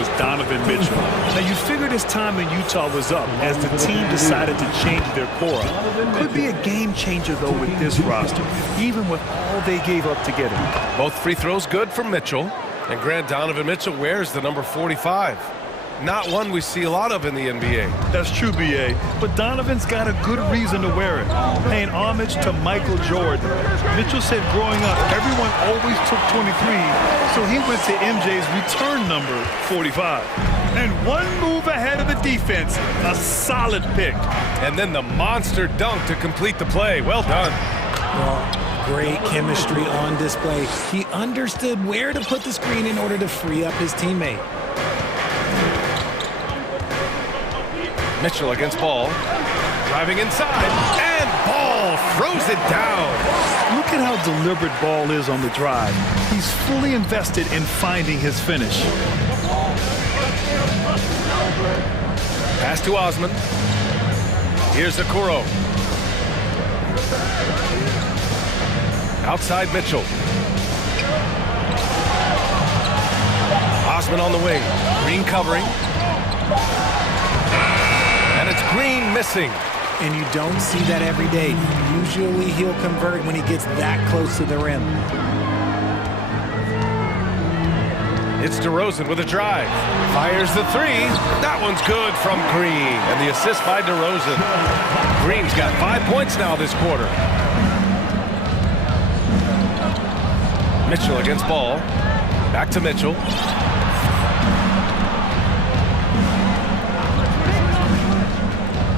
was Donovan Mitchell. Now, you figured his time in Utah was up as the team decided to change their core. Could be a game changer, though, with this roster, even with all they gave up to get him. Both free throws good from Mitchell. And Grant, Donovan Mitchell wears the number 45. Not one we see a lot of in the NBA. That's true, B.A. But Donovan's got a good reason to wear it, paying homage to Michael Jordan. Mitchell said growing up, everyone always took 23, so he went to MJ's return number, 45. And one move ahead of the defense, a solid pick. And then the monster dunk to complete the play. Well done. Well, great chemistry on display. He understood where to put the screen in order to free up his teammate. Mitchell against Ball, driving inside, and Ball throws it down. Look at how deliberate Ball is on the drive. He's fully invested in finding his finish. Pass to Osman. Here's Okoro. Outside Mitchell. Osman on the wing. Green covering. And it's Green missing. And you don't see that every day. Usually he'll convert when he gets that close to the rim. It's DeRozan with a drive. Fires the three. That one's good from Green. And the assist by DeRozan. Green's got 5 points now this quarter. Mitchell against Ball. Back to Mitchell.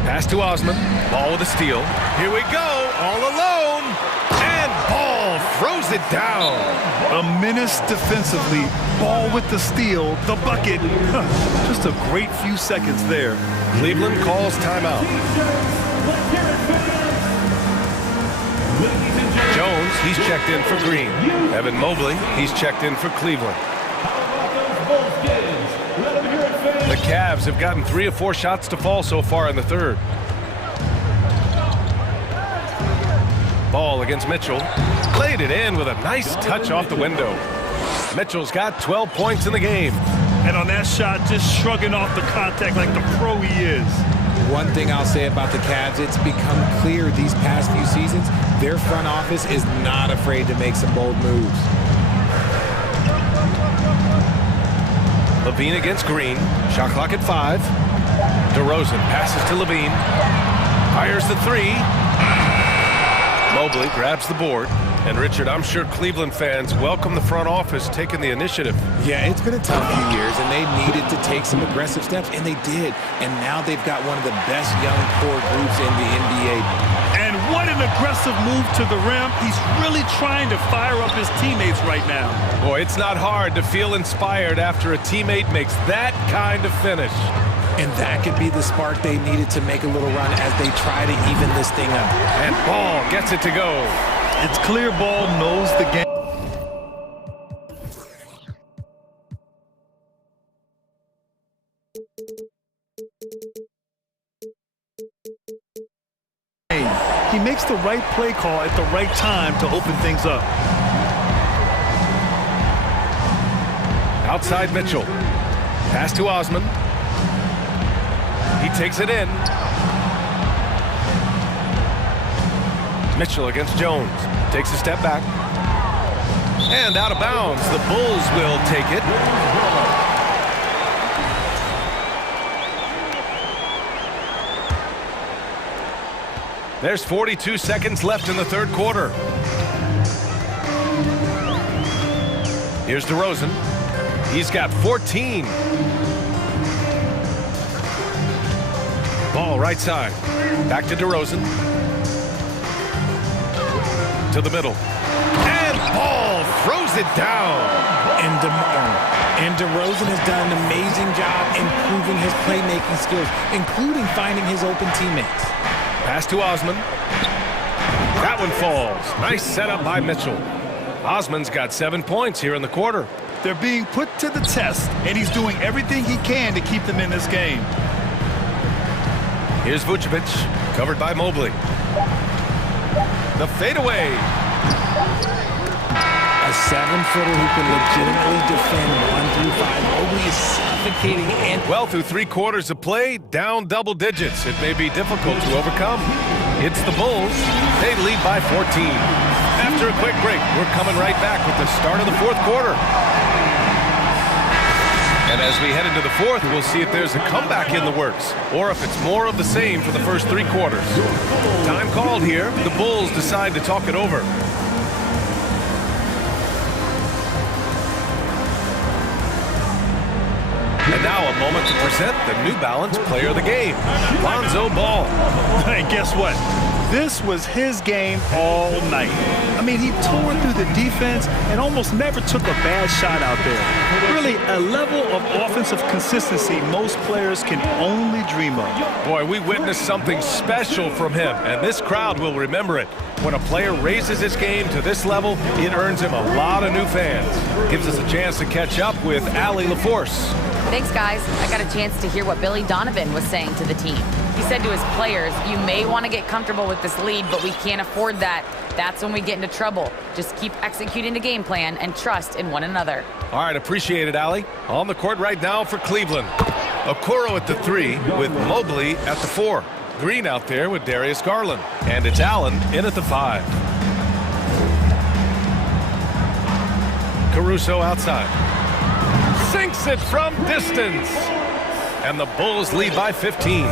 Pass to Osman. Ball with a steal. Here we go. All alone. And Ball throws it down. A menace defensively. Ball with the steal. The bucket. Just a great few seconds there. Cleveland calls timeout. Jones, he's checked in for Green. Evan Mobley, he's checked in for Cleveland. The Cavs have gotten 3 of 4 shots to fall so far in the third. Ball against Mitchell. Laid it in with a nice touch off the window. Mitchell's got 12 points in the game. And on that shot, just shrugging off the contact like the pro he is. One thing I'll say about the Cavs, it's become clear these past few seasons, their front office is not afraid to make some bold moves. Levine against Green. Shot clock at 5. DeRozan passes to Levine. Fires the three. Mobley grabs the board. And Richard, I'm sure Cleveland fans welcome the front office taking the initiative. Yeah, it's been a tough few years, and they needed to take some aggressive steps, and they did. And now they've got one of the best young core groups in the NBA. And what an aggressive move to the rim. He's really trying to fire up his teammates right now. Boy, it's not hard to feel inspired after a teammate makes that kind of finish. And that could be the spark they needed to make a little run as they try to even this thing up. And Ball gets it to go. It's clear Ball knows the game. He makes the right play call at the right time to open things up. Outside Mitchell. Pass to Osman. He takes it in. Mitchell against Jones. Takes a step back. And out of bounds. The Bulls will take it. There's 42 seconds left in the third quarter. Here's DeRozan. He's got 14. Ball right side. Back to DeRozan. To the middle. And Ball throws it down. And DeRozan has done an amazing job improving his playmaking skills, including finding his open teammates. Pass to Osman. That one falls. Nice setup by Mitchell. Osman's got 7 points here in the quarter. They're being put to the test, and he's doing everything he can to keep them in this game. Here's Vucevic, covered by Mobley. The fadeaway. A A 7-footer who can legitimately defend 1 through 5. Mobley is suffocating and... Well, through 3 quarters of play, down double digits. It may be difficult to overcome. It's the Bulls. They lead by 14. After a quick break, we're coming right back with the start of the 4th quarter. And as we head into the 4th, we'll see if there's a comeback in the works, or if it's more of the same for the first 3 quarters. Time called here. The Bulls decide to talk it over. And now a moment to present the New Balance Player of the Game, Lonzo Ball. And guess what? This was his game all night. I mean, he tore through the defense and almost never took a bad shot out there. Really, a level of offensive consistency most players can only dream of. Boy, we witnessed something special from him, and this crowd will remember it. When a player raises his game to this level, it earns him a lot of new fans. Gives us a chance to catch up with Allie LaForce. Thanks, guys. I got a chance to hear what Billy Donovan was saying to the team. He said to his players, you may want to get comfortable with this lead, but we can't afford that. That's when we get into trouble. Just keep executing the game plan and trust in one another. All right, appreciate it, Allie. On the court right now for Cleveland. Okoro at the 3 with Mobley at the 4. Green out there with Darius Garland. And it's Allen in at the 5. Caruso outside. Sinks it from distance. And the Bulls lead by 15.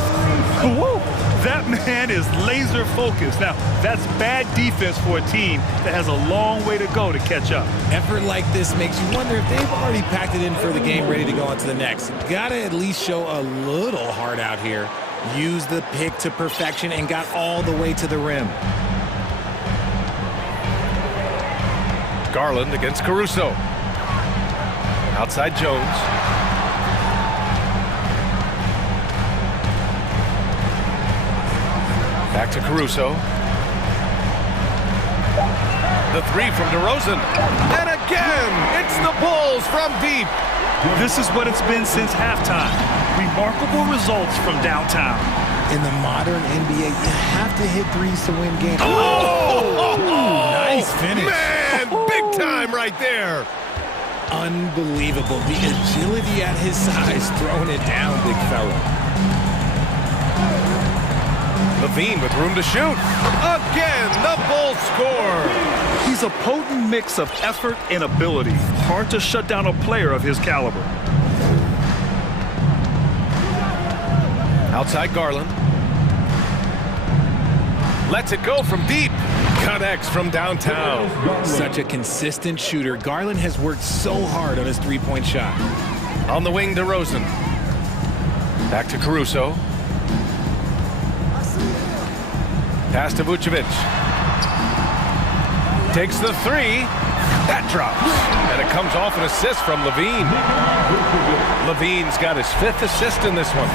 Whoa, that man is laser focused. Now, that's bad defense for a team that has a long way to go to catch up. Effort like this makes you wonder if they've already packed it in for the game, ready to go on to the next. Gotta at least show a little heart out here. Use the pick to perfection and got all the way to the rim. Garland against Caruso. Outside Jones. Back to Caruso. The 3 from DeRozan. And again, it's the Bulls from deep. This is what it's been since halftime. Remarkable results from downtown. In the modern NBA, you have to hit threes to win games. Nice finish. Man, big time right there. Unbelievable. The agility at his size, throwing it down, big fella. Levine with room to shoot. Again, the Bulls score. He's a potent mix of effort and ability. Hard to shut down a player of his caliber. Outside Garland. Lets it go from deep. Connects from downtown. Such a consistent shooter. Garland has worked so hard on his three-point shot. On the wing, DeRozan. Back to Caruso. Pass to Vucevic. Takes the 3. That drops. And it comes off an assist from Levine. Levine's got his 5th assist in this one.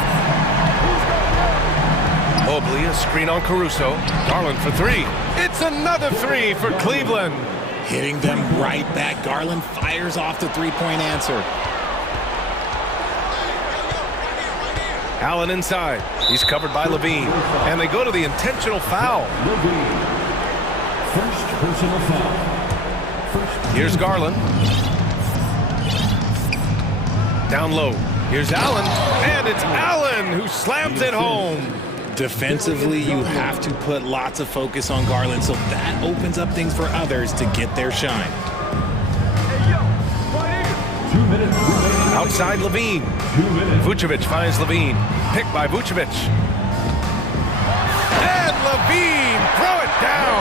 Mobley, a screen on Caruso. Garland for 3. It's another 3 for Cleveland. Hitting them right back. Garland fires off the three-point answer. Allen inside. He's covered by Levine. And they go to the intentional foul. First personal foul. Here's Garland. Down low. Here's Allen. And it's Allen who slams it home. Defensively, you have to put lots of focus on Garland, so that opens up things for others to get their shine. 2 minutes remaining. Outside Levine. 2 minutes. Vucevic finds Levine. Picked by Vucevic. And Levine, throw it down.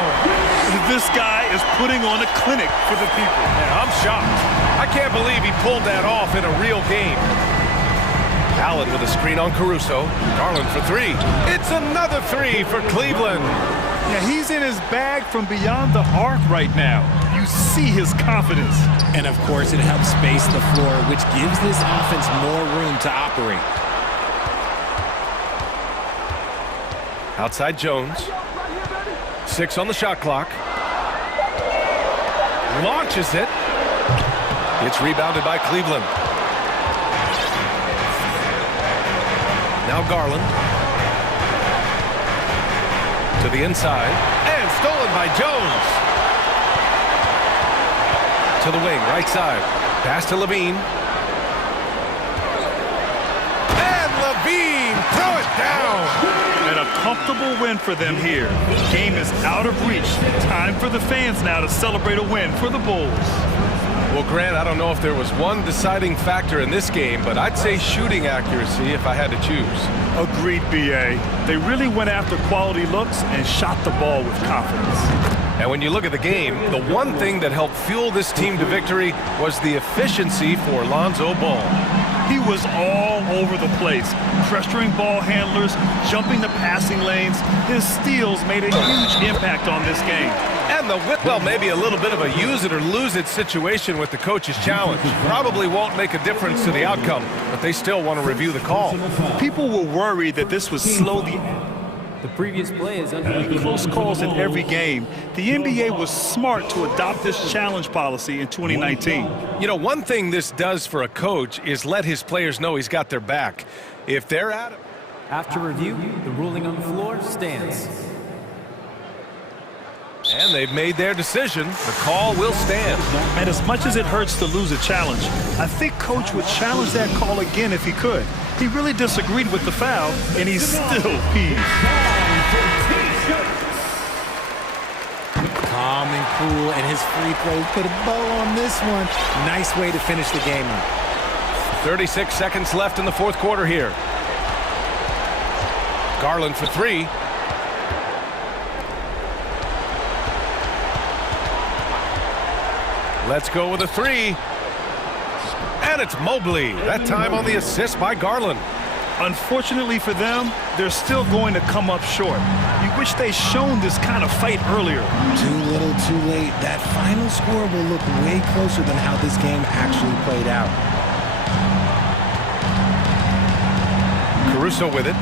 This guy is putting on a clinic for the people. Yeah, I'm shocked. I can't believe he pulled that off in a real game. Allen with a screen on Caruso. Garland for 3. It's another 3 for Cleveland. Yeah, he's in his bag from beyond the arc right now. You see his confidence. And of course, it helps space the floor, which gives this offense more room to operate. Outside Jones. 6 on the shot clock. Launches it. It's rebounded by Cleveland. Now Garland. To the inside. And stolen by Jones. To the wing, right side. Pass to Levine. And Levine, throw it down. And a comfortable win for them here. Game is out of reach. Time for the fans now to celebrate a win for the Bulls. Well, Grant, I don't know if there was one deciding factor in this game, but I'd say shooting accuracy if I had to choose. Agreed, B.A. They really went after quality looks and shot the ball with confidence. And when you look at the game, the one thing that helped fuel this team to victory was the efficiency for Lonzo Ball. He was all over the place, pressuring ball handlers, jumping the passing lanes. His steals made a huge impact on this game. And the well, maybe a little bit of a use it or lose it situation with the coach's challenge. Probably won't make a difference to the outcome, but they still want to review the call. People were worried that this would slow The previous play is under close calls in every game. The NBA was smart to adopt this challenge policy in 2019. You know, one thing this does for a coach is let his players know he's got their back. If they're at it. After review, the ruling on the floor stands. And they've made their decision. The call will stand. And as much as it hurts to lose a challenge, I think Coach would challenge that call again if he could. He really disagreed with the foul, and he's still peeved. Calm and cool, and his free throws put a bow on this one. Nice way to finish the game up. 36 seconds left in the fourth quarter here. Garland for three. Let's go with a three. And it's Mobley. That time on the assist by Garland. Unfortunately for them, they're still going to come up short. You wish they'd shown this kind of fight earlier. Too little, too late. That final score will look way closer than how this game actually played out. Caruso with it.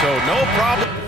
So no problem.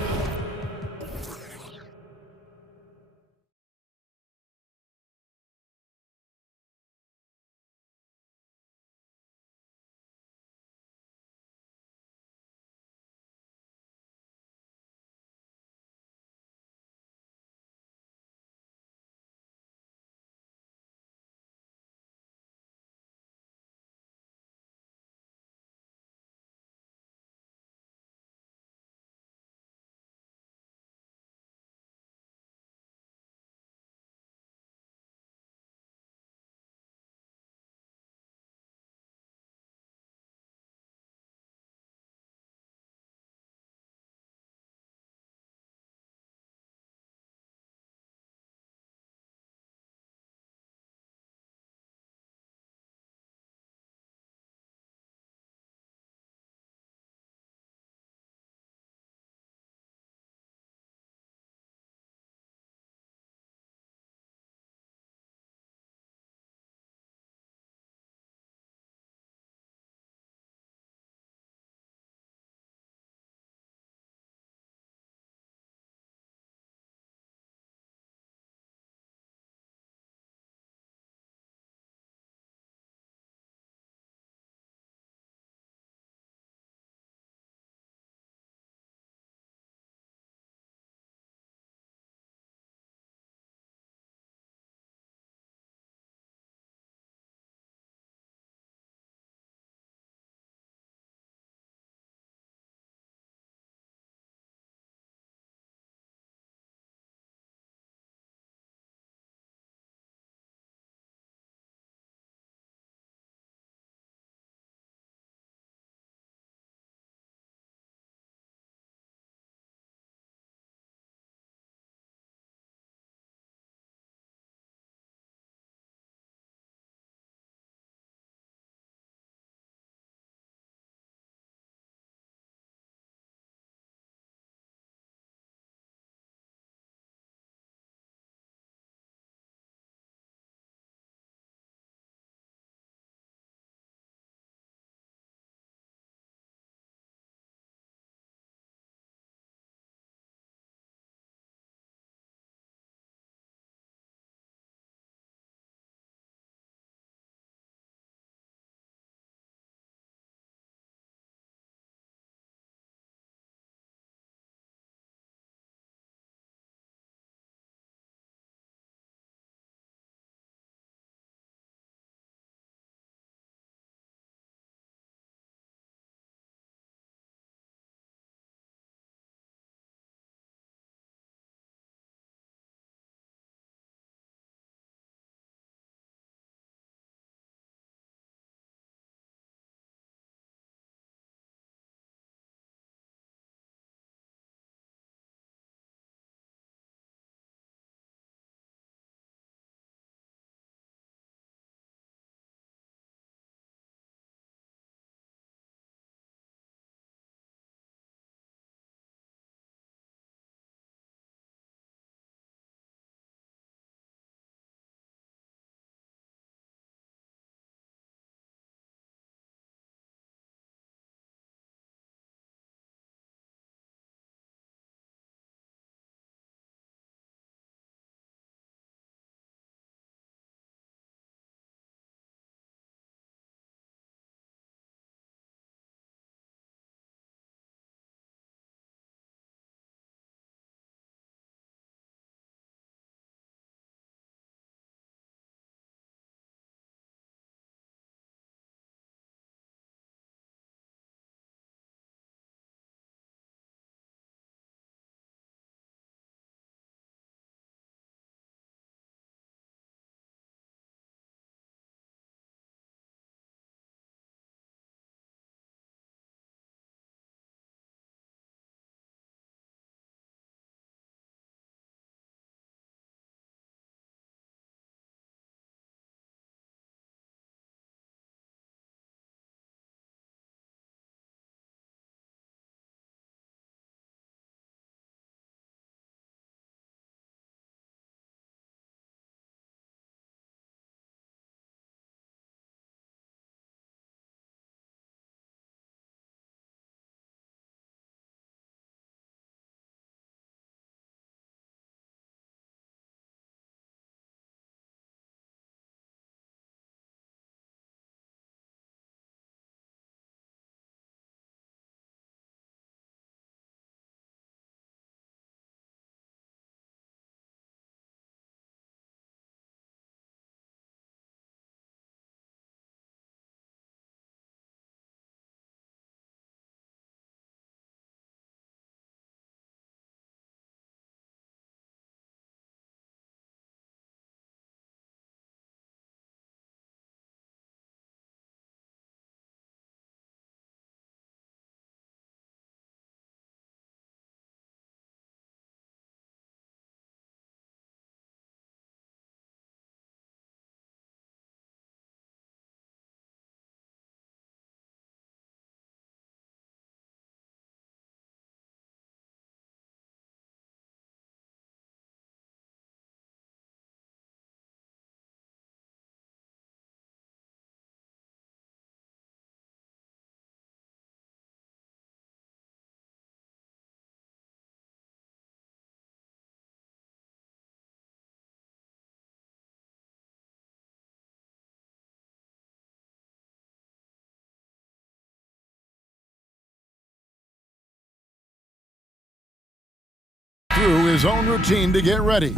through his own routine to get ready.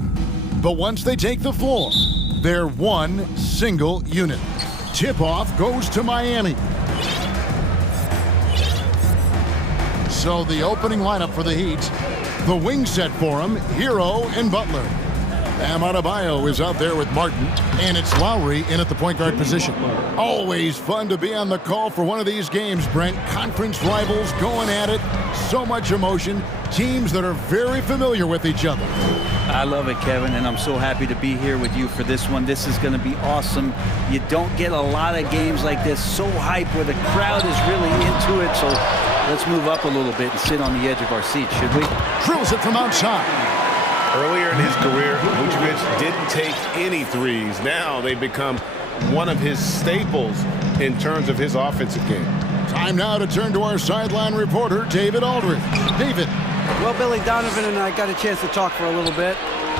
But once they take the floor, they're one single unit. Tip-off goes to Miami. So the opening lineup for the Heat, the wing set for him, Hero and Butler. Bam Adebayo is out there with Martin, and it's Lowry in at the point guard position. Always fun to be on the call for one of these games, Brent. Conference rivals going at it, so much emotion, teams that are very familiar with each other. I love it, Kevin, and I'm so happy to be here with you for this one. This is going to be awesome. You don't get a lot of games like this, so hype, where the crowd is really into it. So let's move up a little bit and sit on the edge of our seats, should we? Drills it from outside. Earlier in his career, Vucevic didn't take any threes. Now they've become one of his staples in terms of his offensive game. Time now to turn to our sideline reporter, David Aldridge. David. Well, Billy Donovan and I got a chance to talk for a little bit.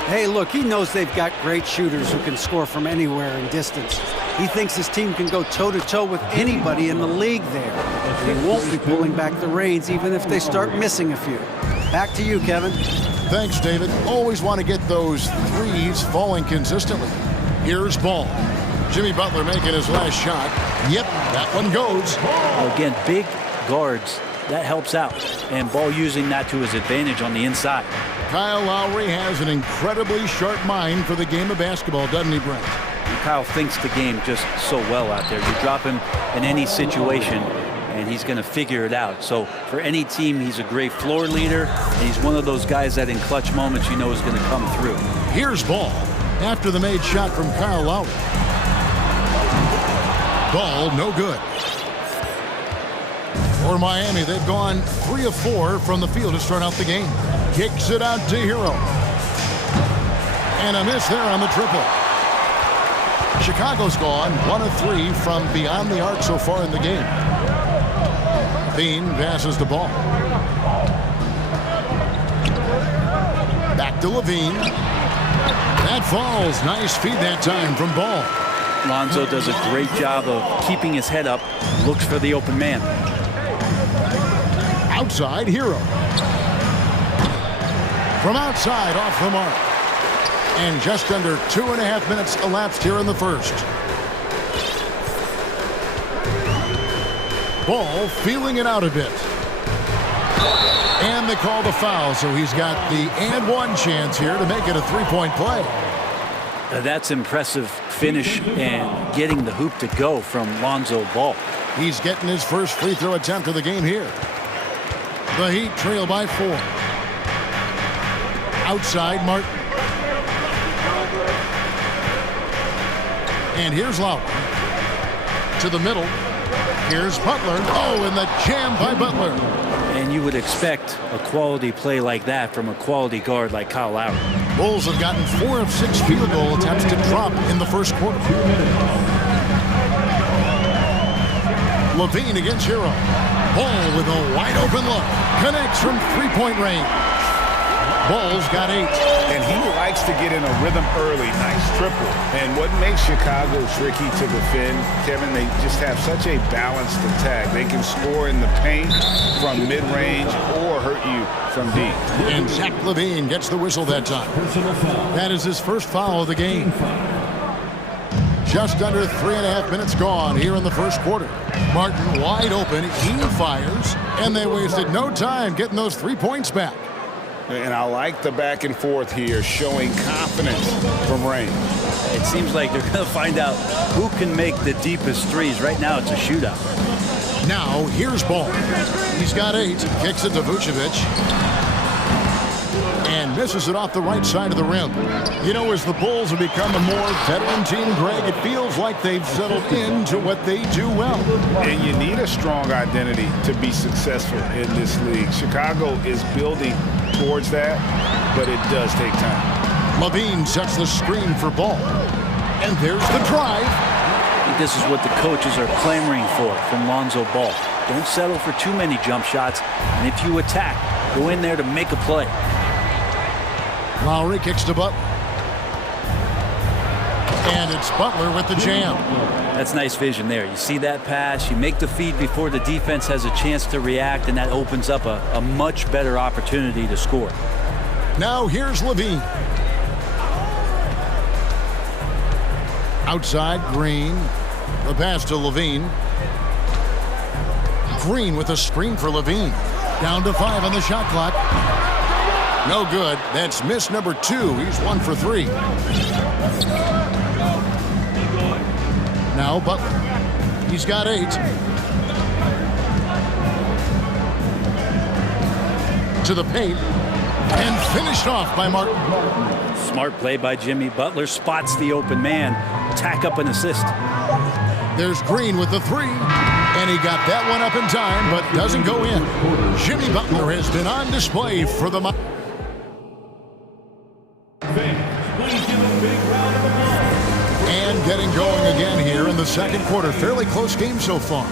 Hey, look, he knows they've got great shooters who can score from anywhere in distance. He thinks his team can go toe-to-toe with anybody in the league there. They won't be pulling back the reins even if they start missing a few. Back to you, Kevin. Thanks, David. Always want to get those threes falling consistently. Here's Ball. Jimmy Butler making his last shot. Yep, that one goes. Again, big guards, that helps out. And Ball using that to his advantage on the inside. Kyle Lowry has an incredibly sharp mind for the game of basketball, doesn't he, Brent? Kyle thinks the game just so well out there. You drop him in any situation, and he's going to figure it out. So for any team, he's a great floor leader, and he's one of those guys that in clutch moments you know is going to come through. Here's Ball after the made shot from Kyle Lowry. Ball no good. For Miami, they've gone 3 of 4 from the field to start out the game. Kicks it out to Hero. And a miss there on the triple. Chicago's gone 1 of 3 from beyond the arc so far in the game. Bean passes the ball. Back to Levine. That falls. Nice feed that time from Ball. Lonzo does a great job of keeping his head up, looks for the open man. Outside, Hero. From outside, off the mark. And just under 2.5 minutes elapsed here in the first. Ball feeling it out a bit. And they call the foul, so he's got the and one chance here to make it a three-point play. That's impressive finish and getting the hoop to go from Lonzo Ball. He's getting his first free throw attempt of the game here. The Heat trail by 4. Outside, Martin. And here's Lowry. To the middle. Here's Butler. Oh, and the jam by Butler. And you would expect a quality play like that from a quality guard like Kyle Lowry. Bulls have gotten 4 of 6 field goal attempts to drop in the first quarter. Levine against Hero. Ball with a wide open look. Connects from three-point range. Bulls got 8. And he likes to get in a rhythm early. Nice triple. And what makes Chicago tricky to defend, Kevin, they just have such a balanced attack. They can score in the paint from mid-range or hurt you from deep. And Zach Levine gets the whistle that time. That is his first foul of the game. Just under 3.5 minutes gone here in the first quarter. Martin wide open. He fires. And they wasted no time getting those 3 points back. And I like the back and forth here, showing confidence from range. It seems like they're going to find out who can make the deepest threes. Right now, it's a shootout. Now, here's Ball. He's got 8. Kicks it to Vucevic. And misses it off the right side of the rim. You know, as the Bulls have become a more veteran team, Greg, it feels like they've settled into what they do well. And you need a strong identity to be successful in this league. Chicago is building towards that, but it does take time. Levine sets the screen for Ball. And there's the drive. I think this is what the coaches are clamoring for from Lonzo Ball. Don't settle for too many jump shots. And if you attack, go in there to make a play. Lowry kicks to Butler. And it's Butler with the jam. That's nice vision there. You see that pass, you make the feed before the defense has a chance to react, and that opens up a much better opportunity to score. Now here's Levine. Outside, Green. The pass to Levine. Green with a screen for Levine. Down to 5 on the shot clock. No good. That's miss number 2. He's 1 for 3. Now Butler. He's got 8. To the paint. And finished off by Martin. Smart play by Jimmy. Butler spots the open man. Tack up an assist. There's Green with the 3. And he got that one up in time, but doesn't go in. Jimmy Butler has been on display for the... And getting going again here in the second quarter. Fairly close game so far.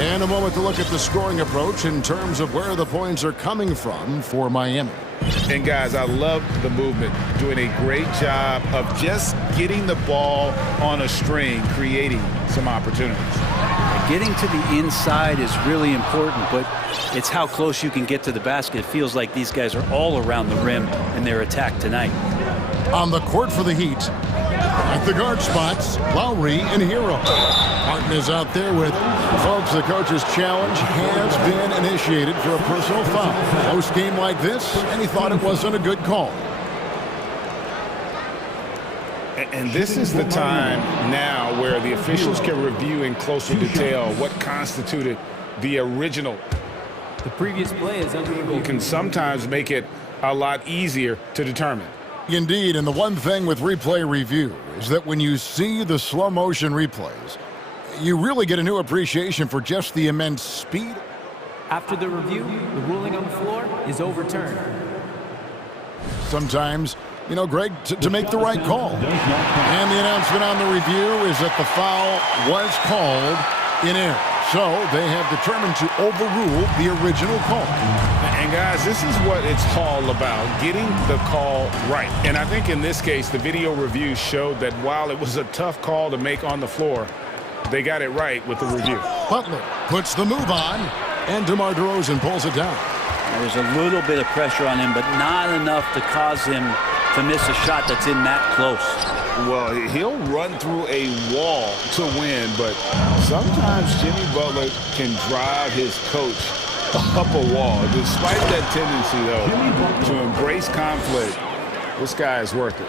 And a moment to look at the scoring approach in terms of where the points are coming from for Miami. And guys, I love the movement. Doing a great job of just getting the ball on a string, creating some opportunities. Getting to the inside is really important, but it's how close you can get to the basket. It feels like these guys are all around the rim in their attack tonight. On the court for the Heat, at the guard spots, Lowry and Hero. Martin is out there with folks. The coach's challenge has been initiated for a personal foul. Post game like this, and he thought it wasn't a good call. And this is the time now where the officials can review in closer detail what constituted the original. The previous play is You can sometimes make it a lot easier to determine. Indeed, and the one thing with replay review is that when you see the slow motion replays, you really get a new appreciation for just the immense speed. After the review, the ruling on the floor is overturned. Sometimes, you know, Greg, to make the right call. And the announcement on the review is that the foul was called in error. So they have determined to overrule the original call. And guys, this is what it's all about, getting the call right. And I think in this case, the video review showed that while it was a tough call to make on the floor, they got it right with the review. Butler puts the move on, and DeMar DeRozan pulls it down. There's a little bit of pressure on him, but not enough to cause him to miss a shot that's in that close. Well, he'll run through a wall to win, but sometimes Jimmy Butler can drive his coach up a wall. Despite that tendency, though, to embrace conflict, this guy is worth it.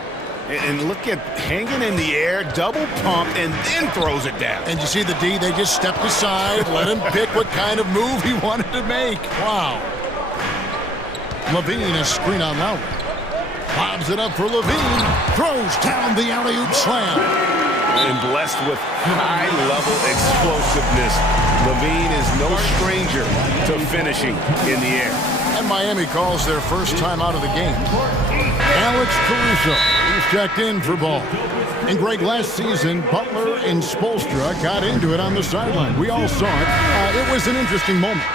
And look at hanging in the air, double pump, and then throws it down. And you see the D, they just stepped aside, let him pick what kind of move he wanted to make. Wow. Levine, a screen on Lowry. Lobs it up for Levine. Throws down the alley-oop slam. And blessed with high-level explosiveness, Levine is no stranger to finishing in the air. And Miami calls their first time out of the game. Alex Caruso is checked in for ball. And Greg, last season, Butler and Spoelstra got into it on the sideline. We all saw it. It was an interesting moment.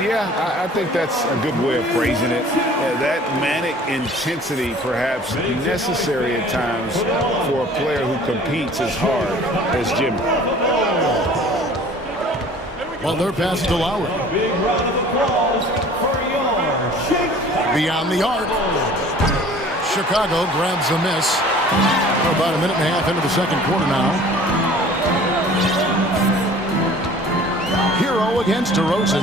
Yeah, I think that's a good way of phrasing it. That manic intensity perhaps necessary at times for a player who competes as hard as Jimmy. Butler passes to Lowry. Beyond the arc. Chicago grabs the miss. We're about a minute and a half into the second quarter now. Hero against DeRozan.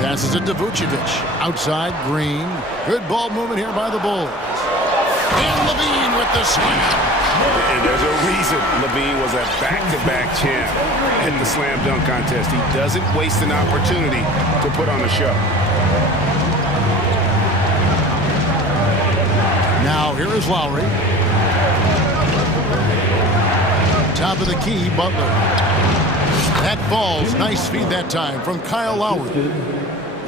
Passes it to Vucevic. Outside, Green. Good ball movement here by the Bulls. And Levine with the slam. And there's a reason Levine was a back-to-back champ in the slam dunk contest. He doesn't waste an opportunity to put on a show. Now here is Lowry. Top of the key, Butler. That ball's nice feed that time from Kyle Lowry.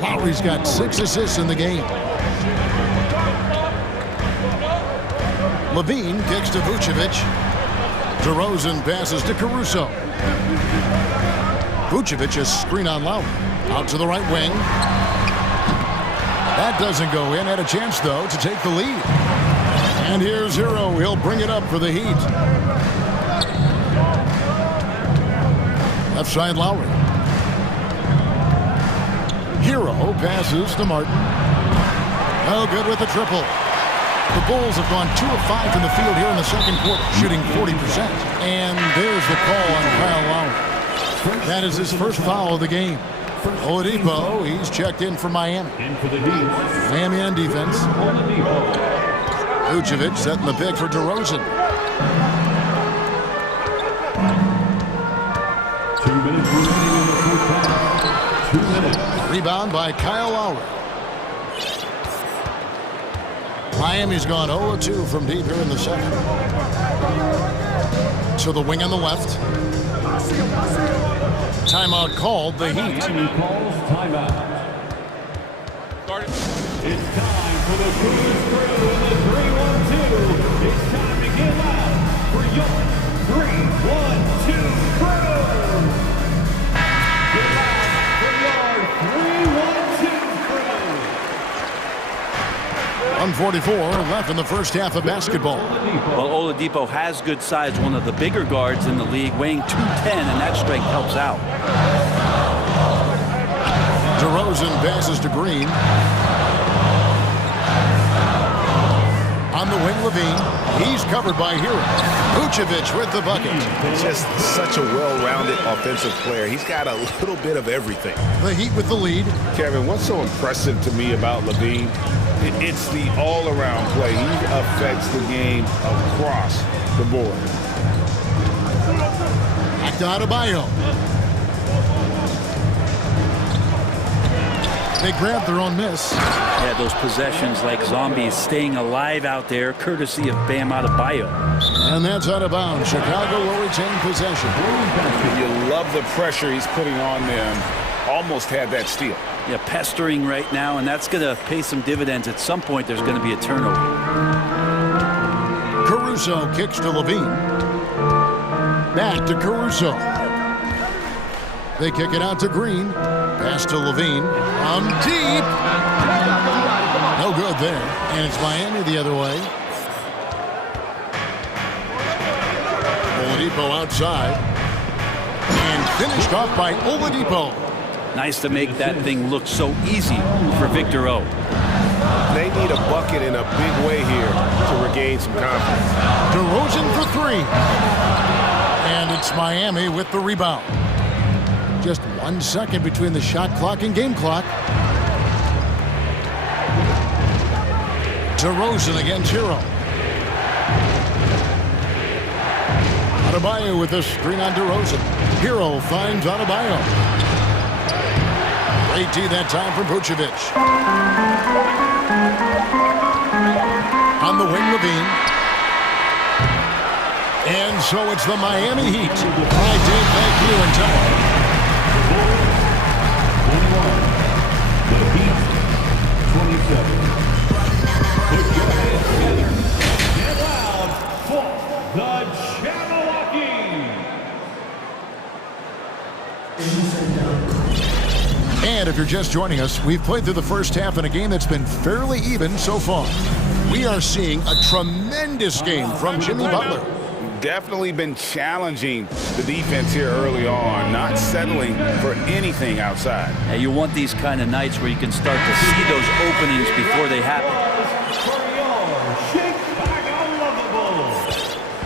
Lowry's got 6 assists in the game. Levine kicks to Vucevic. DeRozan passes to Caruso. Vucevic a screen on Lowry. Out to the right wing. That doesn't go in. Had a chance, though, to take the lead. And here's Hero. He'll bring it up for the Heat. Left side, Lowry. Hero passes to Martin. Oh, good with the triple. The Bulls have gone 2 of 5 from the field here in the second quarter, shooting 40%. And there's the call on Kyle Lowry. That is his first foul of the game. Oladipo, he's checked in for Miami. Miami on defense. Vucevic setting the pick for DeRozan. 2 minutes remaining in the first half. 2 minutes. Rebound by Kyle Lowry. Miami's gone 0-2 from deep here in the second. So the wing on the left. Timeout called, the Heat. Miami calls timeout. It's time for the Cougars crew in the 3-1-2. It's time to give out for your 3-1-2 crew. Give out for your 3-1-2 crew. 1:44 left in the first half of basketball. Well, Oladipo has good size, one of the bigger guards in the league, weighing 210, and that strength helps out. DeRozan passes to Green. On the wing, Levine. He's covered by Hero. Vucevic with the bucket. Just such a well-rounded offensive player. He's got a little bit of everything. The Heat with the lead. Kevin, what's so impressive to me about Levine? It's the all-around play. He affects the game across the board. Back to Adebayo. They grab their own miss. Yeah, those possessions like zombies staying alive out there, courtesy of Bam Adebayo. And that's out of bounds. Chicago will retain possession. You love the pressure he's putting on them. Almost had that steal. Yeah, pestering right now, and that's going to pay some dividends. At some point, there's going to be a turnover. Caruso kicks to Levine. Back to Caruso. They kick it out to Green. Pass to Levine. On deep. No good there. And it's Miami the other way. Oladipo outside. And finished off by Oladipo. Nice to make that thing look so easy for Victor O. They need a bucket in a big way here to regain some confidence. DeRozan for 3. And it's Miami with the rebound. Just 1 second between the shot clock and game clock. DeRozan against Hero. Adebayo with the screen on DeRozan. Hero finds Adebayo. Great D that time from Vucevic. On the wing, Levine. And so it's the Miami Heat. All right, Dave, thank you, and time. The Heat, 27. Put your hands together. Get loud for the Jabberwocky. And if you're just joining us, we've played through the first half in a game that's been fairly even so far. We are seeing a tremendous game from Jimmy Butler. Definitely been challenging the defense here early on, not settling for anything outside. Yeah, you want these kind of nights where you can start to see those openings before they happen.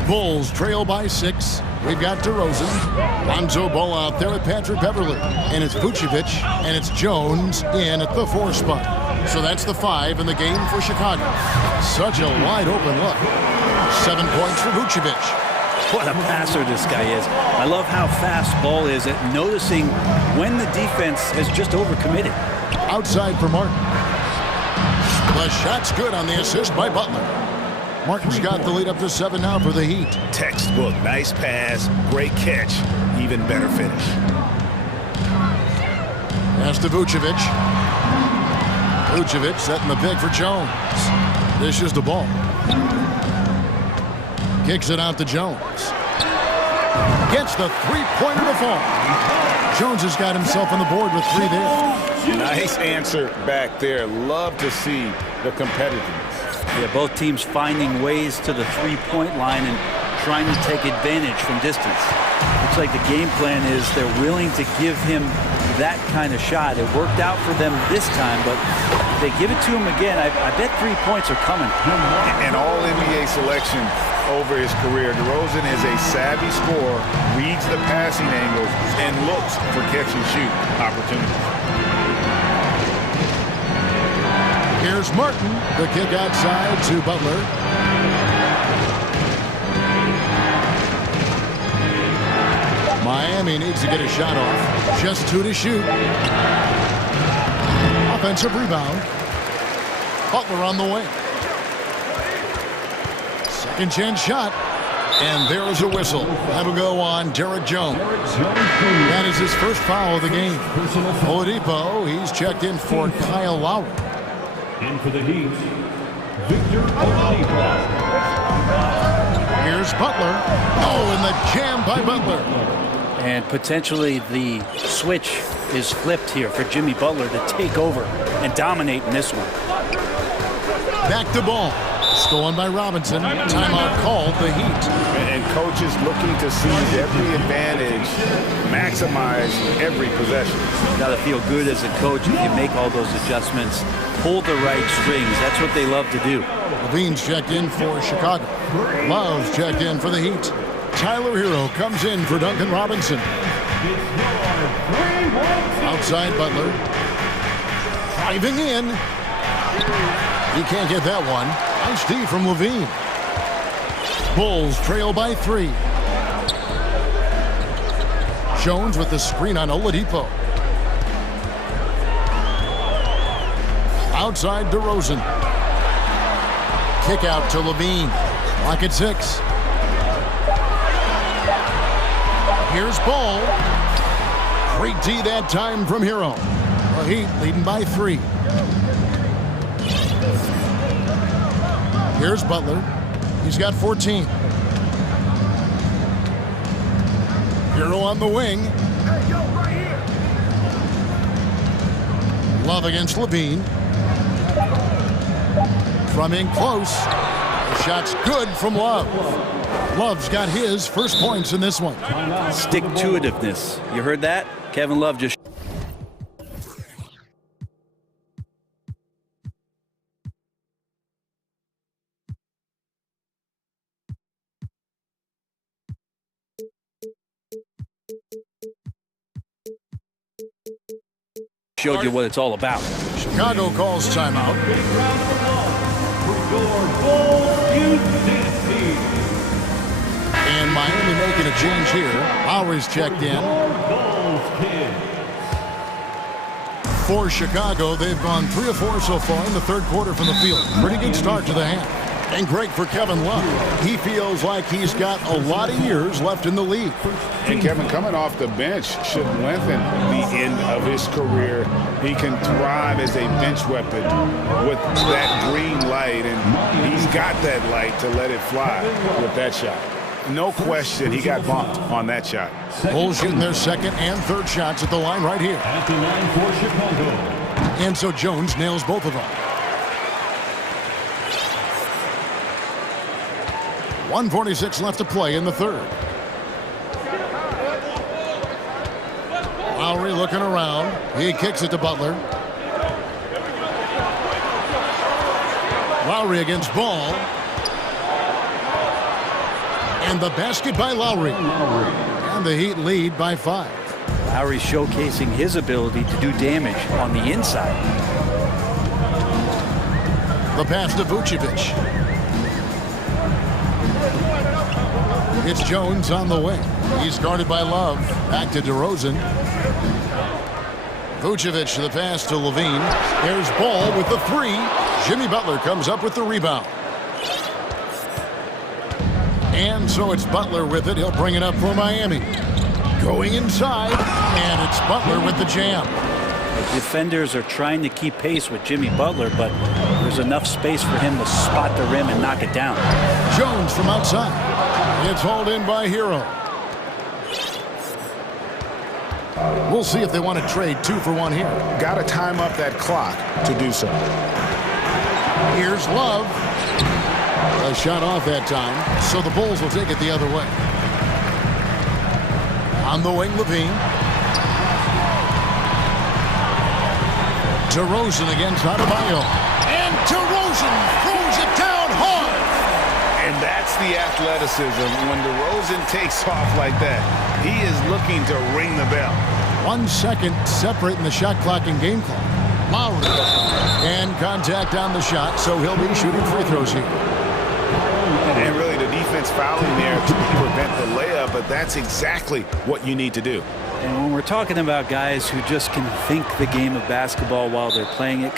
Bulls trail by 6. We've got DeRozan. Lonzo Ball out there with Patrick Beverly. And it's Vucevic, and it's Jones in at the 4 spot. So that's the 5 in the game for Chicago. Such a wide open look. 7 points for Vucevic. What a passer this guy is. I love how fast Ball is at noticing when the defense has just overcommitted. Outside for Martin. The shot's good on the assist by Butler. Martin's got the lead up to 7 now for the Heat. Textbook, nice pass, great catch, even better finish. Pass to Vucevic. Vucevic setting the pick for Jones. Dishes the ball. Kicks it out to Jones. Gets the three-pointer to fall. Jones has got himself on the board with 3 there. Nice answer back there. Love to see the competitiveness. Yeah, both teams finding ways to the three-point line and trying to take advantage from distance. Looks like the game plan is they're willing to give him that kind of shot. It worked out for them this time, but if they give it to him again, I bet 3 points are coming. An all-NBA selection over his career. DeRozan is a savvy scorer, reads the passing angles, and looks for catch-and-shoot opportunities. Here's Martin. The kick outside to Butler. Miami needs to get a shot off. Just 2 to shoot. Offensive rebound. Butler on the wing. Second chance shot. And there is a whistle. That'll go on Derek Jones. That is his first foul of the game. Oladipo, he's checked in for Kyle Lowry. And for the Heat, Victor Oladipo. Here's Butler. Oh, and the jam by Butler. And potentially the switch is flipped here for Jimmy Butler to take over and dominate in this one. Back to ball. Stolen by Robinson. Timeout called the Heat. And coaches looking to seize every advantage, maximize every possession. You got to feel good as a coach if you make all those adjustments. Pull the right strings. That's what they love to do. Levine's checked in for Chicago. Love's checked in for the Heat. Tyler Hero comes in for Duncan Robinson. Outside Butler. Driving in. He can't get that one. Nice D from Levine. Bulls trail by 3. Jones with the screen on Oladipo. Outside DeRozan. Kick out to Levine. Lock at 6. Here's Ball. Great D that time from Hero. The Heat leading by 3. Here's Butler. He's got 14. Hero on the wing. Love against Levine. From in close. The shot's good from Love. Love's got his first points in this one. Stick-to-itiveness. You heard that? Kevin Love just showed you what it's all about. Chicago calls timeout. And Miami making a change here. Lowry's checked in. For Chicago, they've gone 3 of 4 so far in the third quarter from the field. Pretty good start to the half. And great for Kevin Love. He feels like he's got a lot of years left in the league. And Kevin, coming off the bench should lengthen the end of his career. He can thrive as a bench weapon with that green light, and he's got that light to let it fly with that shot. No question he got bumped on that shot. Bulls shooting their second and third shots at the line right here. At the line for Chicago. And so Jones nails both of them. 1:46 left to play in the third. Lowry looking around. He kicks it to Butler. Lowry against Ball. And the basket by Lowry. And the Heat lead by 5. Lowry showcasing his ability to do damage on the inside. The pass to Vucevic. It's Jones on the wing. He's guarded by Love. Back to DeRozan. Vucevic the pass to Levine. There's Ball with the 3. Jimmy Butler comes up with the rebound. And so it's Butler with it. He'll bring it up for Miami. Going inside. And it's Butler with the jam. The defenders are trying to keep pace with Jimmy Butler, but there's enough space for him to spot the rim and knock it down. Jones from outside. It's hauled in by Hero. We'll see if they want to trade 2 for 1 here. Got to time up that clock to do so. Here's Love. A shot off that time, so the Bulls will take it the other way. On the wing, Levine. DeRozan against Adebayo. And DeRozan throws it down hard. And that's the athleticism. When DeRozan takes off like that, he is looking to ring the bell. 1 second separating the shot clock and game clock. Lowry. And contact on the shot, so he'll be shooting free throws here. And really the defense fouling there to prevent the layup, but that's exactly what you need to do. And when we're talking about guys who just can think the game of basketball while they're playing it,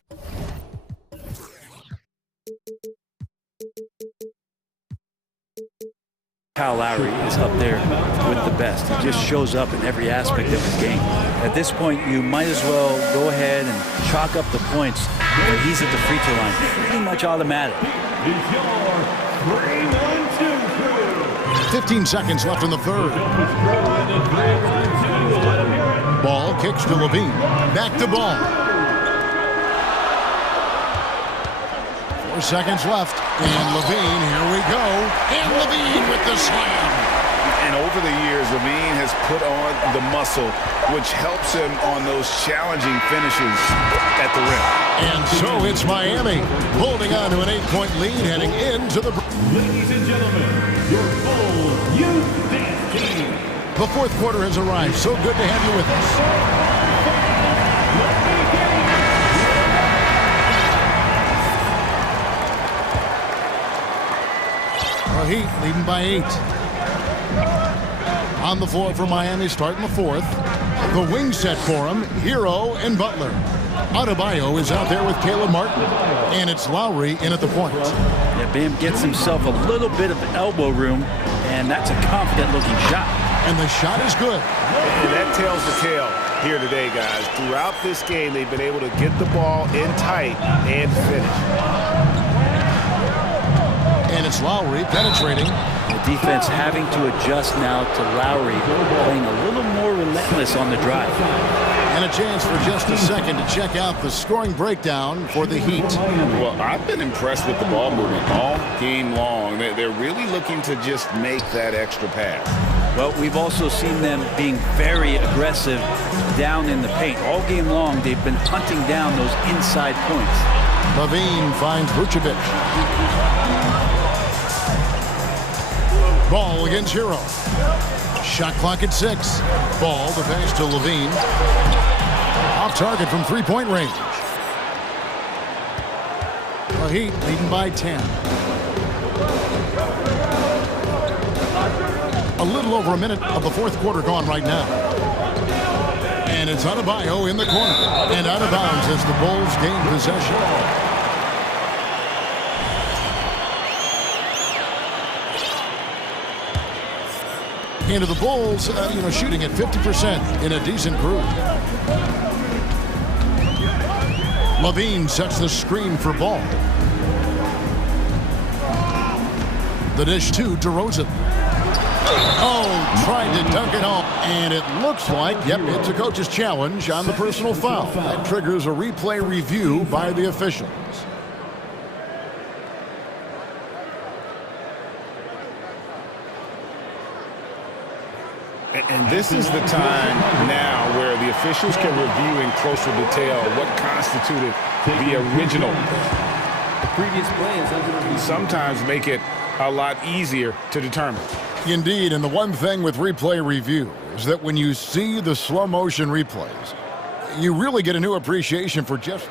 Kyle Lowry is up there with the best. He just shows up in every aspect of his game. At this point, you might as well go ahead and chalk up the points when he's at the free throw line. Pretty much automatic. 15 seconds left in the third. Ball kicks to Levine. Back to Ball. 4 seconds left. And Levine, here we go. And Levine with the slam. And over the years, Levine has put on the muscle, which helps him on those challenging finishes at the rim. And so it's Miami holding on to an 8-point lead heading into the... Ladies and gentlemen, your full youth dance team. The fourth quarter has arrived. So good to have you with us. The Heat leading by 8. On the floor for Miami starting the fourth. The wing set for him, Hero and Butler. Adebayo is out there with Caleb Martin. And it's Lowry in at the point. Yeah, Bam gets himself a little bit of elbow room, and that's a confident-looking shot. And the shot is good. And that tells the tale here today, guys. Throughout this game, they've been able to get the ball in tight and finish. And it's Lowry penetrating. The defense having to adjust now to Lowry, playing a little more relentless on the drive. And a chance for just a second to check out the scoring breakdown for the Heat. Well, I've been impressed with the ball movement all game long. They're really looking to just make that extra pass. Well, we've also seen them being very aggressive down in the paint. All game long, they've been hunting down those inside points. Levine finds Vucevic. Ball against Hero. Shot clock at 6. Ball, the pass to Levine. Off target from three-point range. The Heat leading by 10. A little over a minute of the fourth quarter gone right now. And it's Adebayo in the corner. And out of bounds as the Bulls gain possession. Into the Bulls, shooting at 50% in a decent group. Levine sets the screen for Ball. The dish to DeRozan. Oh, tried to dunk it home. And it looks like, it's a coach's challenge on the personal foul. That triggers a replay review by the officials. And this is the time now where the officials can review in closer detail what constituted the original. The previous play is under review. Sometimes make it a lot easier to determine. Indeed, and the one thing with replay review is that when you see the slow motion replays, you really get a new appreciation for just...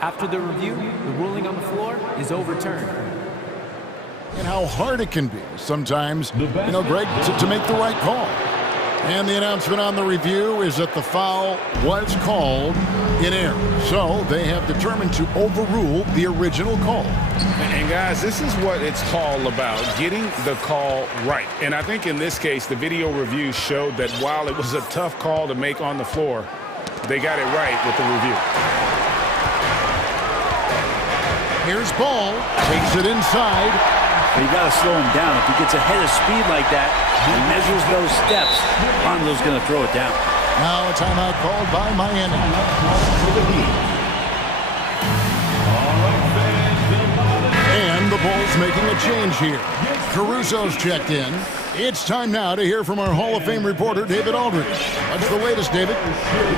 After the review, the ruling on the floor is overturned. And how hard it can be sometimes, Greg, to make the right call. And the announcement on the review is that the foul was called in error. So they have determined to overrule the original call. And guys, this is what it's all about, getting the call right. And I think in this case, the video review showed that while it was a tough call to make on the floor, they got it right with the review. Here's Ball, takes it inside. But you got to slow him down. If he gets ahead of speed like that and measures those steps, Lonzo's going to throw it down. Now a timeout called by Miami. And the Bulls making a change here. Caruso's checked in. It's time now to hear from our Hall of Fame reporter, David Aldridge. What's the latest, David?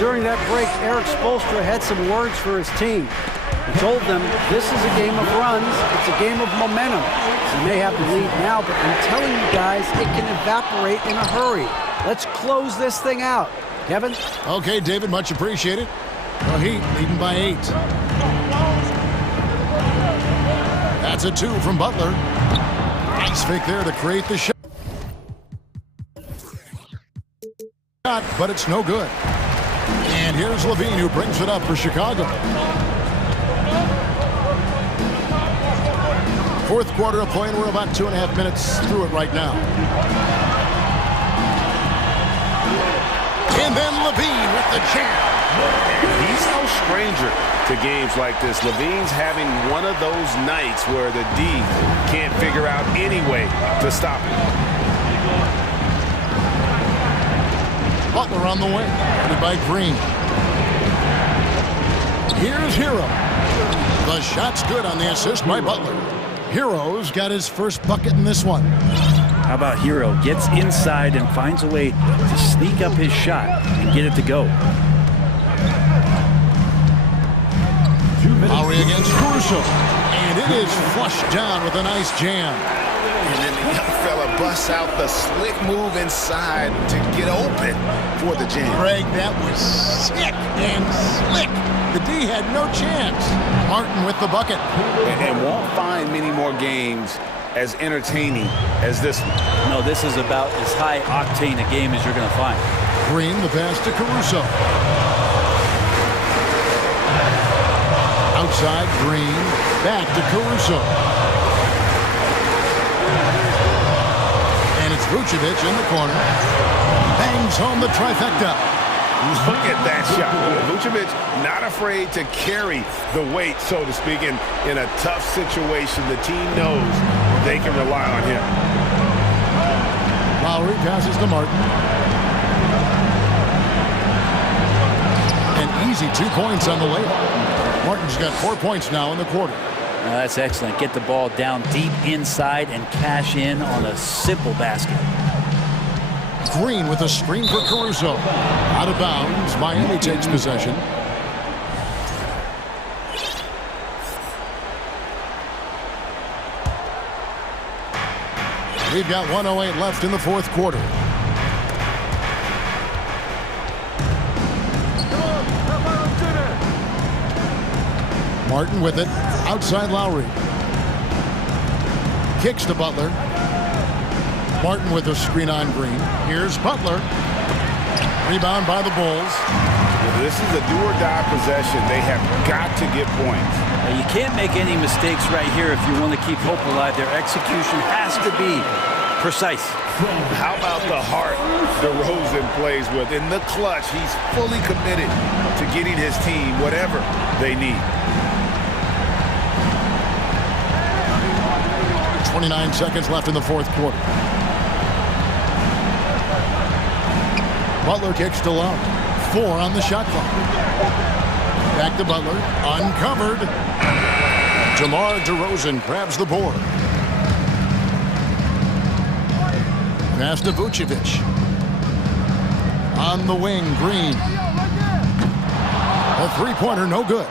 During that break, Eric Spoelstra had some words for his team. He told them, this is a game of runs, it's a game of momentum. You may have the lead now, but I'm telling you guys, it can evaporate in a hurry. Let's close this thing out. Kevin? Okay, David, much appreciated. The Heat leading by 8. That's a 2 from Butler. Nice fake there to create the shot. But it's no good. And here's Levine, who brings it up for Chicago. Fourth quarter of play, and we're about 2.5 minutes through it right now. And then Levine with the jam. He's no stranger to games like this. Levine's having one of those nights where the D can't figure out any way to stop him. Butler on the wing, headed by Green. Here's Hero. The shot's good on the assist by Butler. Hero's got his first bucket in this one. How about Hero? Gets inside and finds a way to sneak up his shot and get it to go. Lowry against Caruso. And it is flushed down with a nice jam. And then the young fella busts out the slick move inside to get open for the jam. Greg, that was sick and slick. The D had no chance. Martin with the bucket. And won't find many more games as entertaining as this one. No, this is about as high octane a game as you're going to find. Green, the pass to Caruso. Outside, Green, back to Caruso. And it's Vucevic in the corner. Bangs home the trifecta. Look at that shot. Vucevic not afraid to carry the weight, so to speak, in a tough situation. The team knows they can rely on him. Lowry passes to Martin. An easy 2 points on the layup. Martin's got 4 points now in the quarter. That's excellent. Get the ball down deep inside and cash in on a simple basket. Green with a screen for Caruso. Out of bounds. Miami takes possession. We've got 1:08 left in the fourth quarter. Martin with it. Outside Lowry. Kicks to Butler. Martin with a screen on Green. Here's Butler. Rebound by the Bulls. This is a do-or-die possession. They have got to get points. Now, you can't make any mistakes right here if you want to keep hope alive. Their execution has to be precise. How about the heart DeRozan plays with? In the clutch, he's fully committed to getting his team whatever they need. 29 seconds left in the fourth quarter. Butler kicks to Love. 4 on the shot clock. Back to Butler. Uncovered. DeMar DeRozan grabs the board. Pass to Vucevic. On the wing, Green. A three-pointer, no good.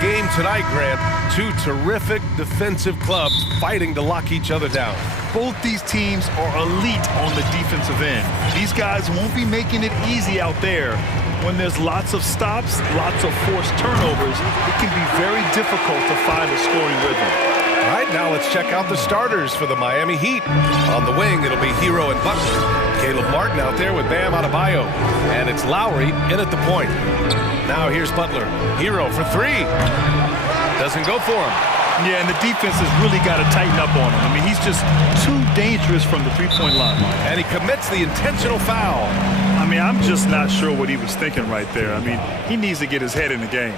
Game tonight, Grant. Two terrific defensive clubs fighting to lock each other down. Both these teams are elite on the defensive end. These guys won't be making it easy out there. When there's lots of stops, lots of forced turnovers, it can be very difficult to find a scoring rhythm. All right, now let's check out the starters for the Miami Heat. On the wing, it'll be Hero and Butler. Caleb Martin out there with Bam Adebayo. And it's Lowry in at the point. Now here's Butler. Hero for three. Doesn't go for him. Yeah, and the defense has really got to tighten up on him. I mean, he's just too dangerous from the three-point line. And he commits the intentional foul. I mean, I'm just not sure what he was thinking right there. I mean, he needs to get his head in the game.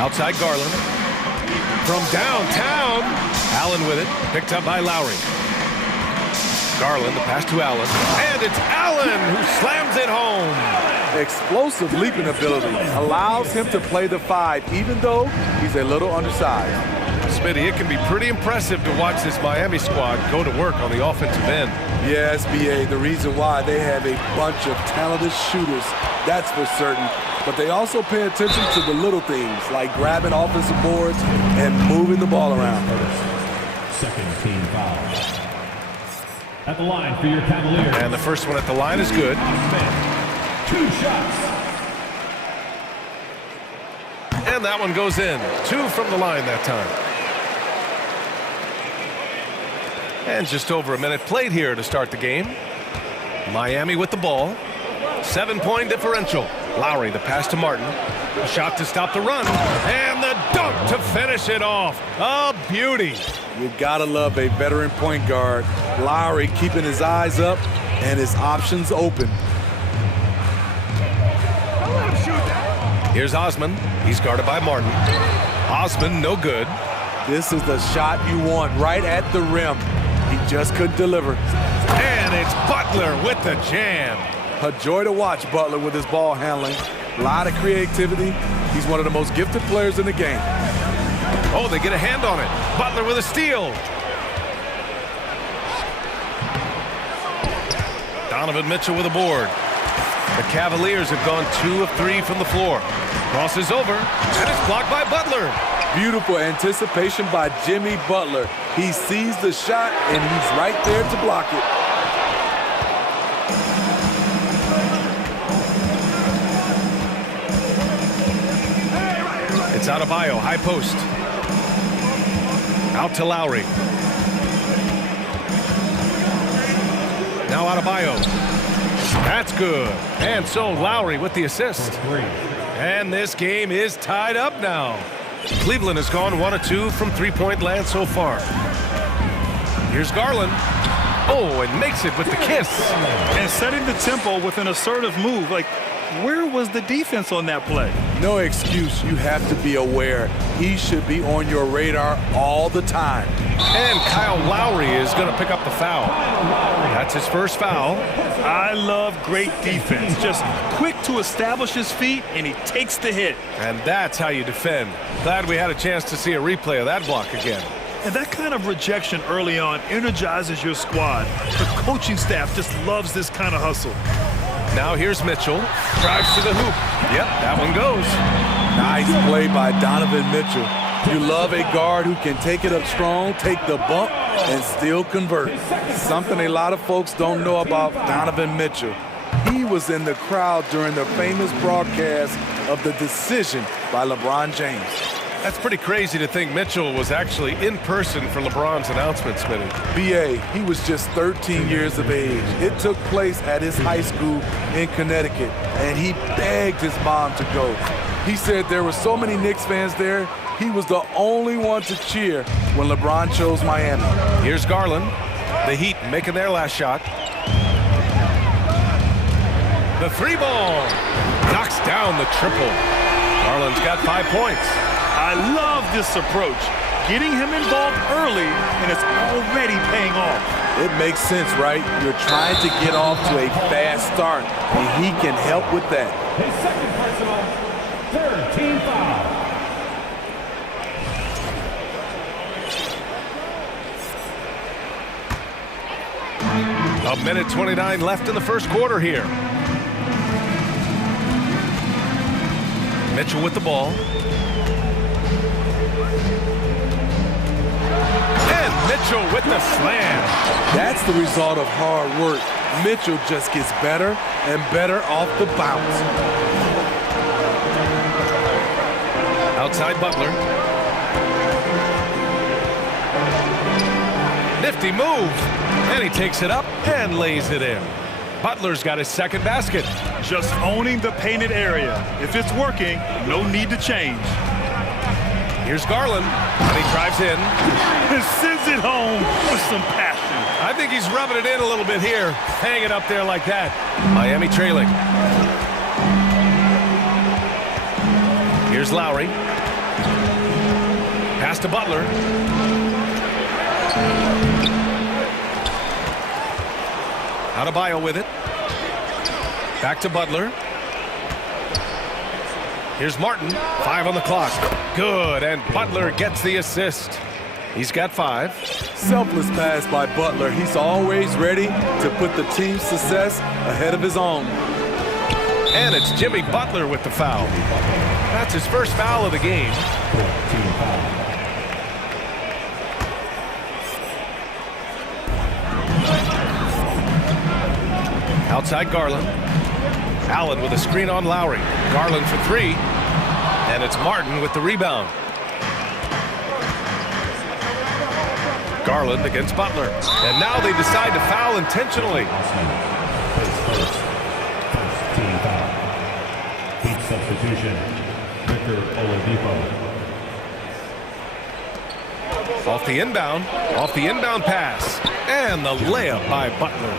Outside Garland. From downtown. Allen with it. Picked up by Lowry. Garland, the pass to Allen. And it's Allen who slams it home. Explosive leaping ability allows him to play the five, even though he's a little undersized. Smitty, it can be pretty impressive to watch this Miami squad go to work on the offensive end. Yes, BA, the reason why they have a bunch of talented shooters, that's for certain. But they also pay attention to the little things, like grabbing offensive boards and moving the ball around. Second team foul. At the line for your Cavaliers. And the first one at the line is good. 2 shots. And that one goes in. 2 from the line that time. And just over a minute played here to start the game. Miami with the ball. 7-point differential. Lowry, the pass to Martin. A shot to stop the run. And the dunk to finish it off. A beauty. You gotta love a veteran point guard. Lowry keeping his eyes up and his options open. Here's Osman. He's guarded by Martin. Osman, no good. This is the shot you want right at the rim. He just couldn't deliver. And it's Butler with the jam. A joy to watch Butler with his ball handling. A lot of creativity. He's one of the most gifted players in the game. Oh, they get a hand on it. Butler with a steal. Donovan Mitchell with a board. The Cavaliers have gone 2 of 3 from the floor. Crosses over, and it's blocked by Butler. Beautiful anticipation by Jimmy Butler. He sees the shot, and he's right there to block it. It's Adebayo, high post. Out to Lowry. Now Adebayo. That's good. And so Lowry with the assist. And this game is tied up now. Cleveland has gone 1 of 2 from three-point land so far. Here's Garland. Oh, and makes it with the kiss. And setting the tempo with an assertive move. Like, where was the defense on that play? No excuse. You have to be aware. He should be on your radar all the time. And Kyle Lowry is going to pick up the foul. That's his first foul. I love great defense. Just quick to establish his feet, and he takes the hit. And that's how you defend. Glad we had a chance to see a replay of that block again. And that kind of rejection early on energizes your squad. The coaching staff just loves this kind of hustle. Now here's Mitchell. Drives to the hoop. Yep, that one goes. Nice play by Donovan Mitchell. You love a guard who can take it up strong, take the bump, and still convert. Something a lot of folks don't know about Donovan Mitchell. He was in the crowd during the famous broadcast of the decision by LeBron James. That's pretty crazy to think Mitchell was actually in person for LeBron's announcement, Smitty. BA, he was just 13 years of age. It took place at his high school in Connecticut, and he begged his mom to go. He said there were so many Knicks fans there, he was the only one to cheer when LeBron chose Miami. Here's Garland. The Heat making their last shot. The 3-ball knocks down the triple. Garland's got 5 points. I love this approach. Getting him involved early, and it's already paying off. It makes sense, right? You're trying to get off to a fast start, and he can help with that. His second personal, third team foul. A minute 29 left in the first quarter here. Mitchell with the ball. And Mitchell with the slam. That's the result of hard work. Mitchell just gets better and better off the bounce. Outside Butler. Nifty move. And he takes it up and lays it in. Butler's got his second basket. Just owning the painted area. If it's working, no need to change. Here's Garland, and he drives in. And sends it home with some passion. I think he's rubbing it in a little bit here. Hang it up there like that. Miami trailing. Here's Lowry. Pass to Butler. Adebayo with it. Back to Butler. Here's Martin. 5 on the clock. Good, and Butler gets the assist. He's got 5. Selfless pass by Butler. He's always ready to put the team's success ahead of his own. And it's Jimmy Butler with the foul. That's his first foul of the game. Outside Garland. Allen with a screen on Lowry. Garland for 3. And it's Martin with the rebound. Garland against Butler. And now they decide to foul intentionally. Team foul. Team substitution. Victor Oladipo. Off the inbound pass. And the layup by Butler.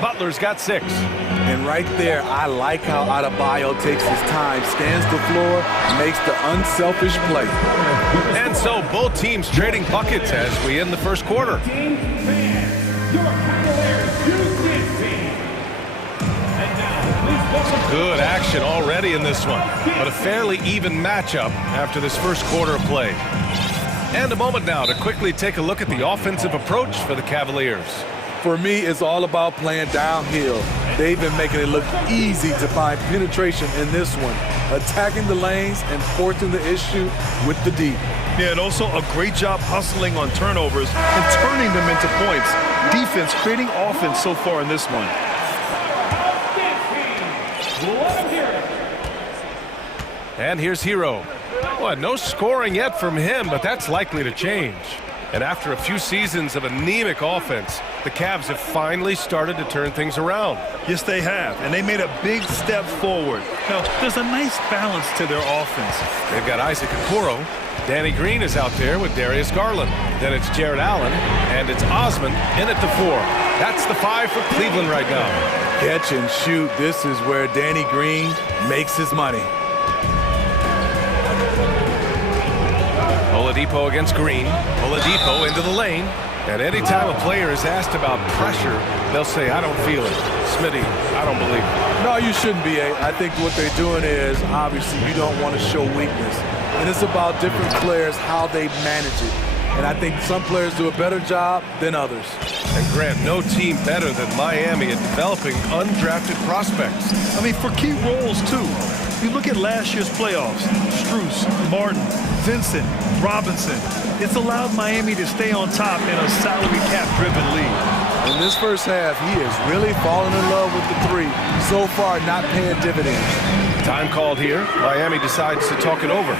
Butler's got 6. And right there, I like how Adebayo takes his time, scans the floor, makes the unselfish play. And so both teams trading buckets as we end the first quarter. Some good action already in this one, but a fairly even matchup after this first quarter of play. And a moment now to quickly take a look at the offensive approach for the Cavaliers. For me, it's all about playing downhill. They've been making it look easy to find penetration in this one, attacking the lanes and forcing the issue with the D. Yeah, and also a great job hustling on turnovers and turning them into points. Defense creating offense so far in this one. And here's Hero. Well, no scoring yet from him, but that's likely to change. And after a few seasons of anemic offense, the Cavs have finally started to turn things around. Yes, they have, and they made a big step forward. Now, there's a nice balance to their offense. They've got Isaac Okoro. Danny Green is out there with Darius Garland. Then it's Jared Allen, and it's Osman in at the 4. That's the 5 for Cleveland right now. Catch and shoot. This is where Danny Green makes his money. Oladipo against Green. Oladipo into the lane. And anytime a player is asked about pressure, they'll say, I don't feel it. Smitty, I don't believe it. No, you shouldn't be. I think what they're doing is, obviously, you don't want to show weakness. And it's about different players, how they manage it. And I think some players do a better job than others. And Grant, no team better than Miami at developing undrafted prospects. I mean, for key roles, too. You look at last year's playoffs, Strus, Martin, Vincent, Robinson. It's allowed Miami to stay on top in a salary cap-driven league. In this first half, he is really falling in love with the 3. So far, not paying dividends. Time called here. Miami decides to talk it over.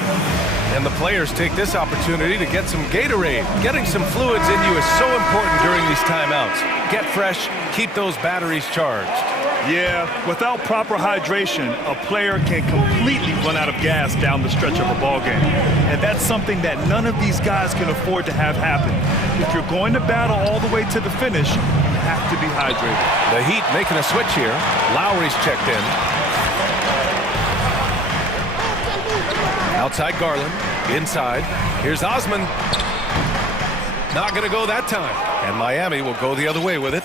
And the players take this opportunity to get some Gatorade. Getting some fluids in you is so important during these timeouts. Get fresh, keep those batteries charged. Yeah, without proper hydration, a player can completely run out of gas down the stretch of a ball game. And that's something that none of these guys can afford to have happen. If you're going to battle all the way to the finish, you have to be hydrated. The Heat making a switch here. Lowry's checked in. Outside Garland, inside. Here's Osman. Not going to go that time. And Miami will go the other way with it.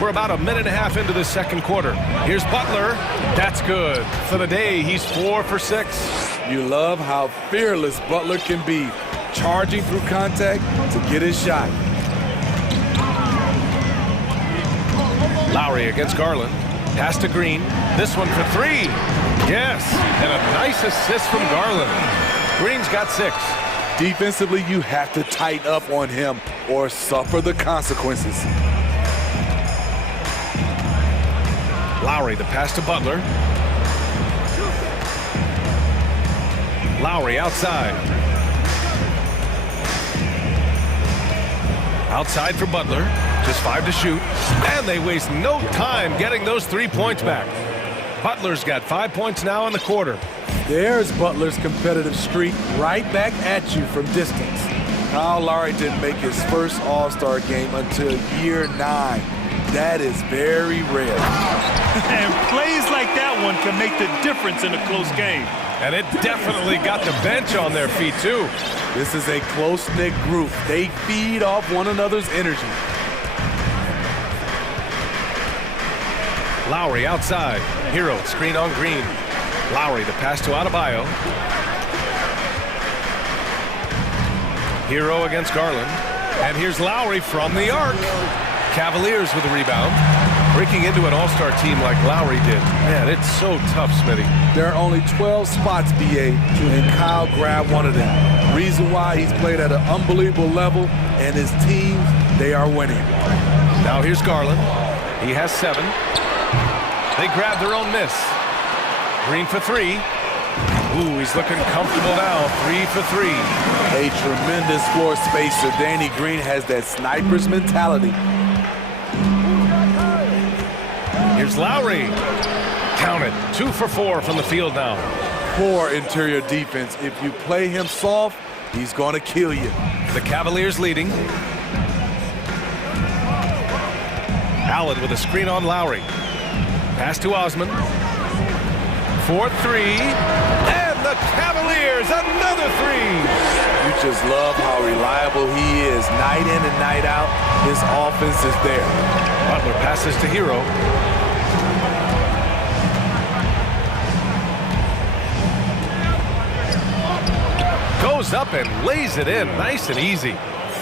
We're about a minute and a half into the second quarter. Here's Butler. That's good. For the day, he's 4 for 6. You love how fearless Butler can be. charging through contact to get his shot. Lowry against Garland. Pass to Green. This one for three. Yes, and a nice assist from Garland. Green's got 6. Defensively, you have to tighten up on him or suffer the consequences. Lowry, the pass to Butler. Lowry outside. Outside for Butler. Just 5 to shoot. And they waste no time getting those 3 points back. Butler's got 5 points now in the quarter. There's Butler's competitive streak right back at you from distance. Kyle Lowry didn't make his first All-Star game until year 9. That is very rare. And plays like that one can make the difference in a close game. And it definitely got the bench on their feet, too. This is a close-knit group. They feed off one another's energy. Lowry outside. Hero, screen on Green. Lowry, the pass to Adebayo. Hero against Garland. And here's Lowry from the arc. Cavaliers with a rebound. Breaking into an all-star team like Lowry did. Man, it's so tough, Smitty. There are only 12 spots, BA, and Kyle grabbed one of them. Reason why he's played at an unbelievable level, and his teams, they are winning. Now here's Garland. He has 7. They grab their own miss. Green for 3. Ooh, he's looking comfortable now. 3 for 3. A tremendous floor spacer. Danny Green has that sniper's mentality. Here's Lowry. Count it. 2 for 4 from the field now. Poor interior defense. If you play him soft, he's going to kill you. The Cavaliers leading. Allen with a screen on Lowry. Pass to Osman. 4-3. And the Cavaliers, another 3. You just love how reliable he is. Night in and night out, his offense is there. Butler passes to Hero. Goes up and lays it in, nice and easy.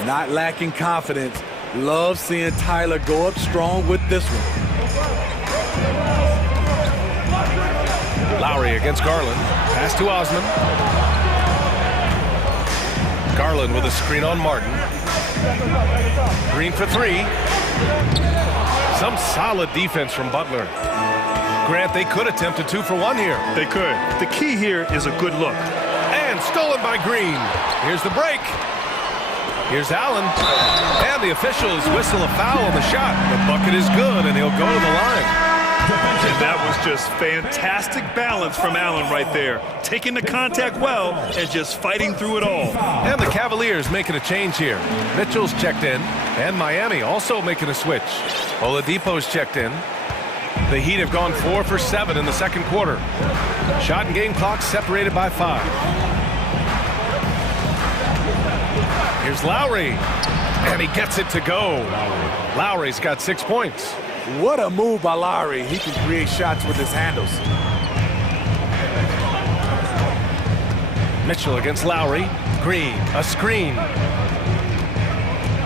Not lacking confidence. Love seeing Tyler go up strong with this one. Lowry against Garland. Pass to Osman. Garland with a screen on Martin. Green for 3. Some solid defense from Butler. Grant, they could attempt a 2 for 1 here. They could. The key here is a good look. And stolen by Green. Here's the break. Here's Allen. And the officials whistle a foul on the shot. The bucket is good, and he'll go to the line. And that was just fantastic balance from Allen right there. Taking the contact well and just fighting through it all. And the Cavaliers making a change here. Mitchell's checked in, and Miami also making a switch. Oladipo's checked in. The Heat have gone 4 for 7 in the second quarter. Shot and game clock separated by 5. Here's Lowry, and he gets it to go. Lowry's got 6 points. What a move by Lowry. He can create shots with his handles. Mitchell against Lowry. Green, a screen.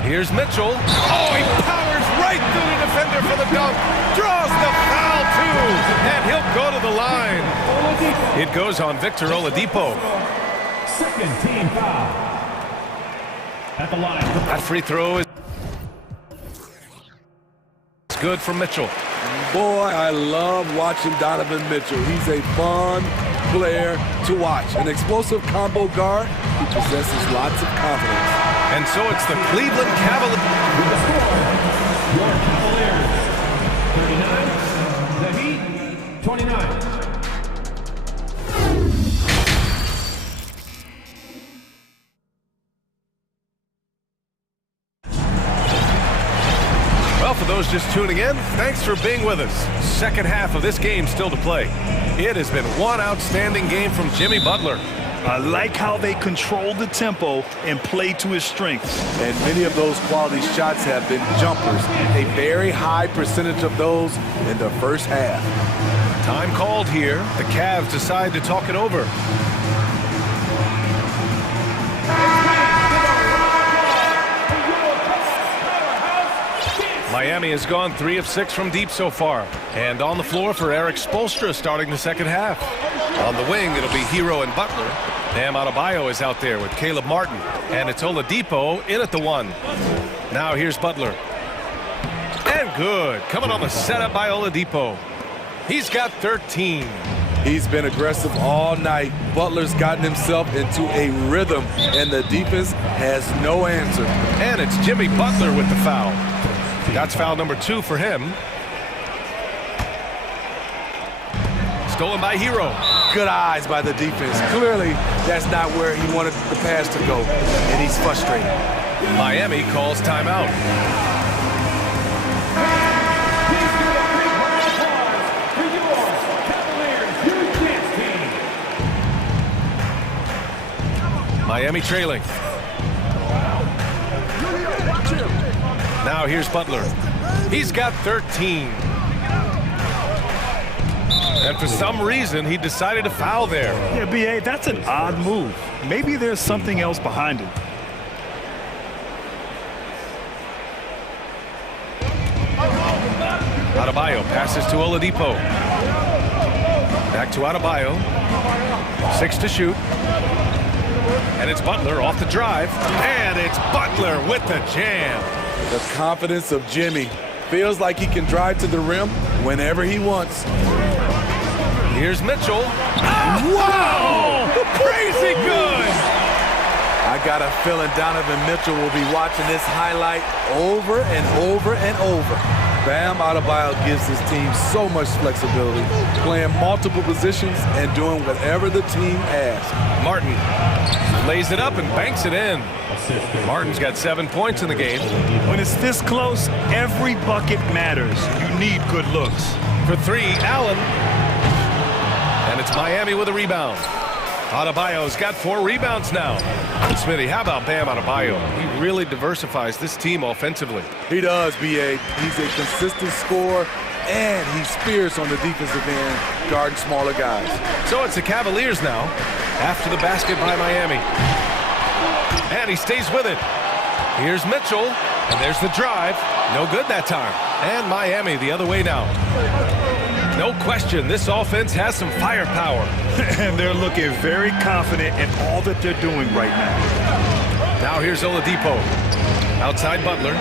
Here's Mitchell. Oh, he powers right through the defender for the dunk. Draws the foul, too. And he'll go to the line. It goes on Victor Oladipo. Second team foul. At the line. That free throw is good from Mitchell. Boy, I love watching Donovan Mitchell. He's a fun player to watch. An explosive combo guard who possesses lots of confidence. And so it's the Cleveland Cavaliers. Your Cavaliers, 39. The Heat, 29. Well, for those just tuning in, thanks for being with us. Second half of this game still to play. It has been one outstanding game from Jimmy Butler. I like how they control the tempo and play to his strengths. And many of those quality shots have been jumpers. A very high percentage of those in the first half. Time called here. The Cavs decide to talk it over. Miami has gone 3 of 6 from deep so far. And on the floor for Eric Spoelstra starting the second half. On the wing, it'll be Hero and Butler. Bam Adebayo is out there with Caleb Martin. And it's Oladipo in at the 1. Now here's Butler. And good. Coming on the setup by Oladipo. He's got 13. He's been aggressive all night. Butler's gotten himself into a rhythm, and the defense has no answer. And it's Jimmy Butler with the foul. That's foul number 2 for him. Stolen by Hero. Good eyes by the defense. Clearly, that's not where he wanted the pass to go, and he's frustrated. Miami calls timeout. Miami trailing. Now here's Butler. He's got 13. And for some reason, he decided to foul there. Yeah, B.A., that's an odd move. Maybe there's something else behind it. Adebayo passes to Oladipo. Back to Adebayo. 6 to shoot. And it's Butler off the drive. And it's Butler with the jam. The confidence of Jimmy. Feels like he can drive to the rim whenever he wants. Here's Mitchell. Oh, wow! Crazy good! I got a feeling Donovan Mitchell will be watching this highlight over and over and over. Bam Adebayo gives his team so much flexibility, playing multiple positions and doing whatever the team asks. Martin lays it up and banks it in. Martin's got 7 points in the game. When it's this close, every bucket matters. You need good looks. For 3, Allen. And it's Miami with a rebound. Adebayo's got 4 rebounds now. Smitty, how about Bam Adebayo? He really diversifies this team offensively. He does, B.A. He's a consistent scorer, and he spears on the defensive end, guarding smaller guys. So it's the Cavaliers now, after the basket by Miami. And he stays with it. Here's Mitchell, and there's the drive. No good that time. And Miami the other way now. No question, this offense has some firepower. And they're looking very confident in all that they're doing right now. Now here's Oladipo. Outside Butler.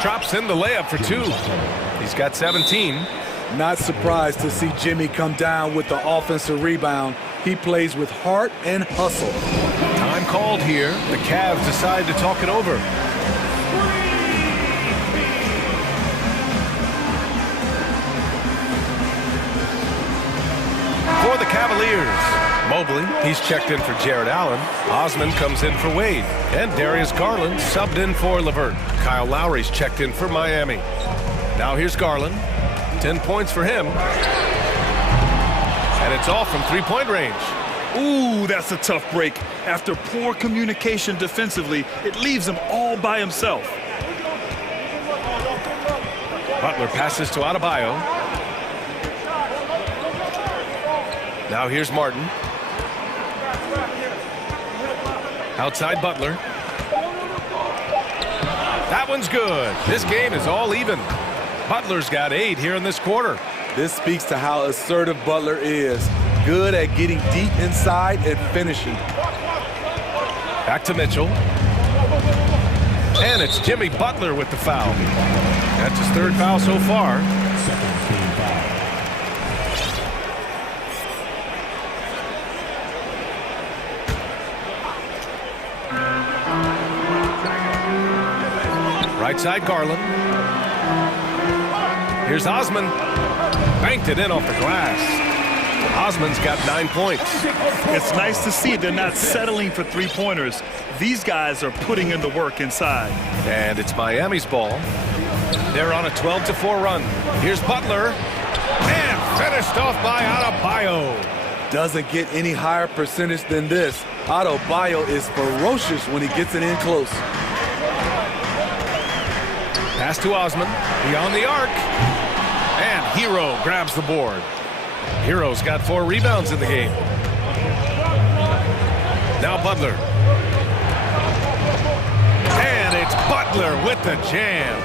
Drops in the layup for 2. He's got 17. Not surprised to see Jimmy come down with the offensive rebound. He plays with heart and hustle. Time called here. The Cavs decide to talk it over. For the Cavaliers, Mobley, he's checked in for Jared Allen. Osman comes in for Wade. And Darius Garland subbed in for LeVert. Kyle Lowry's checked in for Miami. Now here's Garland. 10 points for him. And it's off from 3-point range. Ooh, that's a tough break. After poor communication defensively, it leaves him all by himself. Butler passes to Adebayo. Now here's Martin. Outside Butler. That one's good. This game is all even. Butler's got 8 here in this quarter. This speaks to how assertive Butler is. Good at getting deep inside and finishing. Back to Mitchell. And it's Jimmy Butler with the foul. That's his 3rd foul so far. Right side Garland. Here's Osman. Banked it in off the glass. Osman's got 9 points. It's nice to see they're not settling for 3-pointers. These guys are putting in the work inside. And it's Miami's ball. They're on a 12-4 run. Here's Butler. And finished off by Adebayo. Doesn't get any higher percentage than this. Adebayo is ferocious when he gets it in close. Pass to Osman. Beyond the arc. And Hero grabs the board. Hero's got 4 rebounds in the game. Now Butler. And it's Butler with the jam.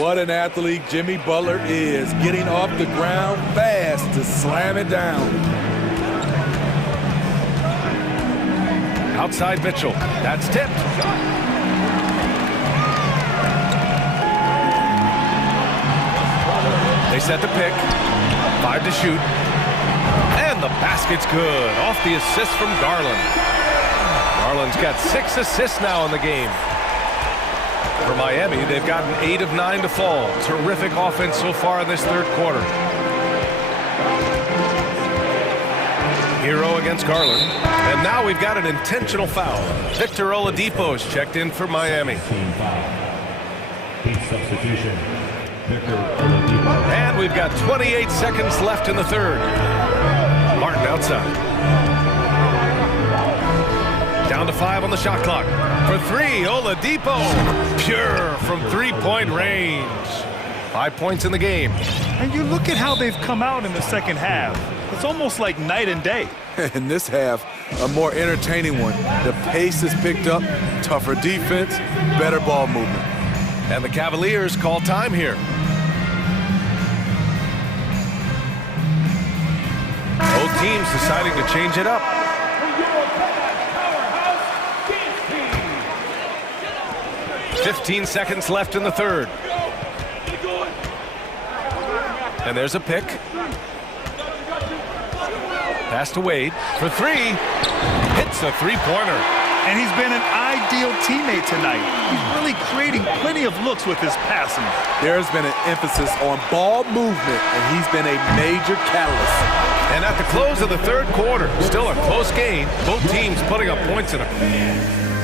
What an athlete Jimmy Butler is, getting off the ground fast to slam it down. Outside Mitchell. That's tipped. They set the pick. 5 to shoot. And the basket's good. Off the assist from Garland. Garland's got 6 assists now in the game. For Miami, they've gotten 8 of 9 to fall. Terrific offense so far in this third quarter. Hero against Garland. And now we've got an intentional foul. Victor Oladipo's checked in for Miami. Team substitution. Victor Oladipo. And we've got 28 seconds left in the third. Martin outside. Down to 5 on the shot clock. For 3, Oladipo. Pure from three-point range. 5 points in the game. And you look at how they've come out in the second half. It's almost like night and day. In this half, a more entertaining one. The pace is picked up, tougher defense, better ball movement. And the Cavaliers call time here. Both teams deciding to change it up. 15 seconds left in the third. And there's a pick. Pass to Wade for 3. Hits a three-pointer. And he's been an ideal teammate tonight. He's really creating plenty of looks with his passing. There's been an emphasis on ball movement, and he's been a major catalyst. And at the close of the third quarter, still a close game. Both teams putting up points in it.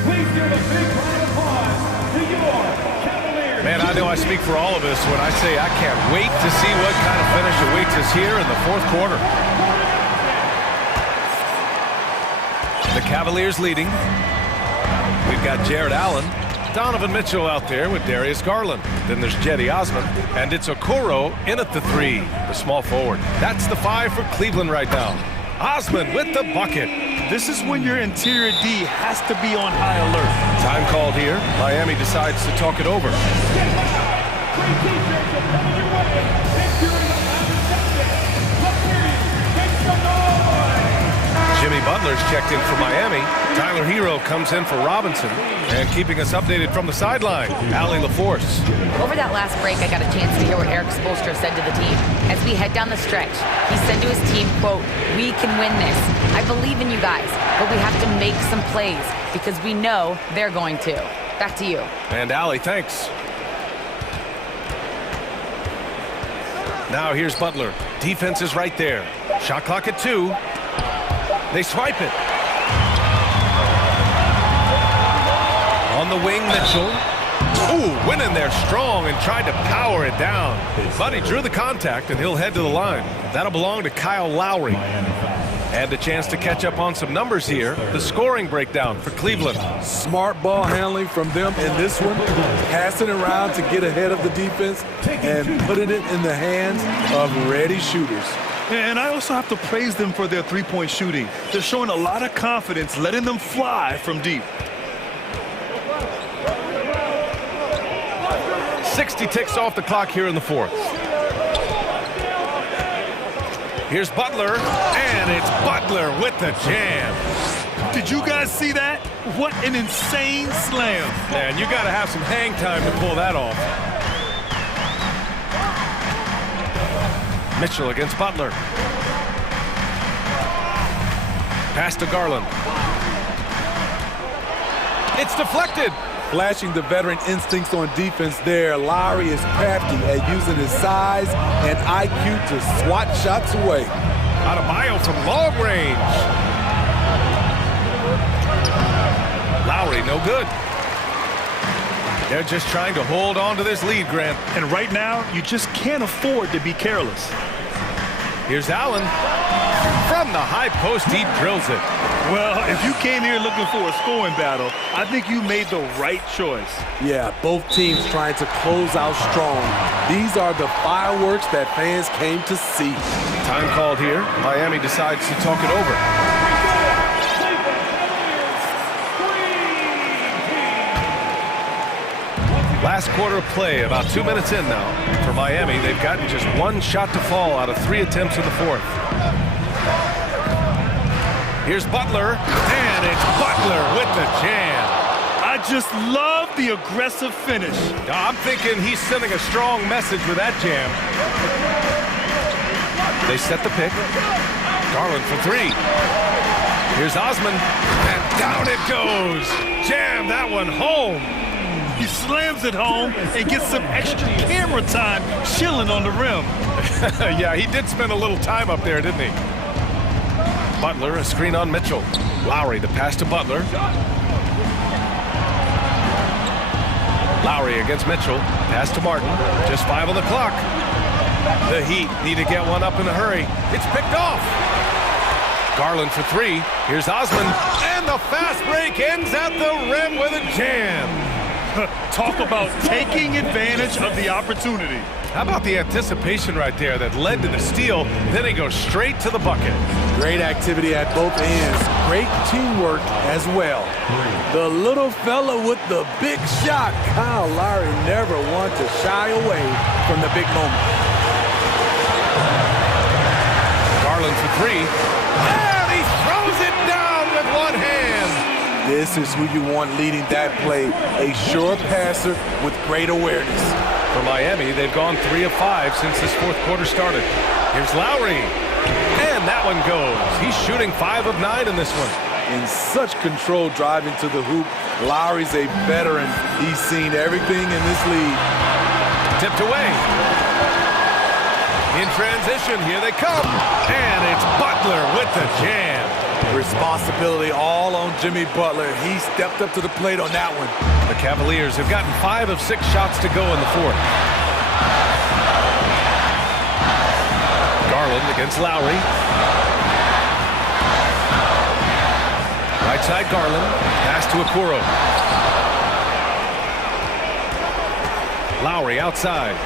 Please give a big round of applause to your Cavaliers. Man, I know I speak for all of us when I say I can't wait to see what kind of finish awaits us here in the fourth quarter. The Cavaliers leading. We've got Jared Allen, Donovan Mitchell out there with Darius Garland. Then there's Jetty Osman, and it's Okoro in at the 3, the small forward. That's the 5 for Cleveland right now. Osman with the bucket. This is when your interior D has to be on high alert. Time called here. Miami decides to talk it over. Jimmy Butler's checked in for Miami. Tyler Hero comes in for Robinson. And keeping us updated from the sideline, Allie LaForce. Over that last break, I got a chance to hear what Eric Spoelstra said to the team. As we head down the stretch, he said to his team, quote, "We can win this. I believe in you guys, but we have to make some plays because we know they're going to." Back to you. And Allie, thanks. Now here's Butler. Defense is right there. Shot clock at 2. They swipe it. On the wing, Mitchell. Ooh, went in there strong and tried to power it down. But he drew the contact, and he'll head to the line. That'll belong to Kyle Lowry. And a chance to catch up on some numbers here. The scoring breakdown for Cleveland. Smart ball handling from them in this one. Passing around to get ahead of the defense and putting it in the hands of ready shooters. And I also have to praise them for their three-point shooting. They're showing a lot of confidence, letting them fly from deep. 60 ticks off the clock here in the fourth. Here's Butler, and it's Butler with the jam. Did you guys see that? What an insane slam. Man, you got to have some hang time to pull that off. Mitchell against Butler. Pass to Garland. It's deflected. Flashing the veteran instincts on defense there. Lowry is crafty at using his size and IQ to swat shots away. Adebayo from long range. Lowry, no good. They're just trying to hold on to this lead, Grant. And right now, you just can't afford to be careless. Here's Allen. From the high post, he drills it. Well, if you came here looking for a scoring battle, I think you made the right choice. Yeah, both teams trying to close out strong. These are the fireworks that fans came to see. Time called here. Miami decides to talk it over. Last quarter of play, about 2 minutes in now. For Miami, they've gotten just one shot to fall out of 3 attempts in the fourth. Here's Butler, and it's Butler with the jam. I just love the aggressive finish. I'm thinking he's sending a strong message with that jam. They set the pick. Garland for 3. Here's Osman, and down it goes. Jam that one home. He slams it home and gets some extra camera time chilling on the rim. Yeah, he did spend a little time up there, didn't he? Butler, a screen on Mitchell. Lowry, the pass to Butler. Lowry against Mitchell. Pass to Martin. Just 5 on the clock. The Heat need to get one up in a hurry. It's picked off. Garland for 3. Here's Osman. And the fast break ends at the rim with a jam. Talk about taking advantage of the opportunity. How about the anticipation right there that led to the steal? Then he goes straight to the bucket. Great activity at both ends. Great teamwork as well. The little fella with the big shot. Kyle Lowry never wanted to shy away from the big moment. Garland for 3. And he throws it down with one hand. This is who you want leading that play. A sure passer with great awareness. For Miami, they've gone 3 of 5 since this fourth quarter started. Here's Lowry. And that one goes. He's shooting 5 of 9 in this one. In such control driving to the hoop. Lowry's a veteran. He's seen everything in this league. Tipped away. In transition, here they come. And it's Butler with the jam. Responsibility all on Jimmy Butler. He stepped up to the plate on that one. The Cavaliers have gotten 5 of 6 shots to go in the fourth. Garland against Lowry. Right side Garland. Pass to Okoro. Lowry outside.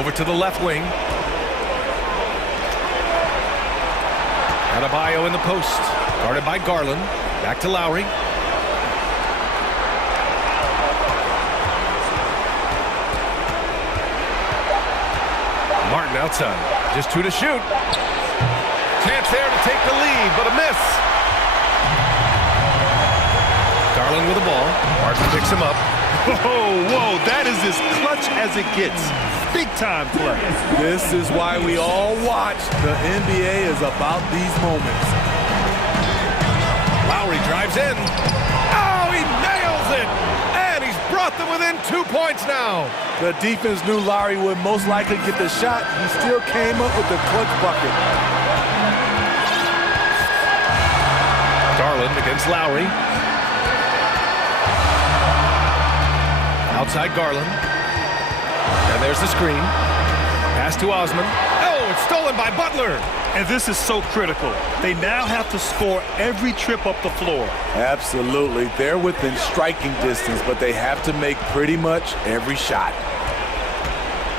Over to the left wing. Adebayo in the post. Guarded by Garland. Back to Lowry. Martin outside. Just 2 to shoot. Chance there to take the lead, but a miss. Garland with the ball. Martin picks him up. Whoa, that is as clutch as it gets. Big time play. This is why we all watch. The NBA is about these moments. Lowry drives in. Oh, he nails it! And he's brought them within 2 points now. The defense knew Lowry would most likely get the shot. He still came up with the clutch bucket. Garland against Lowry. Outside Garland. And there's the screen. Pass to Osman. Oh, it's stolen by Butler. And this is so critical. They now have to score every trip up the floor. Absolutely. They're within striking distance, but they have to make pretty much every shot.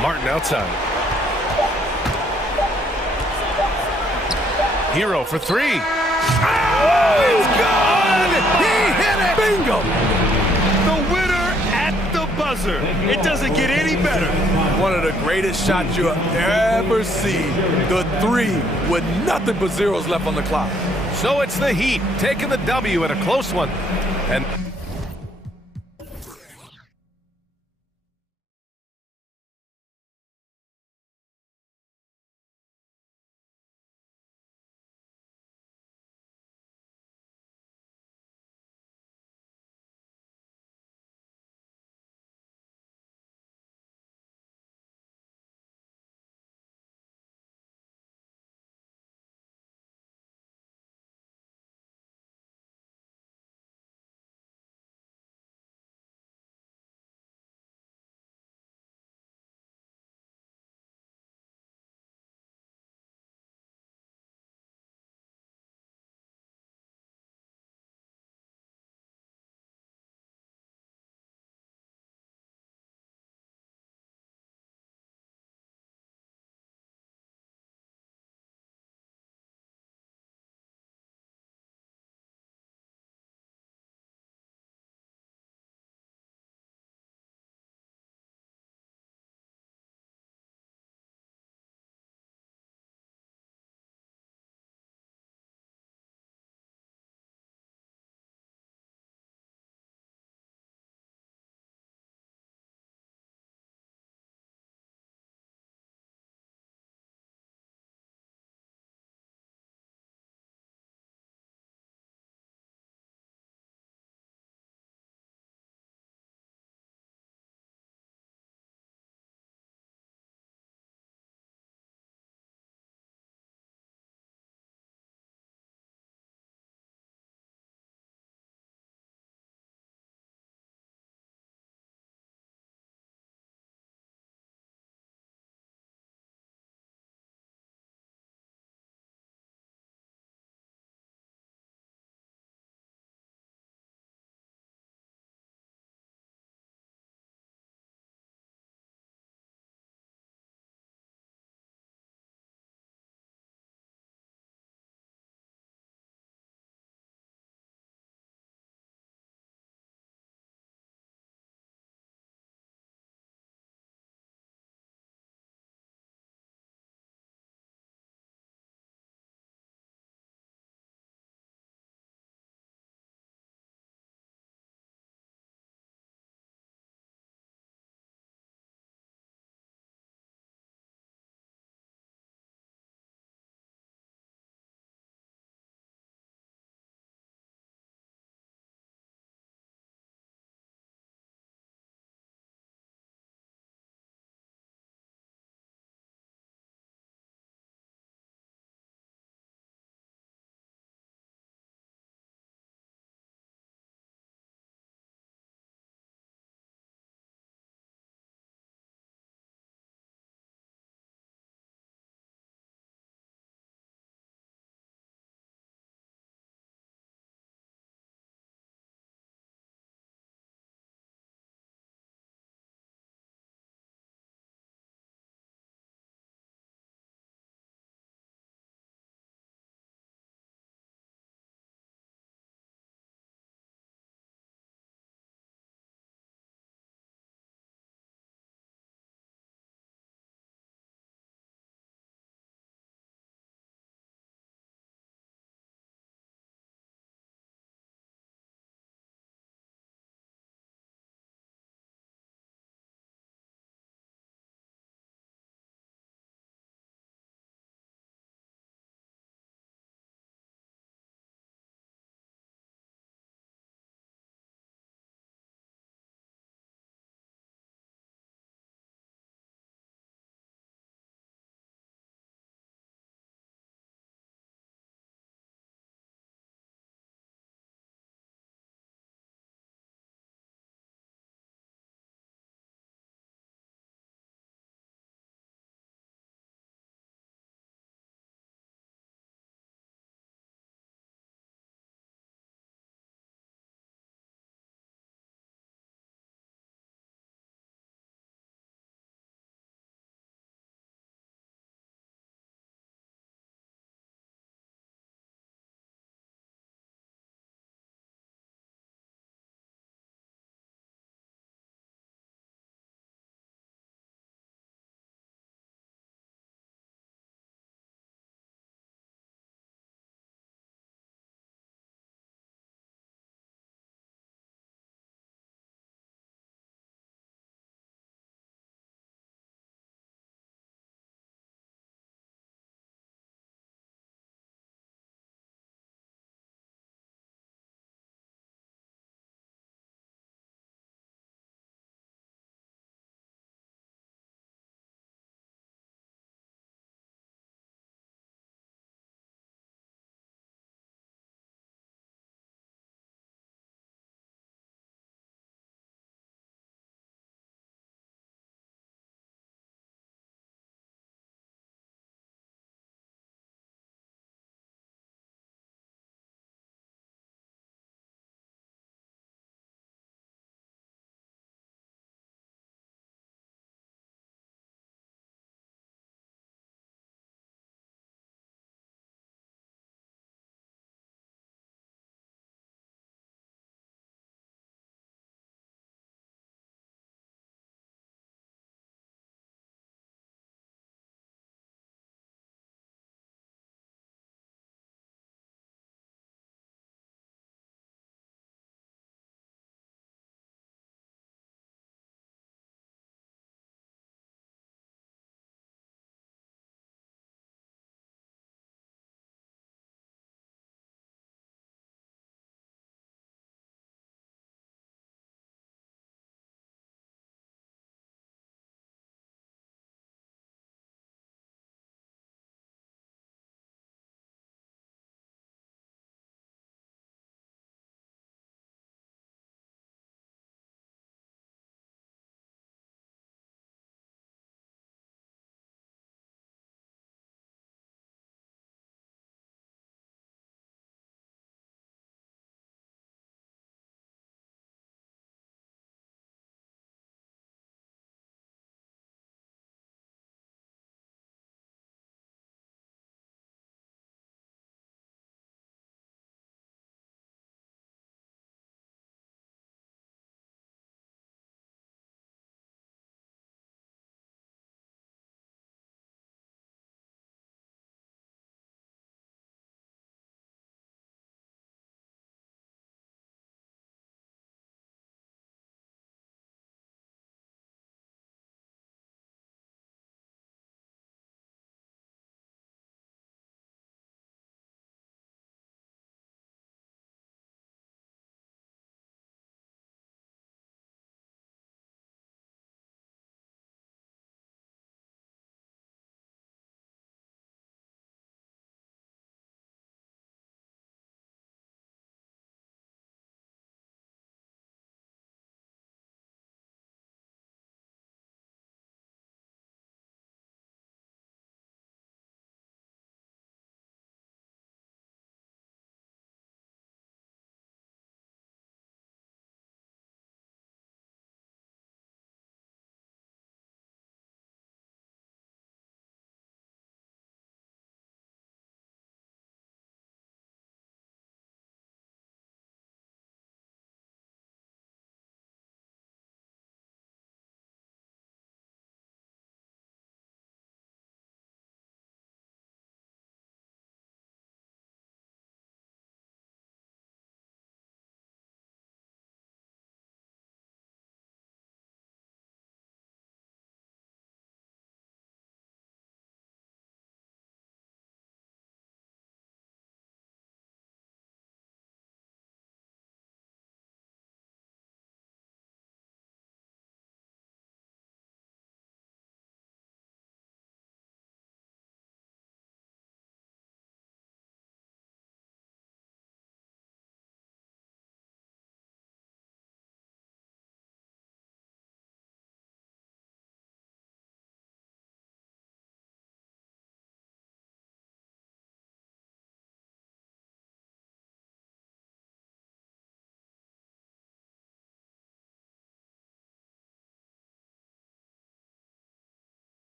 Martin outside. Hero for 3. Oh, it's good! He hit it! Bingo! The winner at the buzzer. It doesn't get any better. One of the greatest shots you'll ever see. The 3 with nothing but zeros left on the clock. So it's the Heat taking the W in a close one. And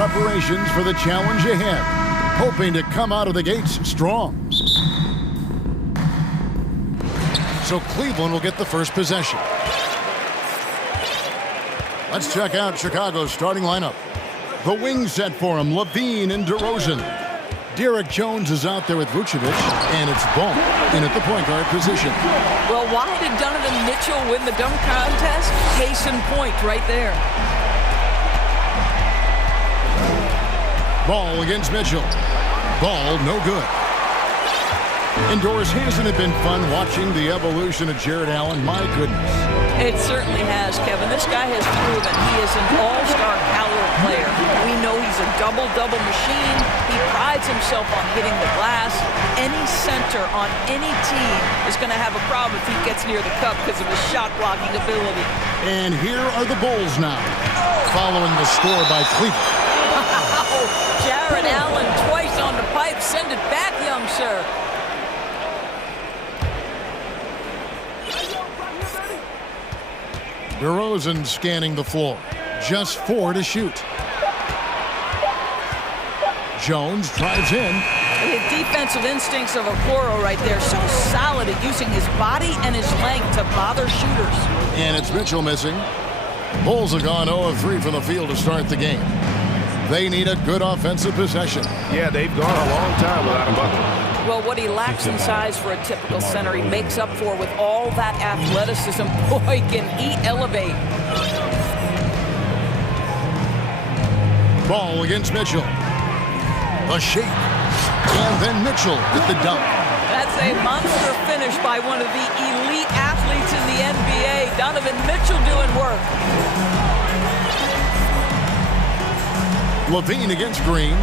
preparations for the challenge ahead, hoping to come out of the gates strong. So Cleveland will get the first possession. Let's check out Chicago's starting lineup. The wings set for him, Levine and DeRozan. Derek Jones is out there with Vucevic, and it's Ball in at the point guard position. Well, why did Donovan Mitchell win the dunk contest? Case in point right there. Ball against Mitchell. Ball no good. Indoors, hasn't it been fun watching the evolution of Jared Allen? My goodness. It certainly has, Kevin. This guy has proven he is an all-star caliber player. We know he's a double-double machine. He prides himself on hitting the glass. Any center on any team is going to have a problem if he gets near the cup because of his shot-blocking ability. And here are the Bulls now, following the score by Cleveland. Wow! Jared Allen twice on the pipe. Send it back, young sir. DeRozan scanning the floor. Just 4 to shoot. Jones drives in. The defensive instincts of Okoro right there. So solid at using his body and his length to bother shooters. And it's Mitchell missing. Bulls have gone 0 of 3 from the field to start the game. They need a good offensive possession. Yeah, they've gone a long time without a bucket. Well, what he lacks in size for a typical center, he makes up for with all that athleticism. Boy, can he elevate. Ball against Mitchell. A shake. And then Mitchell with the dunk. That's a monster finish by one of the elite athletes in the NBA. Donovan Mitchell doing work. Levine against Green.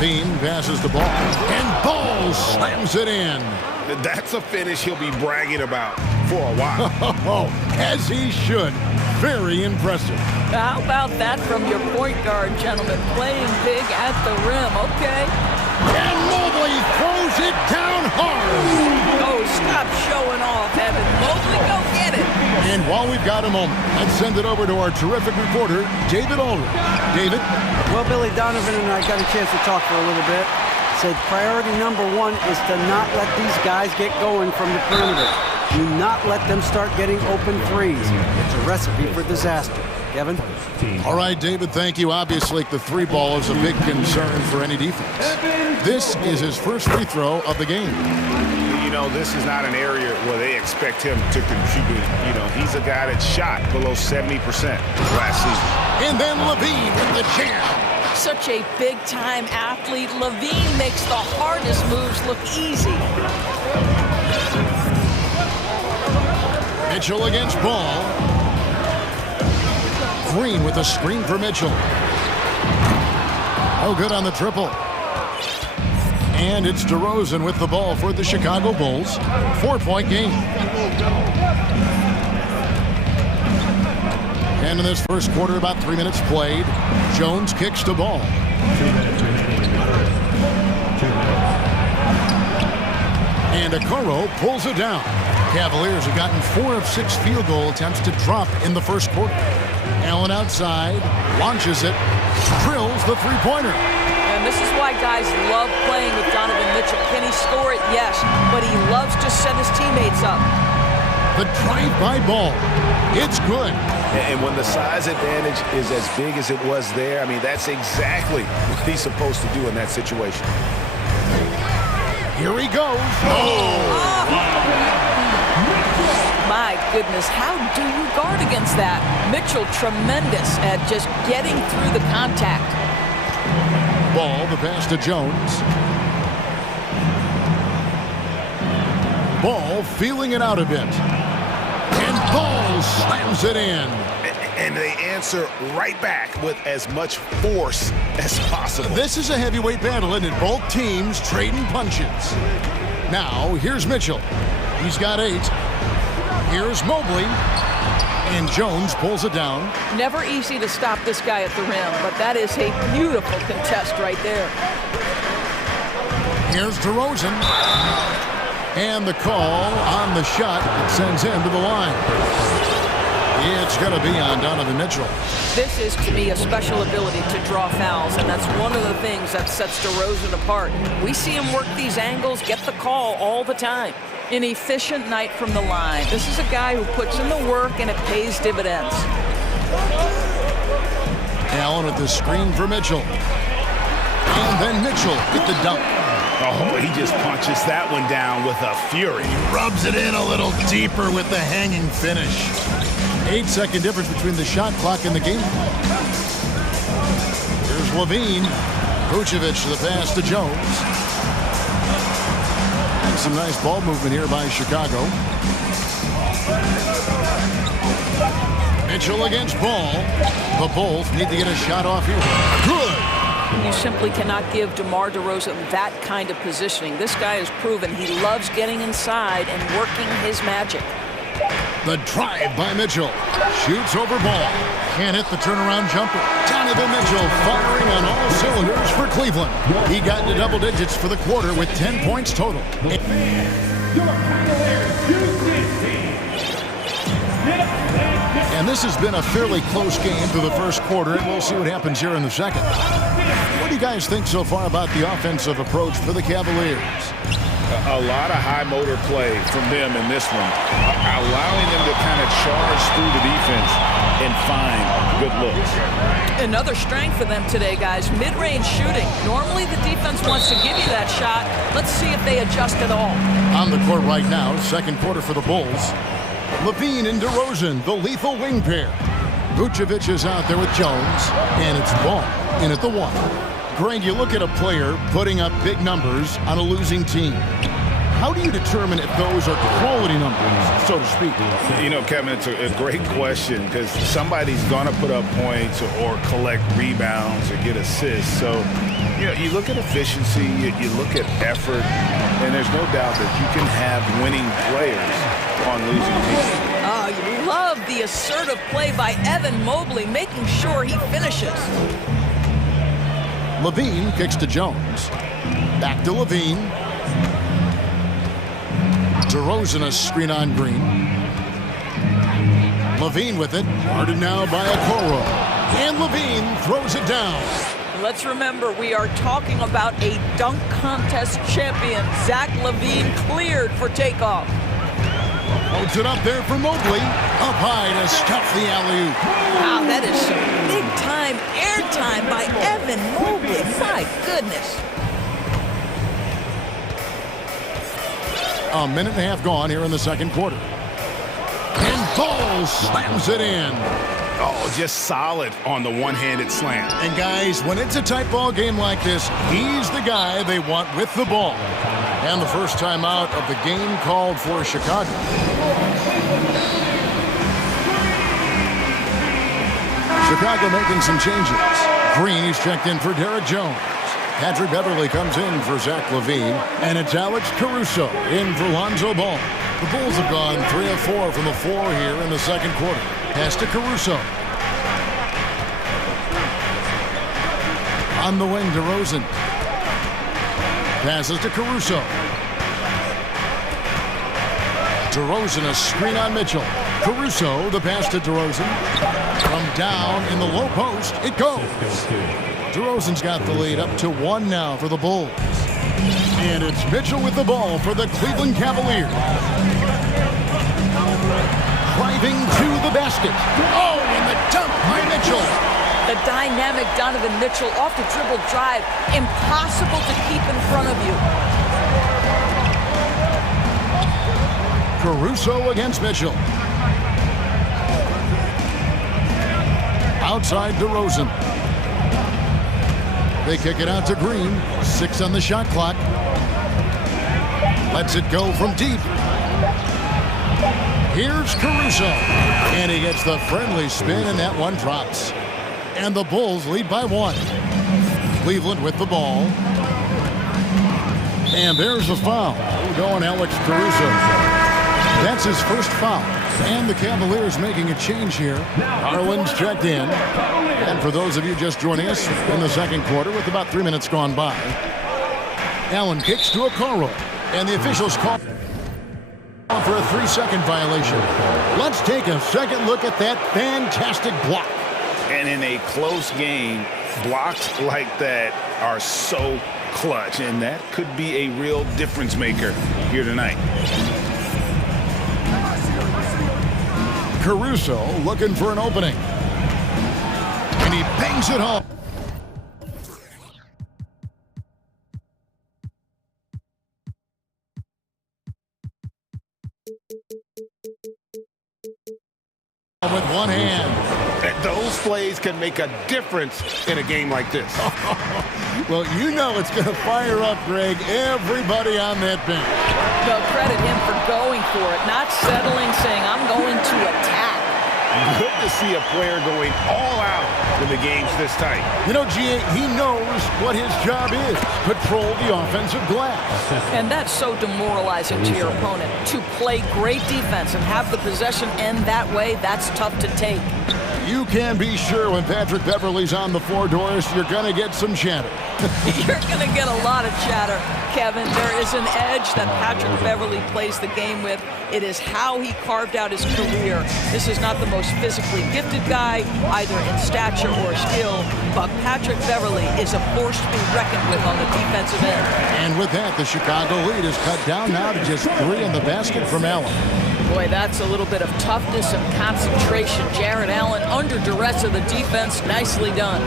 Levine passes the ball. And Ball slams it in. That's a finish he'll be bragging about for a while. As he should. Very impressive. How about that from your point guard, gentlemen? Playing big at the rim, okay? And Mobley throws it down hard. Oh, stop showing off, Evan. Mobley, go get it. And while we've got a moment, let's send it over to our terrific reporter, David Aldridge. David? Well, Billy Donovan and I got a chance to talk for a little bit. Said priority number 1 is to not let these guys get going from the perimeter. Do not let them start getting open threes. It's a recipe for disaster. Kevin? All right, David, thank you. Obviously, the 3-ball is a big concern for any defense. This is his first free throw of the game. You know, this is not an area where they expect him to contribute. You know, he's a guy that shot below 70% last season. And then Levine with the jam. Such a big-time athlete. Levine makes the hardest moves look easy. Mitchell against Ball. Green with a screen for Mitchell. Oh, good on the triple. And it's DeRozan with the ball for the Chicago Bulls. 4-point game. And in this first quarter, about 3 minutes played. Jones kicks the ball. And Okoro pulls it down. Cavaliers have gotten 4 of 6 field goal attempts to drop in the first quarter. Allen outside, launches it, drills the three-pointer. And this is why guys love playing with Donovan Mitchell. Can he score it? Yes, but he loves to set his teammates up. The drive-by ball. It's good. And when the size advantage is as big as it was there, I mean, that's exactly what he's supposed to do in that situation. Here he goes. My goodness, how do you guard against that? Mitchell tremendous at just getting through the contact. Ball, the pass to Jones. Ball feeling it out a bit. And Ball slams it in. And they answer right back with as much force as possible. This is a heavyweight battle, isn't it? Both teams trading punches. Now, here's Mitchell. He's got 8. Here's Mobley. And Jones pulls it down. Never easy to stop this guy at the rim, but that is a beautiful contest right there. Here's DeRozan. And the call on the shot that sends him to the line. It's going to be on Donovan Mitchell. This is, to me, a special ability to draw fouls, and that's one of the things that sets DeRozan apart. We see him work these angles, get the call all the time. An efficient night from the line. This is a guy who puts in the work, and it pays dividends. Allen with the screen for Mitchell. And then Mitchell with the dunk. Oh, he just punches that one down with a fury. Rubs it in a little deeper with the hanging finish. 8-second difference between the shot clock and the game. Here's Levine. Vucevic the pass to Jones. And some nice ball movement here by Chicago. Mitchell against Ball. The Bulls need to get a shot off here. Good. You simply cannot give DeMar DeRozan that kind of positioning. This guy has proven he loves getting inside and working his magic. The drive by Mitchell. Shoots over Ball. Can't hit the turnaround jumper. Donovan Mitchell firing on all cylinders for Cleveland. He got into double digits for the quarter with 10 points total. And this has been a fairly close game through the first quarter, and we'll see what happens here in the second. What do you guys think so far about the offensive approach for the Cavaliers? A lot of high motor play from them in this one, allowing them to kind of charge through the defense and find good looks. Another strength for them today, guys, mid-range shooting. Normally the defense wants to give you that shot. Let's see if they adjust at all. On the court right now, second quarter for the Bulls. Levine and DeRozan, the lethal wing pair. Vucevic is out there with Jones, and it's Ball in at the one. Greg, you look at a player putting up big numbers on a losing team. How do you determine if those are quality numbers, so to speak? You know, Kevin, it's a great question because somebody's going to put up points or collect rebounds or get assists. So, you know, you look at efficiency, you look at effort, and there's no doubt that you can have winning players on losing teams. You love the assertive play by Evan Mobley, making sure he finishes. Levine kicks to Jones. Back to Levine. DeRozan a screen on Green. Levine with it. Guarded now by Okoro. And Levine throws it down. Let's remember, we are talking about a dunk contest champion. Zach LaVine cleared for takeoff. Holds it up there for Mobley. Up high to stuff the alley-oop. Wow, that is some big-time airtime by Evan Mobley. My goodness. A minute and a half gone here in the second quarter. And Ball slams it in. Oh, just solid on the one-handed slam. And guys, when it's a tight ball game like this, he's the guy they want with the ball. And the first time out of the game called for Chicago. Chicago making some changes. Green is checked in for Derek Jones. Patrick Beverly comes in for Zach LaVine. And it's Alex Caruso in for Lonzo Ball. The Bulls have gone 3 of 4 from the floor here in the second quarter. Pass to Caruso. On the wing, DeRozan. Passes to Caruso. DeRozan a screen on Mitchell. Caruso, the pass to DeRozan. From down in the low post, it goes. DeRozan's got the lead up to 1 now for the Bulls. And it's Mitchell with the ball for the Cleveland Cavaliers. Driving to the basket. Oh, and the dunk by Mitchell. The dynamic Donovan Mitchell off the dribble drive. Impossible to keep in front of you. Caruso against Mitchell. Outside DeRozan. They kick it out to Green. 6 on the shot clock. Lets it go from deep. Here's Caruso. And he gets the friendly spin, and that one drops. And the Bulls lead by 1. Cleveland with the ball. And there's the foul. Going Alex Caruso. That's his first foul. And the Cavaliers making a change here. Harlan's checked in. And for those of you just joining us in the second quarter with about 3 minutes gone by, Allen kicks to Okoro. And the officials call. For a 3-second violation. Let's take a second look at that fantastic block. And in a close game, blocks like that are so clutch, and that could be a real difference maker here tonight. Caruso looking for an opening. And he bangs it home. With one hand. Those plays can make a difference in a game like this. Well, you know it's going to fire up, Greg, everybody on that bench. Well, credit him for going for it, not settling, saying, I'm going to attack. Good to see a player going all out when the game's this tight. You know, G.A., he knows what his job is. Control the offensive glass. And that's so demoralizing to your opponent. To play great defense and have the possession end that way, that's tough to take. You can be sure when Patrick Beverley's on the floor, Doris, you're going to get some chatter. You're going to get a lot of chatter, Kevin. There is an edge that Patrick Beverley plays the game with. It is how he carved out his career. This is not the most physically gifted guy, either in stature or skill, but Patrick Beverley is a force to be reckoned with on the defensive end. And with that, the Chicago lead is cut down now to just 3 in the basket from Allen. Boy, that's a little bit of toughness and concentration. Jared Allen under duress of the defense. Nicely done.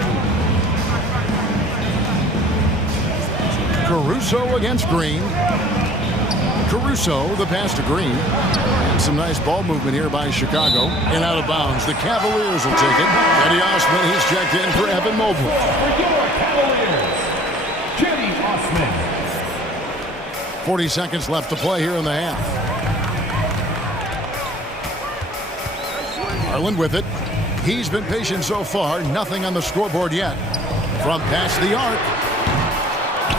Caruso against Green. Caruso, the pass to Green. Some nice ball movement here by Chicago. And out of bounds. The Cavaliers will take it. Eddie Osman, he's checked in for Evan Mobley. Eddie Osman. 40 seconds left to play here in the half. Garland with it. He's been patient so far. Nothing on the scoreboard yet. From past the arc.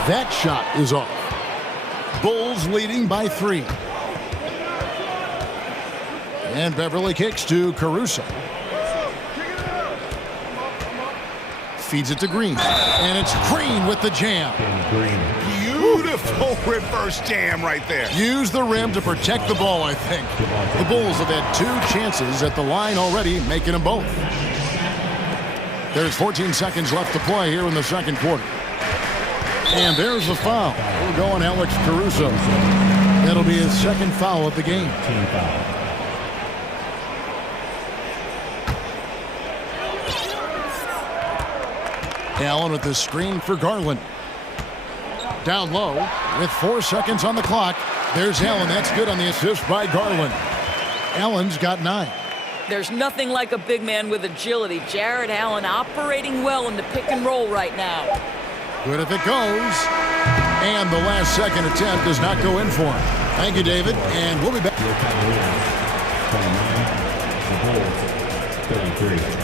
That shot is off. Bulls leading by 3. And Beverly kicks to Caruso. Feeds it to Green. And it's Green with the jam. Beautiful reverse jam right there. Use the rim to protect the ball, I think. The Bulls have had 2 chances at the line already, making them both. There's 14 seconds left to play here in the second quarter. And there's the foul. We're going Alex Caruso. That'll be his second foul of the game. Team foul. Allen with the screen for Garland. Down low with 4 seconds on the clock. There's Allen. That's good on the assist by Garland. Allen's got 9. There's nothing like a big man with agility. Jared Allen operating well in the pick and roll right now. Good if it goes. And the last second attempt does not go in for him. Thank you, David. And we'll be back. 29, the Bulls, 33.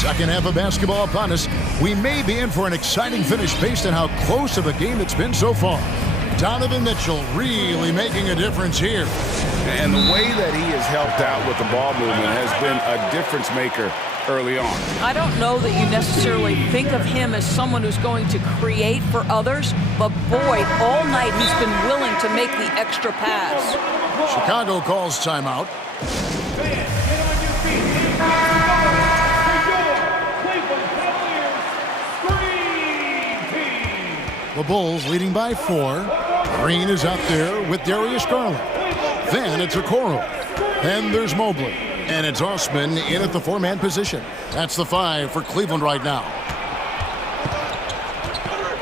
Second half of basketball upon us. We may be in for an exciting finish based on how close of a game it's been so far. Donovan Mitchell really making a difference here. And the way that he has helped out with the ball movement has been a difference maker early on. I don't know that you necessarily think of him as someone who's going to create for others, but boy, all night he's been willing to make the extra pass. Chicago calls timeout. The Bulls leading by 4. Green is out there with Darius Garland. Then it's Okoro. Then there's Mobley. And it's Osman in at the 4-man position. That's the 5 for Cleveland right now.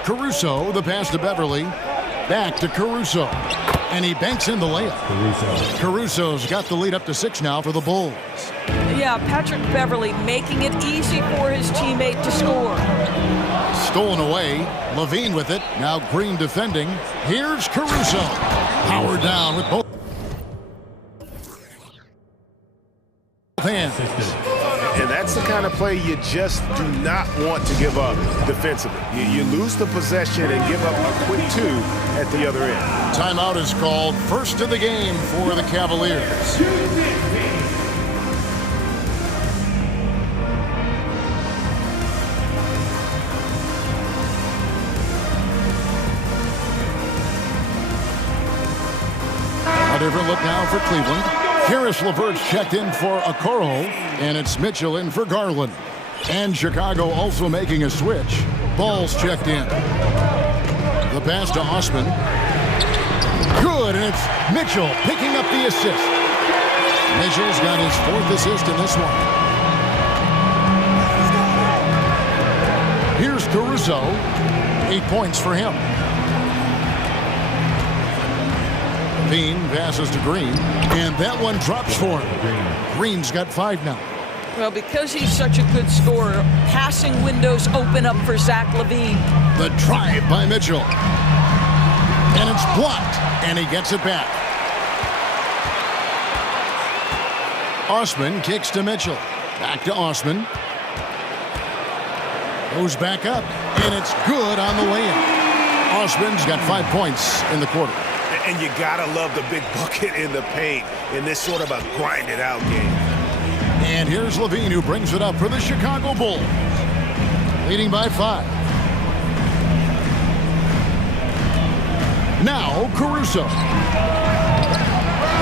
Caruso, the pass to Beverly. Back to Caruso. And he banks in the layup. Caruso's got the lead up to 6 now for the Bulls. Yeah, Patrick Beverly making it easy for his teammate to score. Stolen away. Levine with it. Now Green defending. Here's Caruso. Power down with both hands. And that's the kind of play you just do not want to give up defensively. You lose the possession and give up a quick 2 at the other end. Timeout is called. First of the game for the Cavaliers. different look now for Cleveland. Karis LeVert's checked in for Okoro, and it's Mitchell in for Garland. And Chicago also making a switch. Ball's checked in. The pass to Osman. Good, and it's Mitchell picking up the assist. Mitchell's got his 4th assist in this one. Here's Caruso. 8 points for him. Bean passes to Green, and that one drops for him. Green's got 5 now. Well, because he's such a good scorer, passing windows open up for Zach LaVine. The drive by Mitchell. And it's blocked, and he gets it back. Osman kicks to Mitchell. Back to Osman. Goes back up, and it's good on the way in. Osman's got 5 points in the quarter. And you gotta love the big bucket in the paint in this sort of a grinded-out game. And here's LaVine, who brings it up for the Chicago Bulls. Leading by 5. Now Caruso.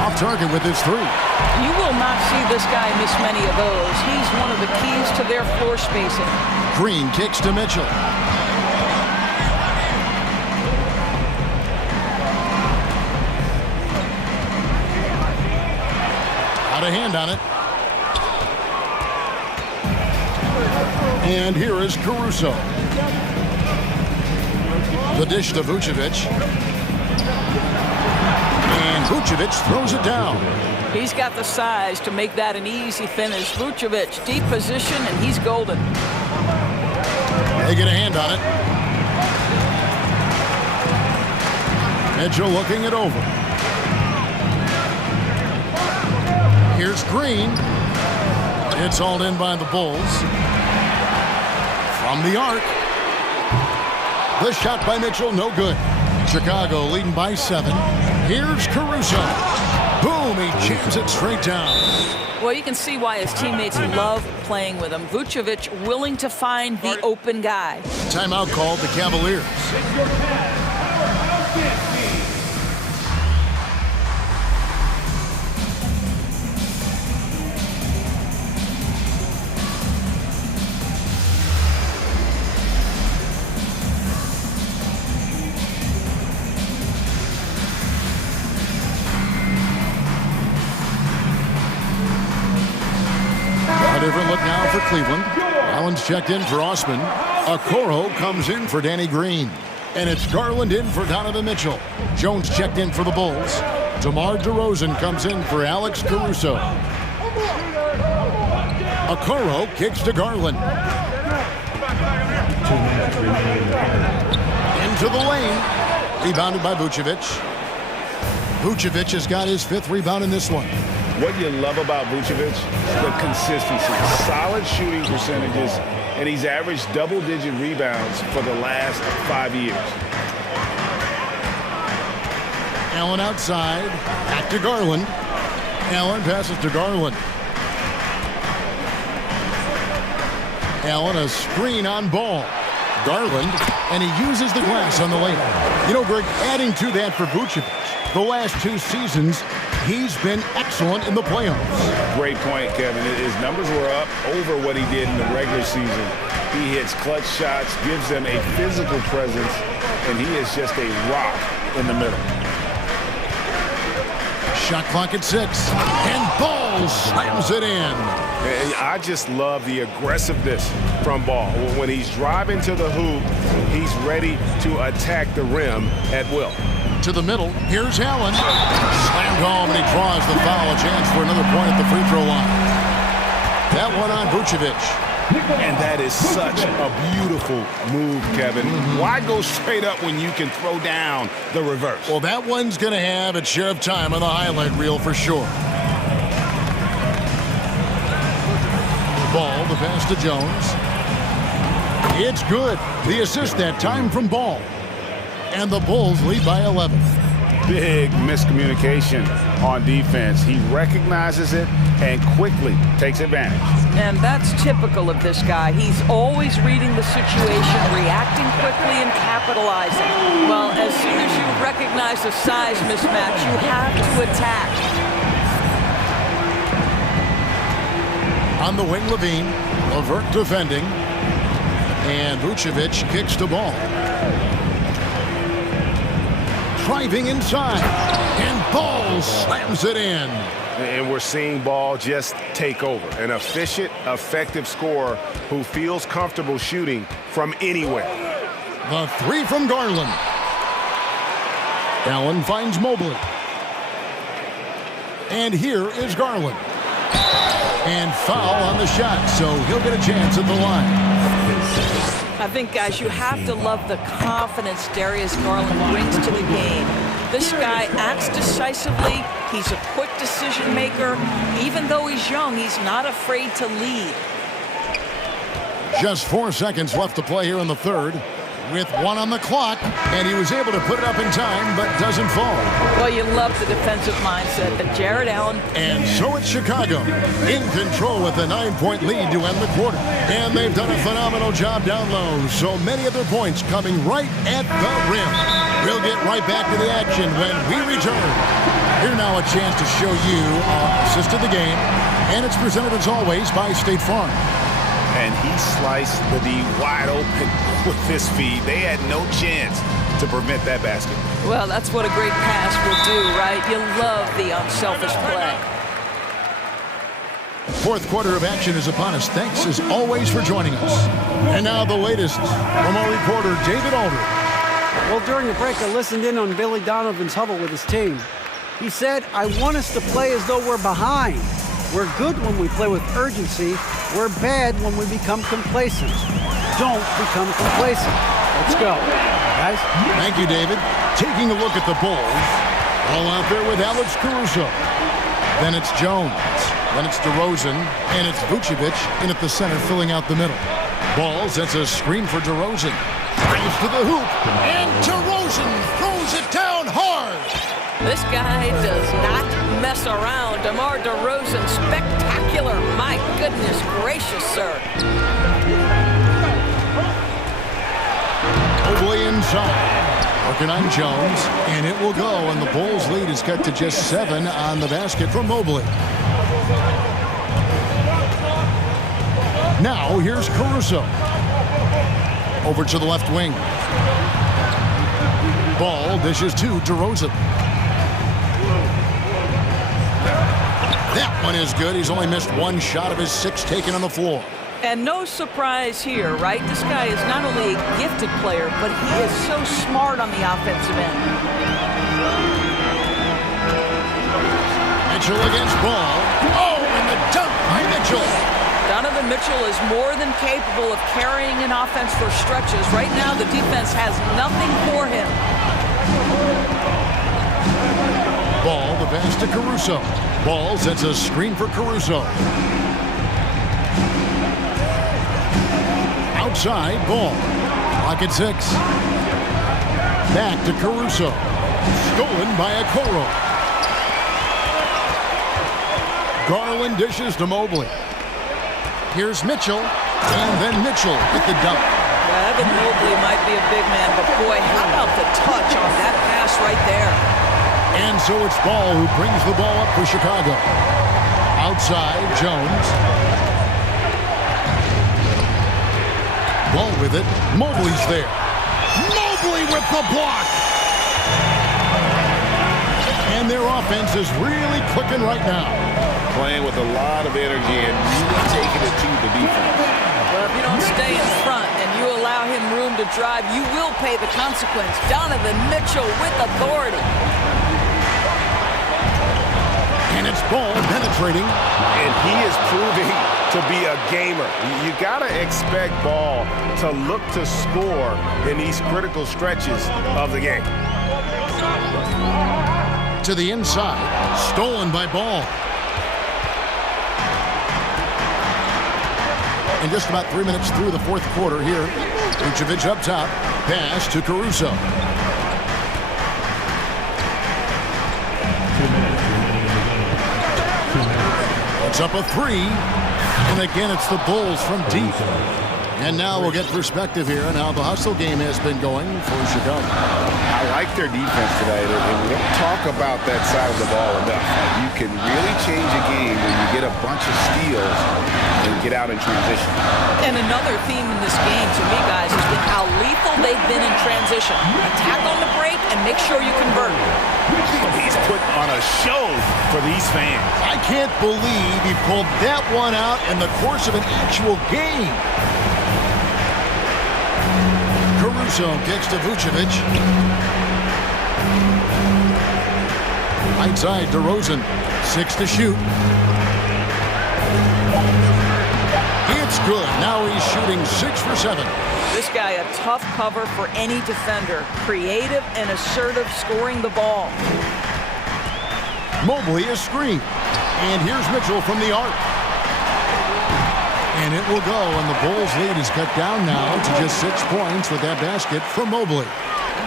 Off target with his 3. You will not see this guy miss many of those. He's one of the keys to their floor spacing. Green kicks to Mitchell. Out of hand on it. And here is Caruso. The dish to Vucevic. And Vucevic throws it down. He's got the size to make that an easy finish. Vucevic, deep position, and he's golden. They get a hand on it. Mitchell looking it over. Here's Green. It's hauled in by the Bulls. From the arc. The shot by Mitchell, no good. Chicago leading by 7. Here's Caruso. Boom, he jams it straight down. Well, you can see why his teammates love playing with him. Vucevic willing to find the open guy. Timeout called the Cavaliers. A different look now for Cleveland. Allen's checked in for Osman. Okoro comes in for Danny Green. And it's Garland in for Donovan Mitchell. Jones checked in for the Bulls. DeMar DeRozan comes in for Alex Caruso. Okoro kicks to Garland. Into the lane. Rebounded by Vucevic. Vucevic has got his 5th rebound in this one. What you love about Vucevic, the consistency, solid shooting percentages, and he's averaged double-digit rebounds for the last 5 years. Allen outside, back to Garland. Allen passes to Garland. Allen a screen on Ball. Garland, and he uses the glass on the lane. You know, Greg, adding to that for Vucevic, the last 2 seasons, he's been excellent in the playoffs. Great point, Kevin. His numbers were up over what he did in the regular season. He hits clutch shots, gives them a physical presence, and he is just a rock in the middle. Shot clock at 6, and Ball slams it in. And I just love the aggressiveness from Ball. When he's driving to the hoop, he's ready to attack the rim at will. To the middle, here's Allen. Slammed home, and he draws the foul. A chance for another point at the free throw line. That one on Vucevic. And that is such a beautiful move, Kevin. Why go straight up when you can throw down the reverse? Well, that one's going to have its share of time on the highlight reel for sure. Ball, the pass to Jones. It's good. The assist that time from Ball. And the Bulls lead by 11. big miscommunication on defense. He recognizes it and quickly takes advantage. And that's typical of this guy. He's always reading the situation, reacting quickly and capitalizing. Well, as soon as you recognize the size mismatch, you have to attack. On the wing, Levine. Levert defending. And Vucevic kicks the ball. Driving inside. And Ball slams it in. And we're seeing Ball just take over. An efficient, effective scorer who feels comfortable shooting from anywhere. The three from Garland. Allen finds Mobley. And here is Garland. And foul on the shot, so he'll get a chance at the line. I think, guys, you have to love the confidence Darius Garland brings to the game. This guy acts decisively. He's a quick decision maker. Even though he's young, he's not afraid to lead. Just 4 seconds left to play here in the third. With 1 on the clock, and he was able to put it up in time, but doesn't fall. Well, you love the defensive mindset, but Jared Allen. And so it's Chicago in control with a 9-point lead to end the quarter. And they've done a phenomenal job down low. So many of their points coming right at the rim. We'll get right back to the action when we return. Here now a chance to show you our assist of the game. And it's presented as always by State Farm. And he sliced the D wide open with his feed. They had no chance to prevent that basket. Well, that's what a great pass will do, right? You love the unselfish play. Fourth quarter of action is upon us. Thanks as always for joining us. And now the latest from our reporter, David Aldridge. Well, during the break, I listened in on Billy Donovan's huddle with his team. He said, I want us to play as though we're behind. We're good when we play with urgency. We're bad when we become complacent. Don't become complacent. Let's go, guys. Thank you, David. Taking a look at the Bulls. All out there with Alex Caruso. Then it's Jones. Then it's DeRozan. And it's Vucevic in at the center, filling out the middle. Ball sets a screen for DeRozan. Drives to the hoop. And DeRozan throws it down hard. This guy does not mess around. DeMar DeRozan, spectacular. My goodness gracious, sir. Mobley inside. Working on Jones. And it will go. And the Bulls' lead is cut to just 7 on the basket from Mobley. Now here's Caruso. Over to the left wing. Ball dishes to DeRozan. That one is good. He's only missed 1 shot of his 6 taken on the floor. And no surprise here, right? This guy is not only a gifted player, but he is so smart on the offensive end. Mitchell against Ball. Oh, and the dunk by Mitchell. Donovan Mitchell is more than capable of carrying an offense for stretches. Right now, the defense has nothing for him. Ball, the pass to Caruso. Ball sets a screen for Caruso. Outside, Ball. Clock at 6. Back to Caruso. Stolen by Okoro. Garland dishes to Mobley. Here's Mitchell, and then Mitchell at the dunk. Well, Evan Mobley might be a big man, but boy, how about the touch on that pass right there? And so it's Ball who brings the ball up for Chicago. Outside, Jones. Ball with it. Mobley's there. Mobley with the block. And their offense is really clicking right now. Playing with a lot of energy and really taking it to the defense. Well, if you don't stay in front and you allow him room to drive, you will pay the consequence. Donovan Mitchell with authority. And it's Ball penetrating. And he is proving to be a gamer. You got to expect Ball to look to score in these critical stretches of the game. To the inside. Stolen by Ball. And just about 3 minutes through the fourth quarter here. Vucevic up top. Pass to Caruso. It's up a three. And again, it's the Bulls from deep. And now we'll get perspective here on how the hustle game has been going for Chicago. I like their defense today, and we don't talk about that side of the ball enough. You can really change a game when you get a bunch of steals and get out in transition. And another theme in this game, to me, guys, has been how lethal they've been in transition. Attack on the break and make sure you convert. He's putting on a show for these fans. I can't believe he pulled that one out in the course of an actual game. Caruso kicks to Vucevic. Right side to Rosen. 6 to shoot. It's good. Now he's shooting 6 for 7. This guy a tough cover for any defender. Creative and assertive scoring the ball. Mobley a screen. And here's Mitchell from the arc. And it will go, and the Bulls' lead is cut down now to just 6 points with that basket from Mobley.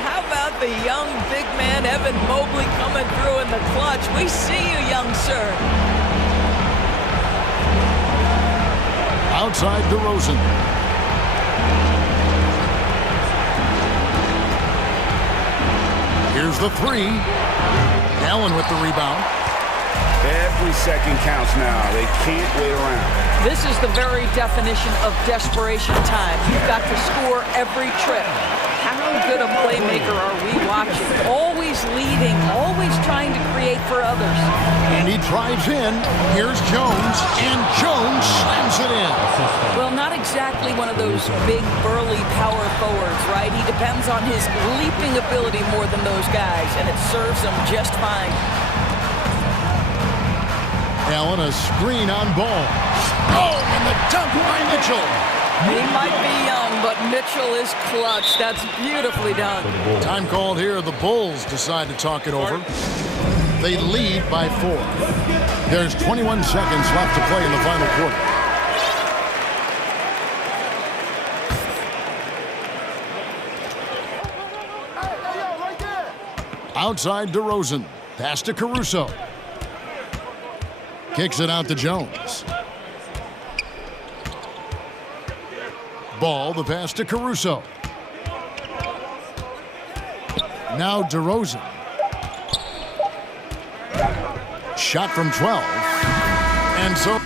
How about the young big man, Evan Mobley, coming through in the clutch? We see you, young sir. Outside DeRozan. Here's the three. Allen with the rebound. Every second counts now. They can't wait around. This is the very definition of desperation time. You've got to score every trip. How good a playmaker are we watching? Always leading, always trying to create for others. And he drives in. Here's Jones, and Jones slams it in. Well, not exactly one of those big, burly power forwards, right? He depends on his leaping ability more than those guys, and it serves him just fine. Allen a screen on ball. Oh, and the dunk by Mitchell. He might be young, but Mitchell is clutch. That's beautifully done. Time called here. The Bulls decide to talk it over. They lead by 4. There's 21 seconds left to play in the final quarter. Outside DeRozan. Pass to Caruso. Kicks it out to Jones. Ball, the pass to Caruso. Now DeRozan. Shot from 12. And so...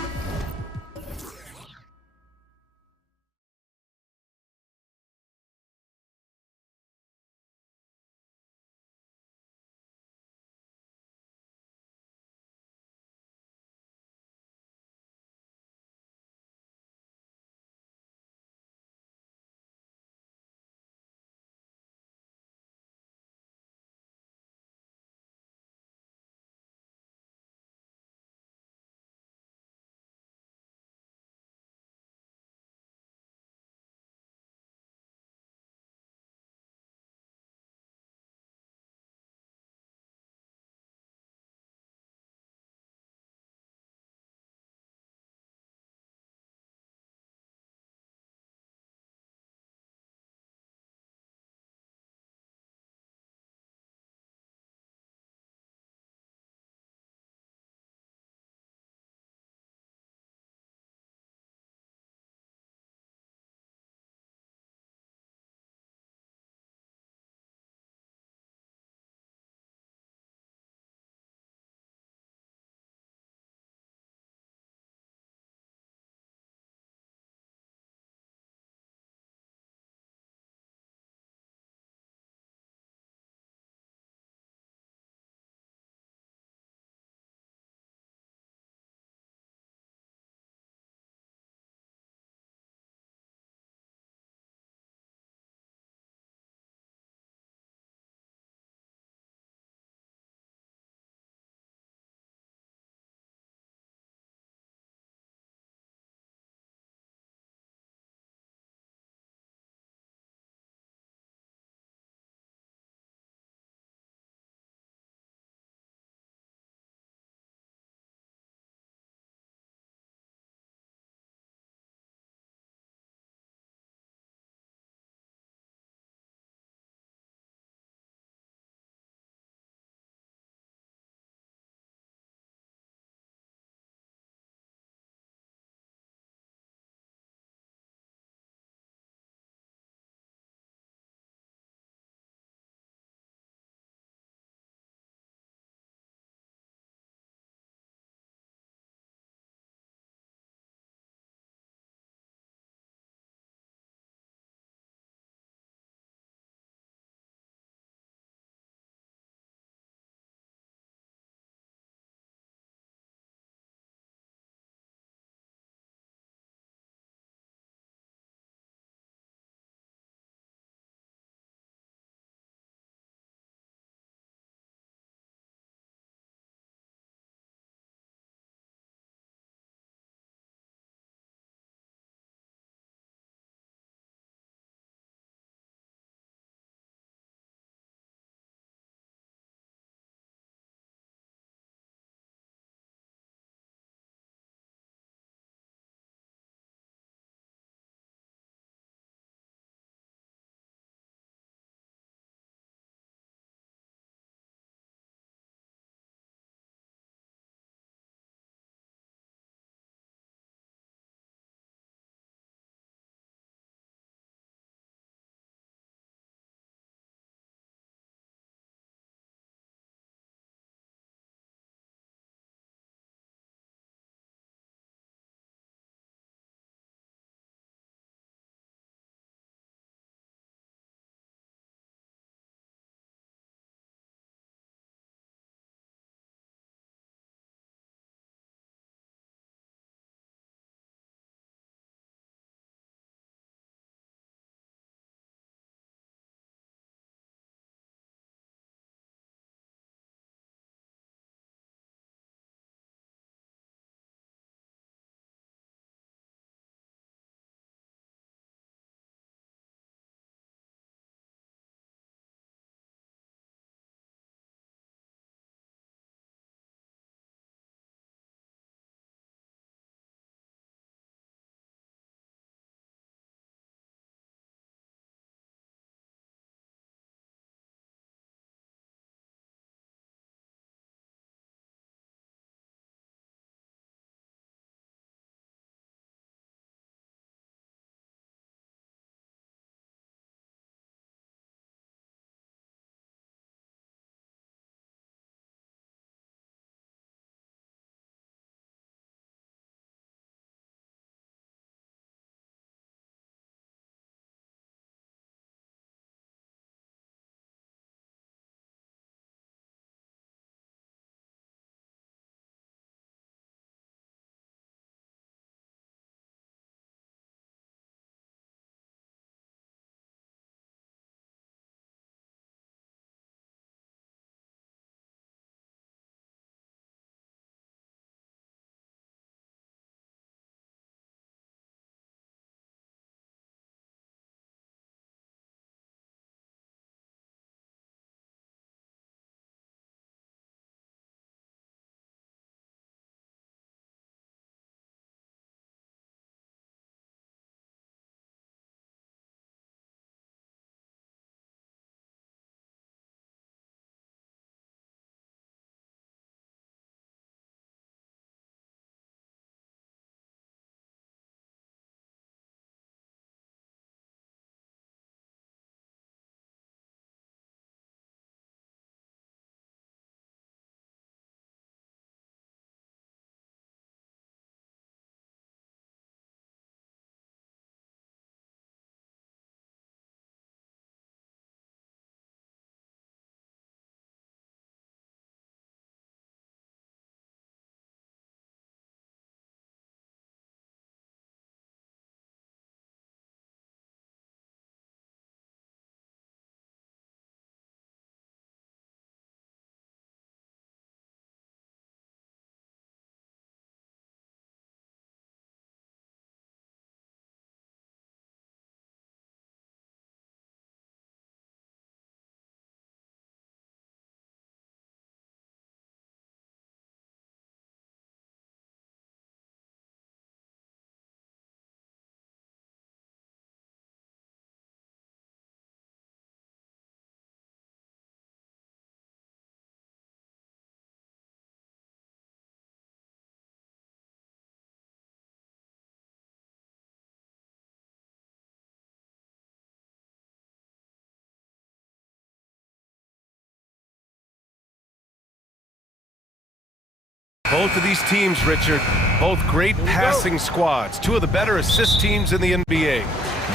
Both of these teams, Richard, both great passing squads. Two of the better assist teams in the NBA.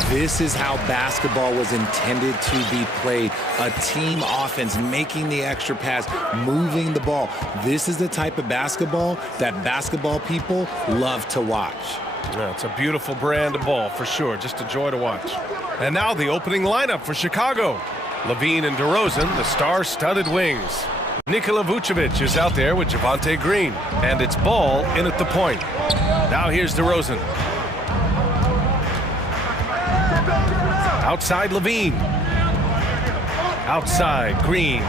This is how basketball was intended to be played. A team offense, making the extra pass, moving the ball. This is the type of basketball that basketball people love to watch. Yeah, it's a beautiful brand of ball, for sure. Just a joy to watch. And now the opening lineup for Chicago. Levine and DeRozan, the star-studded wings. Nikola Vucevic is out there with Javonte Green. And it's Ball in at the point. Now here's DeRozan. Outside Levine. Outside Green.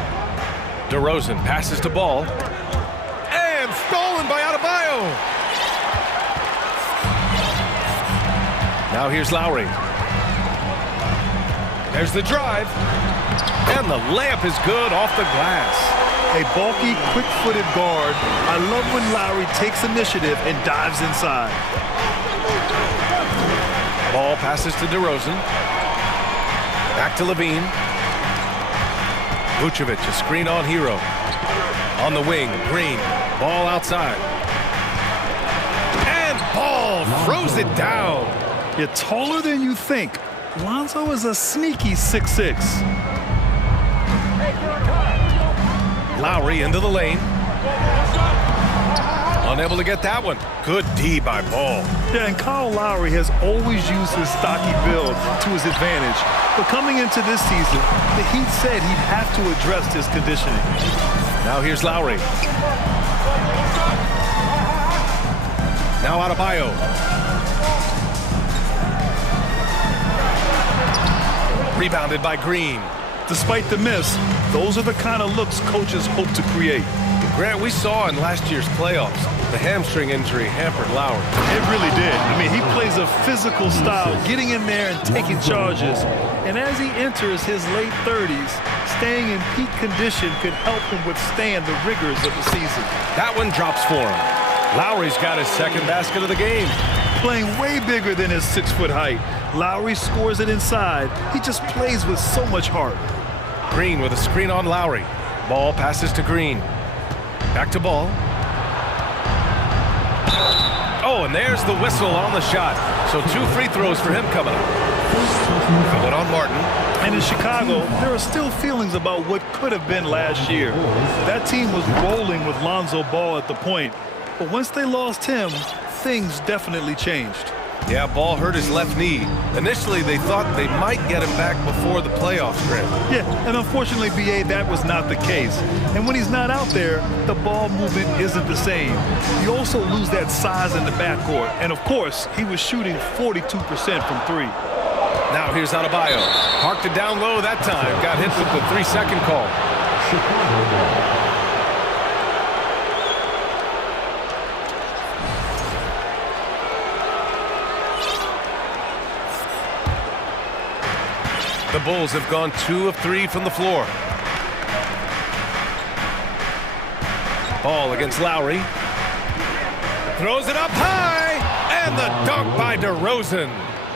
DeRozan passes to Ball. And stolen by Adebayo. Now here's Lowry. There's the drive. And the layup is good off the glass. A bulky, quick-footed guard. I love when Lowry takes initiative and dives inside. Ball passes to DeRozan. Back to Levine. Vucevic, a screen on Hero. On the wing, Green. Ball outside. And Ball throws it down. You're taller than you think. Lonzo is a sneaky 6'6". Lowry into the lane. Unable to get that one. Good D by Ball. Yeah, and Kyle Lowry has always used his stocky build to his advantage. But coming into this season, the Heat said he'd have to address his conditioning. Now here's Lowry. Now Adebayo. Rebounded by Green. Despite the miss, those are the kind of looks coaches hope to create. Grant, we saw in last year's playoffs, the hamstring injury hampered Lowry. It really did. I mean, he plays a physical style, getting in there and taking charges. And as he enters his late 30s, staying in peak condition could help him withstand the rigors of the season. That one drops for him. Lowry's got his second basket of the game. Playing way bigger than his 6-foot height. Lowry scores it inside. He just plays with so much heart. Green with a screen on Lowry. Ball passes to Green. Back to Ball. Oh, and there's the whistle on the shot. So 2 free throws for him coming up. Coming on Martin. And in Chicago, there are still feelings about what could have been last year. That team was rolling with Lonzo Ball at the point. But once they lost him, things definitely changed. Yeah, Ball hurt his left knee. Initially, they thought they might get him back before the playoffs, Grant. Yeah, and unfortunately, BA, that was not the case. And when he's not out there, the ball movement isn't the same. You also lose that size in the backcourt. And, of course, he was shooting 42% from 3. Now here's Adebayo. Parked it down low that time. Got hit with the 3-second call. The Bulls have gone 2 of 3 from the floor. Ball against Lowry. Throws it up high. And the dunk by DeRozan.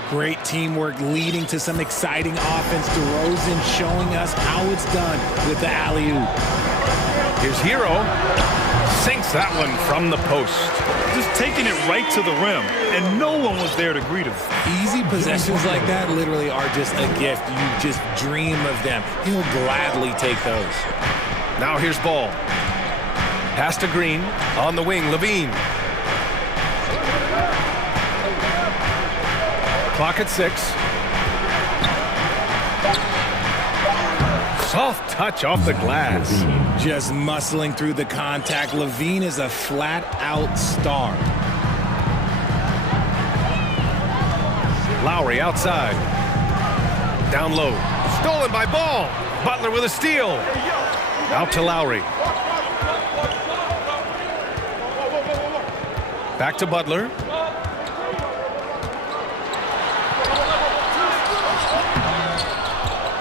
Great teamwork leading to some exciting offense. DeRozan showing us how it's done with the alley-oop. Here's Hero. Sinks that one from the post. Just taking it right to the rim, and no one was there to greet him. Easy possessions like that literally are just a gift. You just dream of them. He'll gladly take those. Now here's Ball. Pass to Green. On the wing, Levine. Clock at 6. Soft touch off the glass. Just muscling through the contact. Levine is a flat-out star. Lowry outside. Down low. Stolen by Ball. Butler with a steal. Out to Lowry. Back to Butler.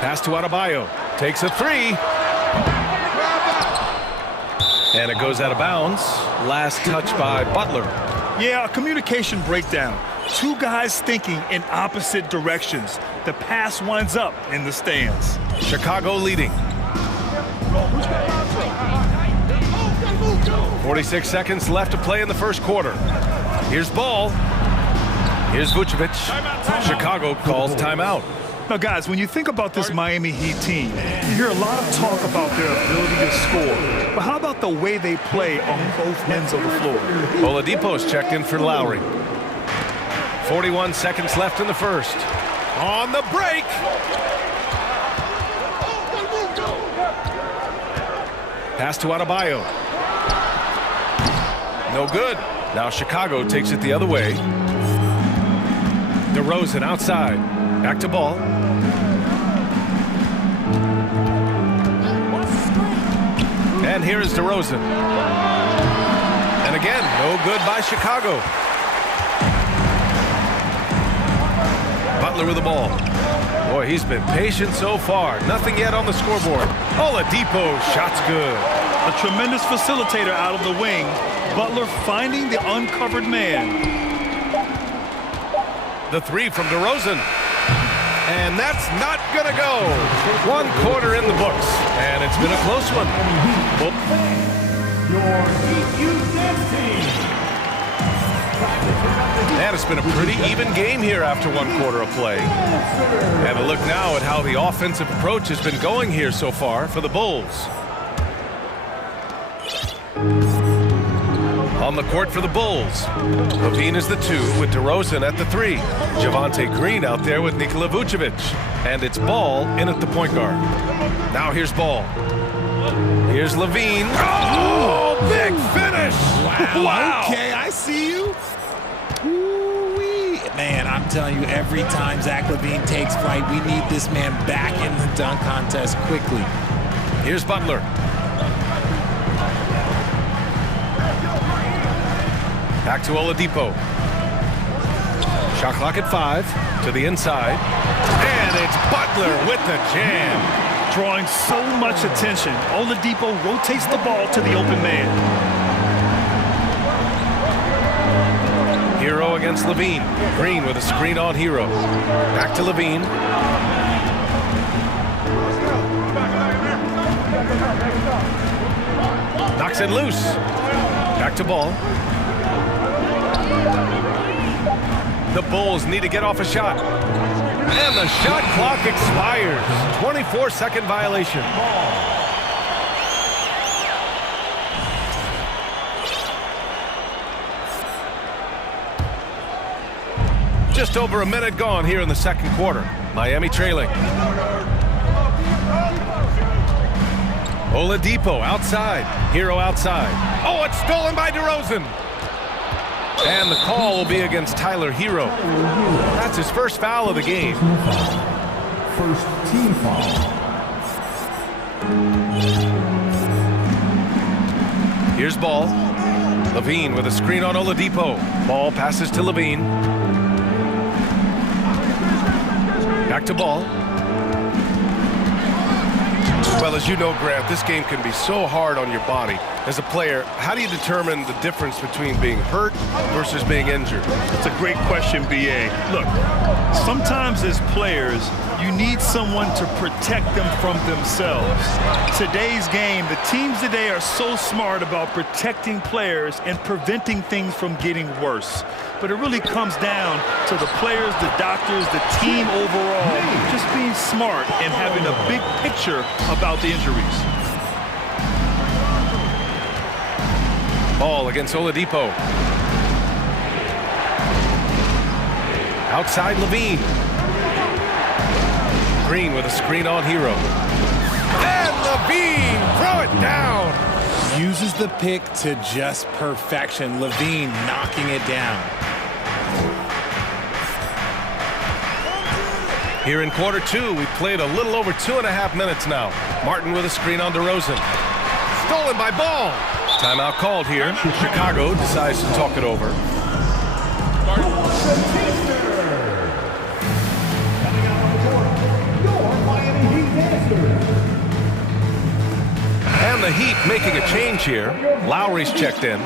Pass to Adebayo. Takes a 3. And it goes out of bounds. Last touch by Butler. Yeah, a communication breakdown. 2 guys thinking in opposite directions. The pass winds up in the stands. Chicago leading. 46 seconds left to play in the first quarter. Here's ball. Here's Vucevic. Chicago calls timeout. Now, guys, when you think about this Miami Heat team, you hear a lot of talk about their ability to score. But how about the way they play on both ends of the floor? Oladipo's checked in for Lowry. 41 seconds left in the first. On the break. Pass to Adebayo. No good. Now Chicago takes it the other way. DeRozan outside. Back to ball. And here is DeRozan. And again, no good by Chicago. Butler with the ball. Boy, he's been patient so far. Nothing yet on the scoreboard. Oladipo, shot's good. A tremendous facilitator out of the wing. Butler finding the uncovered man. The three from DeRozan. And that's not going to go. 1 quarter in the books. And it's been a close one. Your EQ team. And it's been a pretty even game here after 1 quarter of play. And a look now at how the offensive approach has been going here so far for the Bulls. On the court for the Bulls. Levine is the 2 with DeRozan at the 3. Javonte Green out there with Nikola Vucevic. And it's Ball in at the point guard. Now here's Ball. Here's Levine. Oh, big finish! Wow. Okay, I see you. Ooh-wee. Man, I'm telling you, every time Zach LaVine takes flight, we need this man back in the dunk contest quickly. Here's Butler. Back to Oladipo. Shot clock at 5. To the inside. And it's Butler with the jam. Drawing so much attention. Oladipo rotates the ball to the open man. Hero against Levine. Green with a screen on Hero. Back to Levine. Knocks it loose. Back to Ball. The Bulls need to get off a shot. And the shot clock expires. 24-second violation. Just over a minute gone here in the second quarter. Miami trailing. Oladipo outside. Hero outside. Oh, it's stolen by DeRozan. And the call will be against Tyler Hero. That's his first foul of the game. First team foul. Here's Ball. Levine with a screen on Oladipo. Ball passes to Levine. Back to Ball. Well, as you know, Grant, this game can be so hard on your body. As a player, how do you determine the difference between being hurt versus being injured? That's a great question, B.A. Look, sometimes as players, you need someone to protect them from themselves. Today's game, the teams today are so smart about protecting players and preventing things from getting worse. But it really comes down to the players, the doctors, the team overall, just being smart and having a big picture about the injuries. Ball against Oladipo. Outside Levine. Green with a screen on Hero. And Levine, throw it down. Uses the pick to just perfection. Levine knocking it down. Here in quarter 2, we've played a little over 2.5 minutes now. Martin with a screen on DeRozan. Stolen by Ball. Timeout called here. Chicago decides to talk it over. And the Heat making a change here. Lowry's checked in.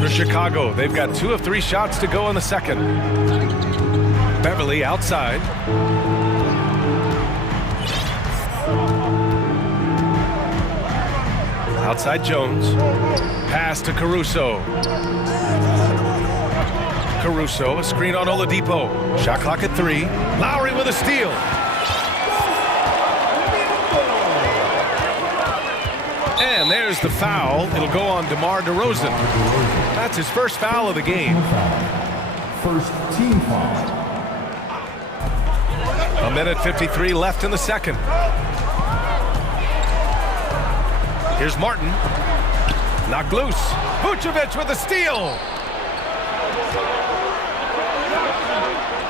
For Chicago, they've got 2 of 3 shots to go in the second. Beverly outside. Outside Jones. Pass to Caruso. Caruso, a screen on Oladipo. Shot clock at 3. Lowry with a steal. And there's the foul. It'll go on DeMar DeRozan. That's his first foul of the game. First team foul. 1:53 left in the second. Here's Martin. Knocked loose. Vucevic with a steal.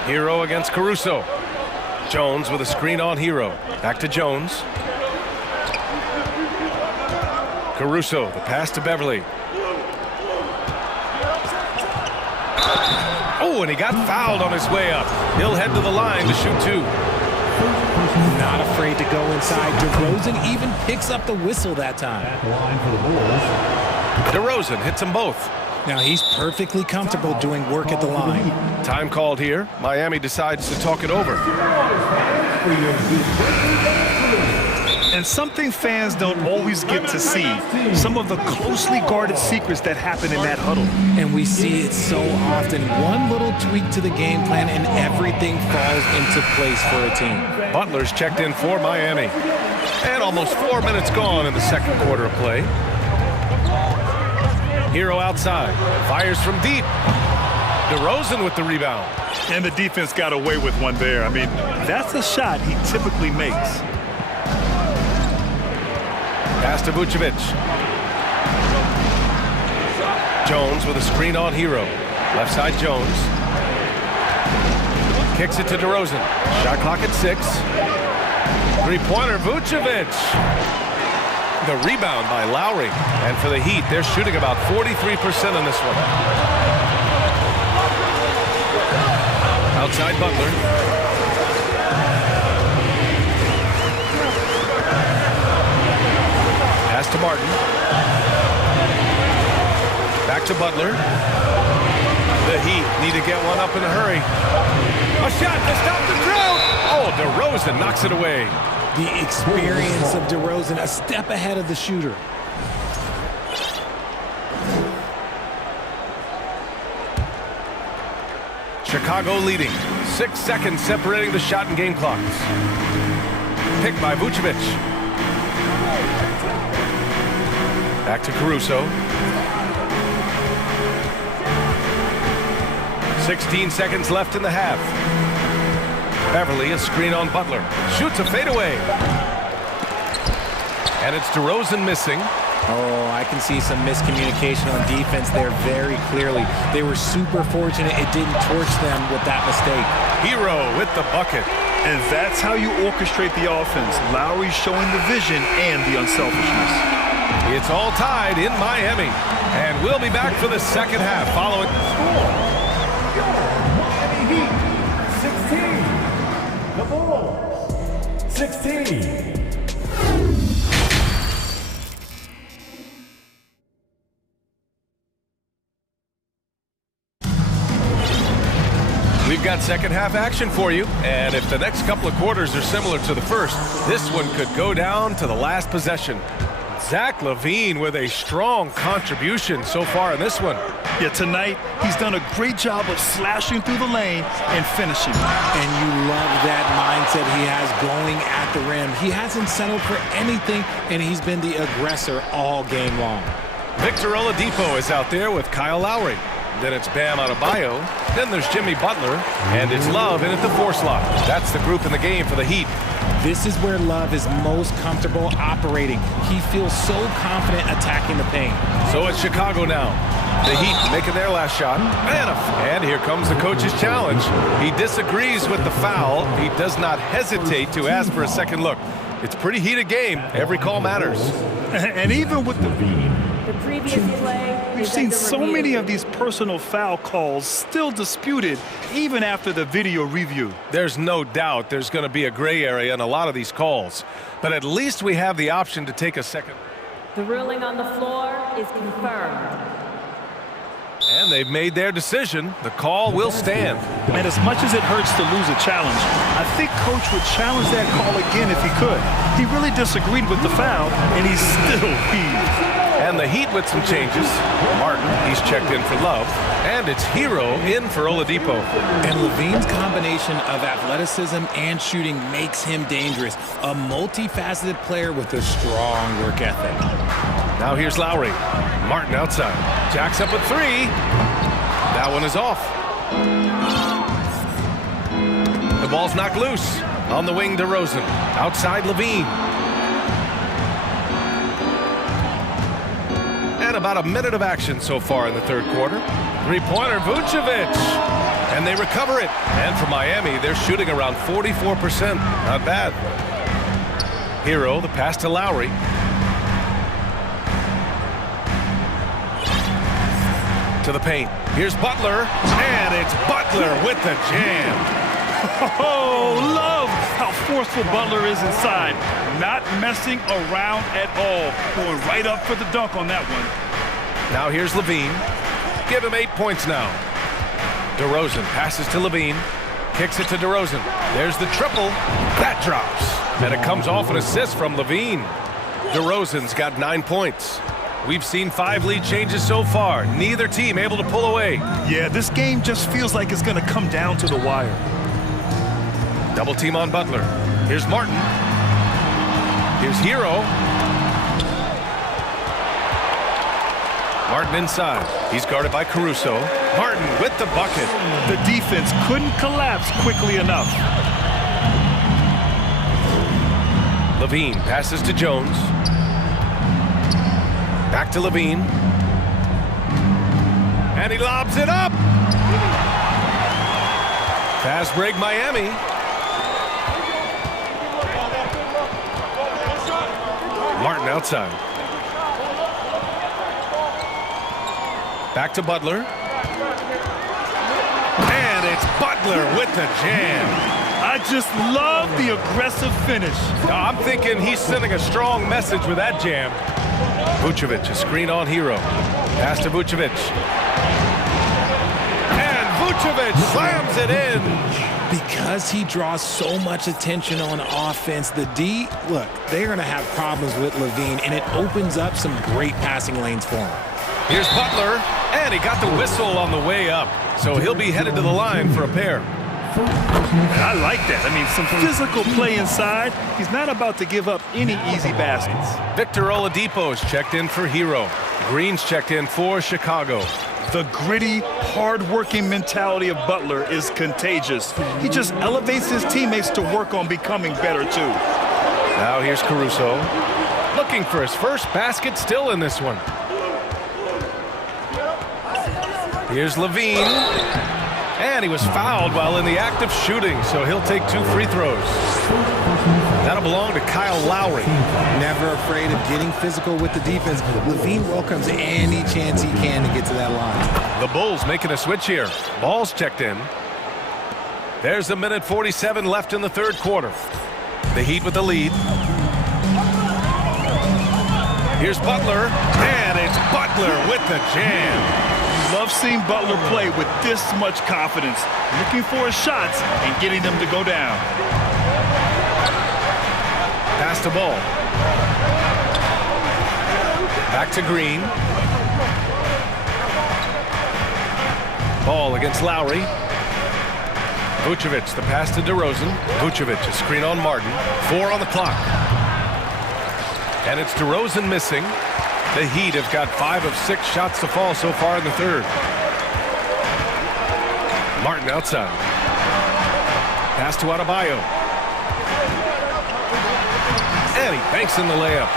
Hero against Caruso. Jones with a screen on Hero. Back to Jones. Caruso, the pass to Beverly. Oh, and he got fouled on his way up. He'll head to the line to shoot 2. Not afraid to go inside. DeRozan even picks up the whistle that time. DeRozan hits them both. Now he's perfectly comfortable doing work at the line. Time called here. Miami decides to talk it over. And something fans don't always get to see, some of the closely guarded secrets that happen in that huddle. And we see it so often. One little tweak to the game plan and everything falls into place for a team. Butler's checked in for Miami. And almost 4 minutes gone in the second quarter of play. Hero outside. Fires from deep. DeRozan with the rebound. And the defense got away with one there. I mean, that's a shot he typically makes. Pass to Vucevic. Jones with a screen on Hero. Left side Jones. Kicks it to DeRozan. Shot clock at 6. Three-pointer Vucevic. The rebound by Lowry. And for the Heat, they're shooting about 43% on this one. Outside Butler. Pass to Martin. Back to Butler. The Heat need to get one up in a hurry. A shot to stop the drought. Oh, DeRozan knocks it away. The experience of DeRozan, a step ahead of the shooter. Chicago leading. 6 seconds separating the shot and game clocks. Picked by Vucevic. Back to Caruso. 16 seconds left in the half. Beverly, a screen on Butler. Shoots a fadeaway. And it's DeRozan missing. Oh, I can see some miscommunication on defense there very clearly. They were super fortunate it didn't torch them with that mistake. Hero with the bucket. And that's how you orchestrate the offense. Lowry showing the vision and the unselfishness. It's all tied in Miami. And we'll be back for the second half following. Miami Heat, 16. The Bulls, 16. We've got second half action for you, and if the next couple of quarters are similar to the first, this one could go down to the last possession. Zach LaVine with a strong contribution so far in this one. Yeah, tonight he's done a great job of slashing through the lane and finishing. And you love that mindset he has going at the rim. He hasn't settled for anything, and he's been the aggressor all game long. Victor Oladipo is out there with Kyle Lowry. Then it's Bam Adebayo. Then there's Jimmy Butler. And it's Love in at the 4 slot. That's the group in the game for the Heat. This is where Love is most comfortable operating. He feels so confident attacking the paint. So it's Chicago now. The Heat making their last shot. And here comes the coach's challenge. He disagrees with the foul. He does not hesitate to ask for a second look. It's a pretty heated game. Every call matters. And even with the previous play, we've seen so many of these personal foul calls still disputed even after the video review. There's no doubt there's going to be a gray area in a lot of these calls. But at least we have the option to take a second. The ruling on the floor is confirmed. And they've made their decision. The call will stand. And as much as it hurts to lose a challenge, I think Coach would challenge that call again if he could. He really disagreed with the foul, and he still heaved. the Heat with some changes. Martin, he's checked in for Love. And it's Hero in for Oladipo. And Levine's combination of athleticism and shooting makes him dangerous. A multifaceted player with a strong work ethic. Now here's Lowry. Martin outside. Jacks up with 3. That one is off. The ball's knocked loose. On the wing, DeRozan. Outside, Levine. And about a minute of action so far in the third quarter. Three-pointer, Vucevic. And they recover it. And for Miami, they're shooting around 44%. Not bad. Hero, the pass to Lowry. To the paint. Here's Butler. And it's Butler with the jam. Oh, love how forceful Butler is inside. Not messing around at all. Going right up for the dunk on that one. Now here's Levine. Give him 8 points now. DeRozan passes to Levine. Kicks it to DeRozan. There's the triple. That drops. And it comes off an assist from Levine. DeRozan's got 9 points. We've seen 5 lead changes so far. Neither team able to pull away. Yeah, this game just feels like it's going to come down to the wire. Double team on Butler. Here's Martin. Here's Hero. Martin inside. He's guarded by Caruso. Martin with the bucket. The defense couldn't collapse quickly enough. Levine passes to Jones. Back to Levine. And he lobs it up. Fast break Miami. Martin outside. Back to Butler. And it's Butler with the jam. I just love the aggressive finish. I'm thinking he's sending a strong message with that jam. Vucevic, a screen on Hero. Pass to Vucevic. And Vucevic slams it in. Because he draws so much attention on offense, the D, look, they're going to have problems with Levine, and it opens up some great passing lanes for him. Here's Butler, and he got the whistle on the way up, so he'll be headed to the line for a pair. I like that. I mean, some physical play inside. He's not about to give up any easy baskets. Victor Oladipo's checked in for Hero. Green's checked in for Chicago. The gritty, hard-working mentality of Butler is contagious. He just elevates his teammates to work on becoming better, too. Now here's Caruso. Looking for his first basket still in this one. Here's Levine. And he was fouled while in the act of shooting, so he'll take 2 free throws. That'll belong to Kyle Lowry. Never afraid of getting physical with the defense. Levine welcomes any chance he can to get to that line. The Bulls making a switch here. Ball's checked in. There's 1:47 left in the third quarter. The Heat with the lead. Here's Butler, and it's Butler with the jam. Love seeing Butler play with this much confidence, looking for his shots and getting them to go down. Pass the ball. Back to Green. Ball against Lowry. Vucevic, the pass to DeRozan. Vucevic, a screen on Martin. 4 on the clock. And it's DeRozan missing. The Heat have got 5 of 6 shots to fall so far in the third. Martin outside. Pass to Adebayo. And he banks in the layup.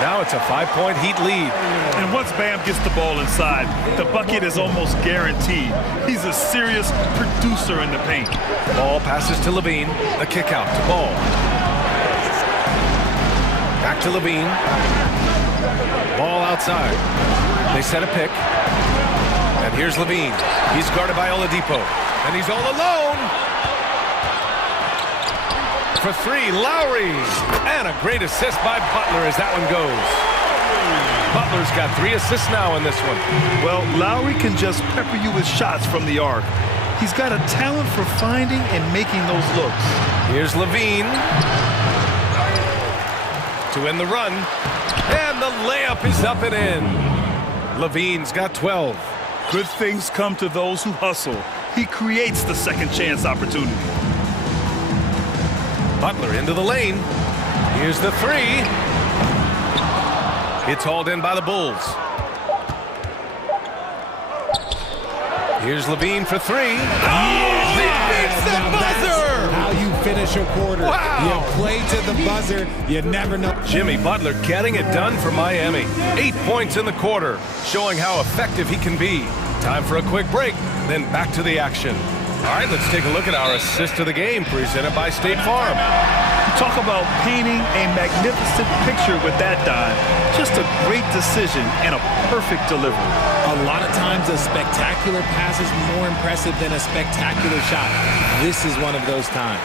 Now it's a 5-point Heat lead. And once Bam gets the ball inside, the bucket is almost guaranteed. He's a serious producer in the paint. Ball passes to Levine. The kick out to Ball. Back to Levine. Ball outside. They set a pick. And here's Levine. He's guarded by Oladipo. And he's all alone. For 3, Lowry. And a great assist by Butler as that one goes. Butler's got 3 assists now in this one. Well, Lowry can just pepper you with shots from the arc. He's got a talent for finding and making those looks. Here's Levine. To end the run. And the layup is up and in. Levine's got 12. Good things come to those who hustle. He creates the second chance opportunity. Butler into the lane. Here's the three. It's hauled in by the Bulls. Here's Levine for three. Oh, he beats the buzzer! How you finish a quarter. Wow. You play to the buzzer. You never know. Jimmy Butler getting it done for Miami. 8 points in the quarter, showing how effective he can be. Time for a quick break, then back to the action. All right, let's take a look at our assist of the game presented by State Farm. Talk about painting a magnificent picture with that dive. Just a great decision and a perfect delivery. A lot of times a spectacular pass is more impressive than a spectacular shot. This is one of those times.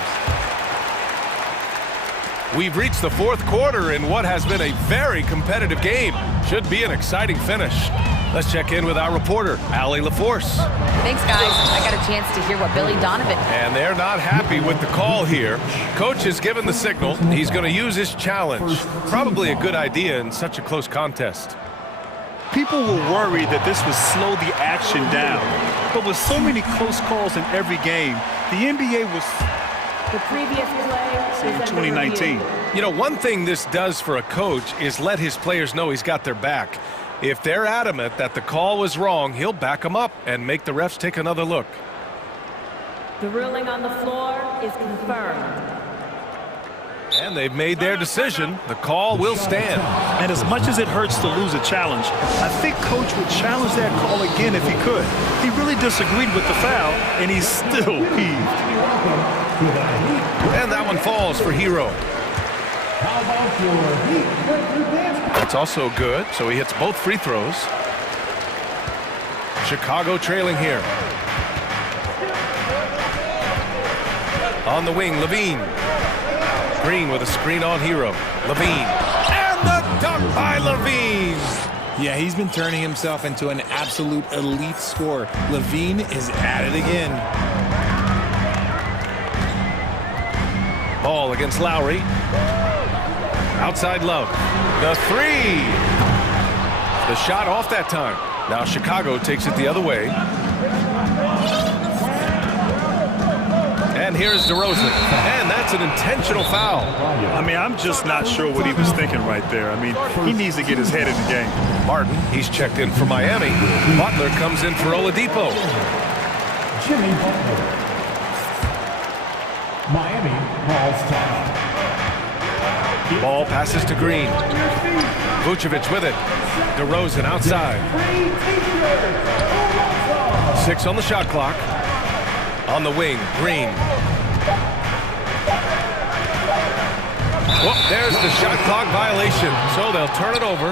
We've reached the fourth quarter in what has been a very competitive game. Should be an exciting finish. Let's check in with our reporter, Allie LaForce. Thanks, guys. I got a chance to hear what Billy Donovan... And they're not happy with the call here. Coach has given the signal. He's going to use his challenge. Probably a good idea in such a close contest. People were worried that this would slow the action down. But with so many close calls in every game, the NBA was... The previous play is 2019. You know, one thing this does for a coach is let his players know he's got their back. If they're adamant that the call was wrong, he'll back them up and make the refs take another look. The ruling on the floor is confirmed. And they've made their decision. The call will stand. And as much as it hurts to lose a challenge, I think Coach would challenge that call again if he could. He really disagreed with the foul, and he's still peeved. And that one falls for Hero. That's also good, so he hits both free throws. Chicago trailing here. On the wing, Levine. Green with a screen on Hero. Levine. And the dunk by Levine. Yeah, he's been turning himself into an absolute elite scorer. Levine is at it again. Ball against Lowry. Outside Love. The three. The shot off that time. Now Chicago takes it the other way. And here's DeRozan. And that's an intentional foul. I mean, I'm just not sure what he was thinking right there. I mean, he needs to get his head in the game. Martin, he's checked in for Miami. Butler comes in for Oladipo. Jimmy Butler. Miami calls time. Ball passes to Green. Vucevic with it. DeRozan outside. 6 on the shot clock. On the wing, Green. Whoop, there's the shot clock violation. So they'll turn it over.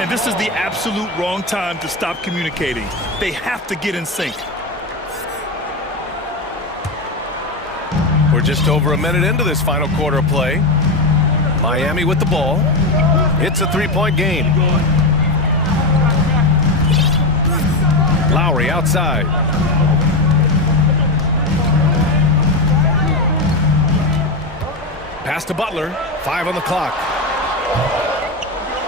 And this is the absolute wrong time to stop communicating. They have to get in sync. We're just over a minute into this final quarter of play. Miami with the ball. It's a three-point game. Lowry outside. Pass to Butler. 5 on the clock.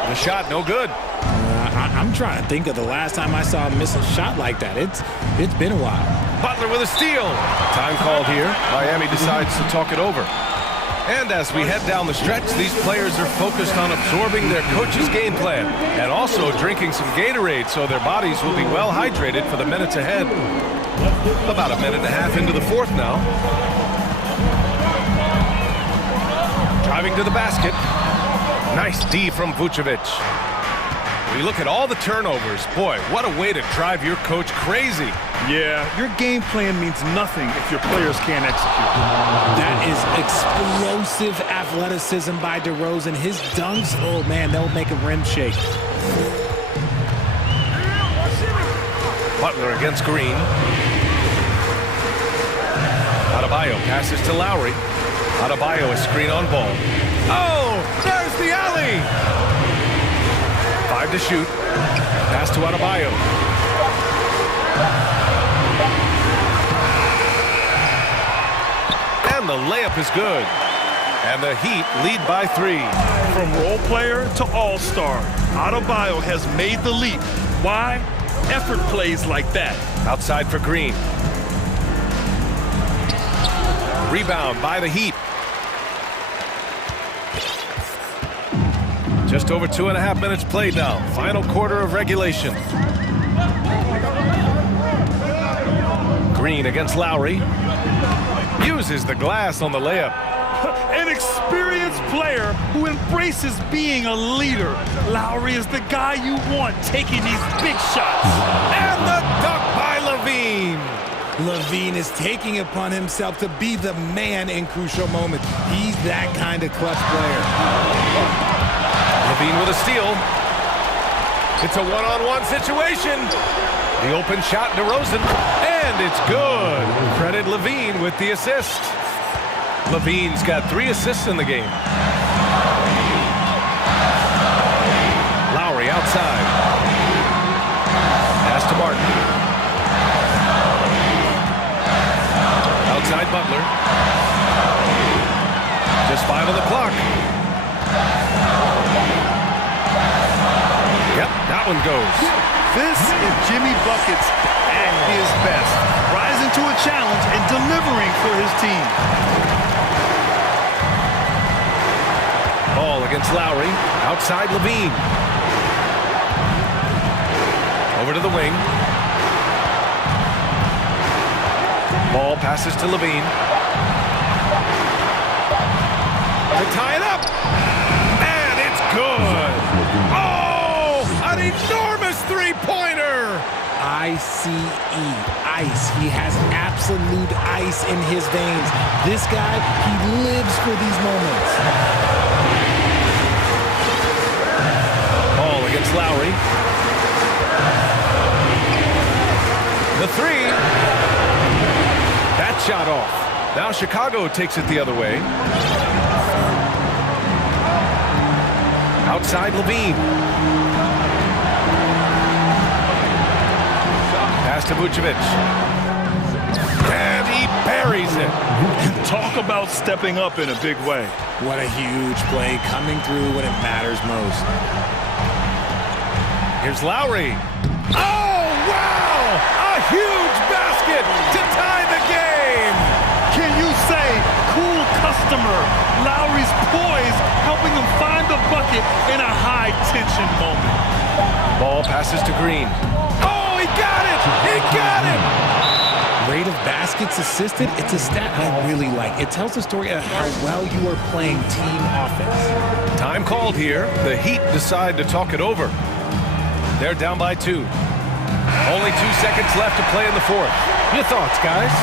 The shot, no good. I'm trying to think of the last time I saw him miss a shot like that. It's been a while. Butler with a steal. Time called here. Miami decides to talk it over. And as we head down the stretch, these players are focused on absorbing their coach's game plan and also drinking some Gatorade so their bodies will be well hydrated for the minutes ahead. About a minute and a half into the fourth now. Driving to the basket. Nice D from Vucevic. We look at all the turnovers. Boy, what a way to drive your coach crazy. Yeah, your game plan means nothing if your players can't execute. That is explosive athleticism by DeRozan. His dunks, oh man, they'll make a rim shake. Butler against Green. Adebayo passes to Lowry. Adebayo a screen on ball. Oh, there's the alley. 5 to shoot. Pass to Adebayo. And the layup is good. And the Heat lead by 3. From role player to all-star, Adebayo has made the leap. Why? Effort plays like that. Outside for Green. Rebound by the Heat. Just over 2.5 minutes played now. Final quarter of regulation. Green against Lowry. Uses the glass on the layup. An experienced player who embraces being a leader. Lowry is the guy you want taking these big shots. And the dunk by Levine. Levine is taking it upon himself to be the man in crucial moments. He's that kind of clutch player. Levine with a steal. It's a one-on-one situation. The open shot to Rosen, and it's good. Credit Levine with the assist. Levine's got 3 assists in the game. Lowry outside. Pass to Martin. Outside Butler. Just 5 on the clock. Yep, that one goes. This is Jimmy Buckets at his best, rising to a challenge and delivering for his team. Ball against Lowry, outside Levine. Over to the wing. Ball passes to Levine. To tie it up, and it's good. Oh, an enormous three-pointer. I-C-E, ice. He has absolute ice in his veins. This guy, he lives for these moments. Ball against Lowry. The 3. That shot off. Now Chicago takes it the other way. Outside Levine. Pass to Vucevic. And he buries it. Talk about stepping up in a big way. What a huge play coming through when it matters most. Here's Lowry. Oh, wow! A huge basket to tie the game! Can you say cool customer? Lowry's poise helping him find the bucket in a high-tension moment. Ball passes to Green. Oh, he got it! He got it! Rate of baskets assisted, it's a stat I really like. It tells the story of how well you are playing team offense. Time called here. The Heat decide to talk it over. They're down by 2. Only 2 seconds left to play in the 4th. Your thoughts, guys?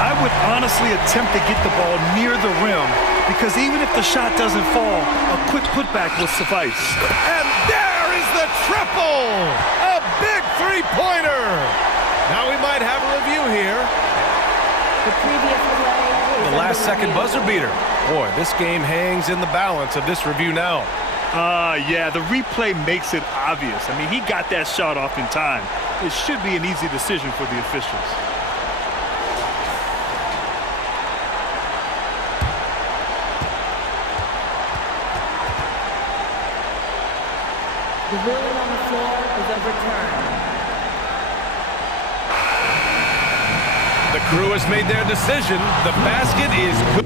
I would honestly attempt to get the ball near the rim because even if the shot doesn't fall, a quick putback will suffice. And there is the triple! A big three-pointer! Now we might have a review here. The previous play is The last second buzzer beater. Boy, this game hangs in the balance of this review now. Yeah, the replay makes it obvious. I mean, he got that shot off in time. It should be an easy decision for the officials. The ruling on the floor is overturned. The crew has made their decision. The basket is good.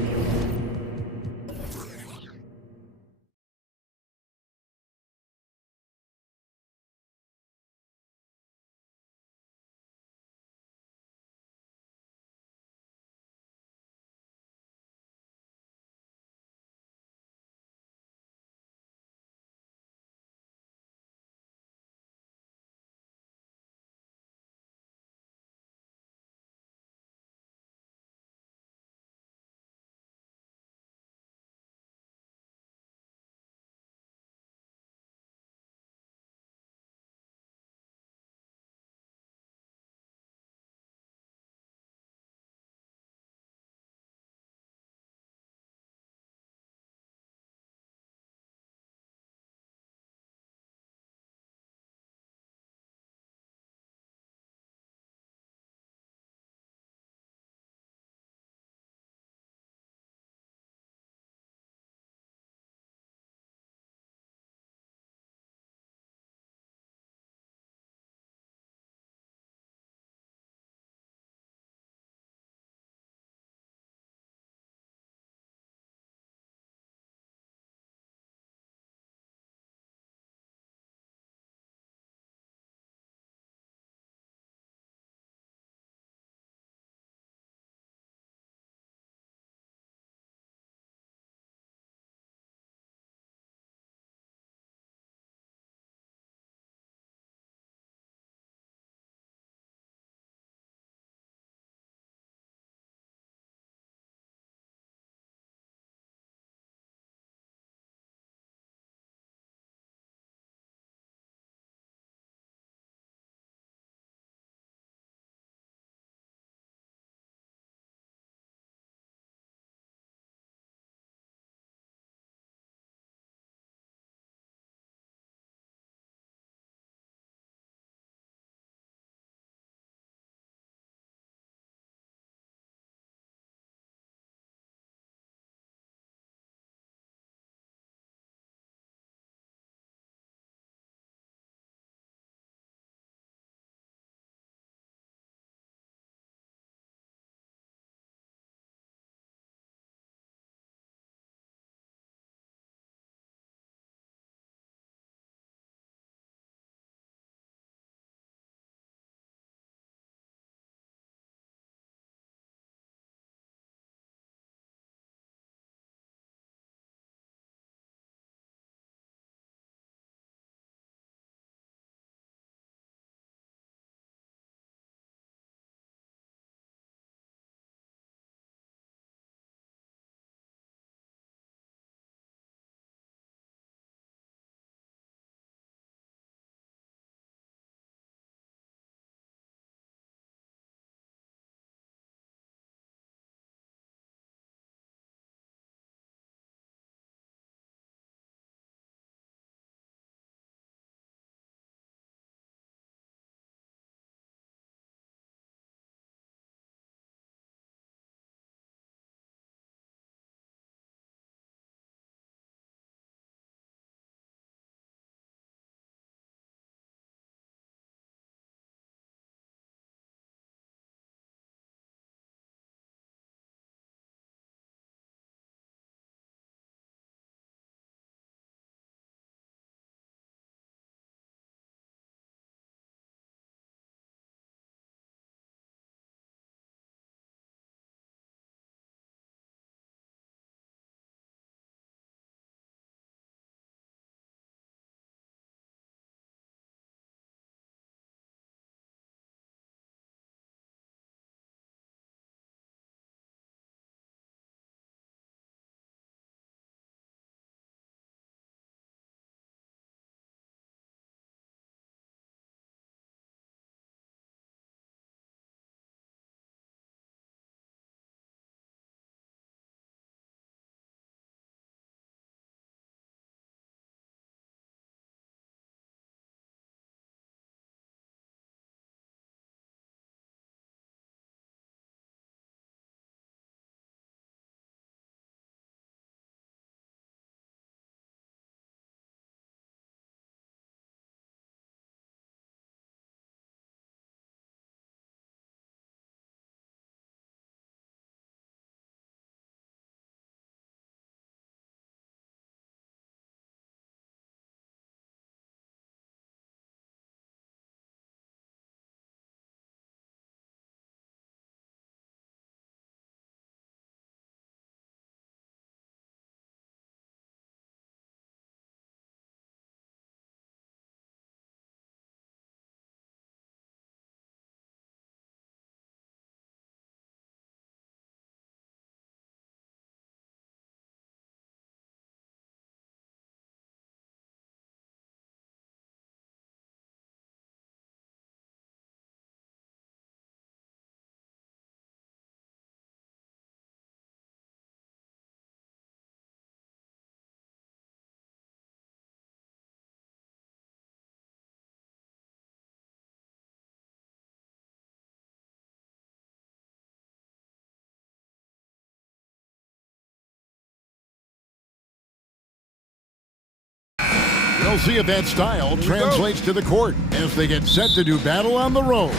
We'll see if that style translates to the court as they get set to do battle on the road.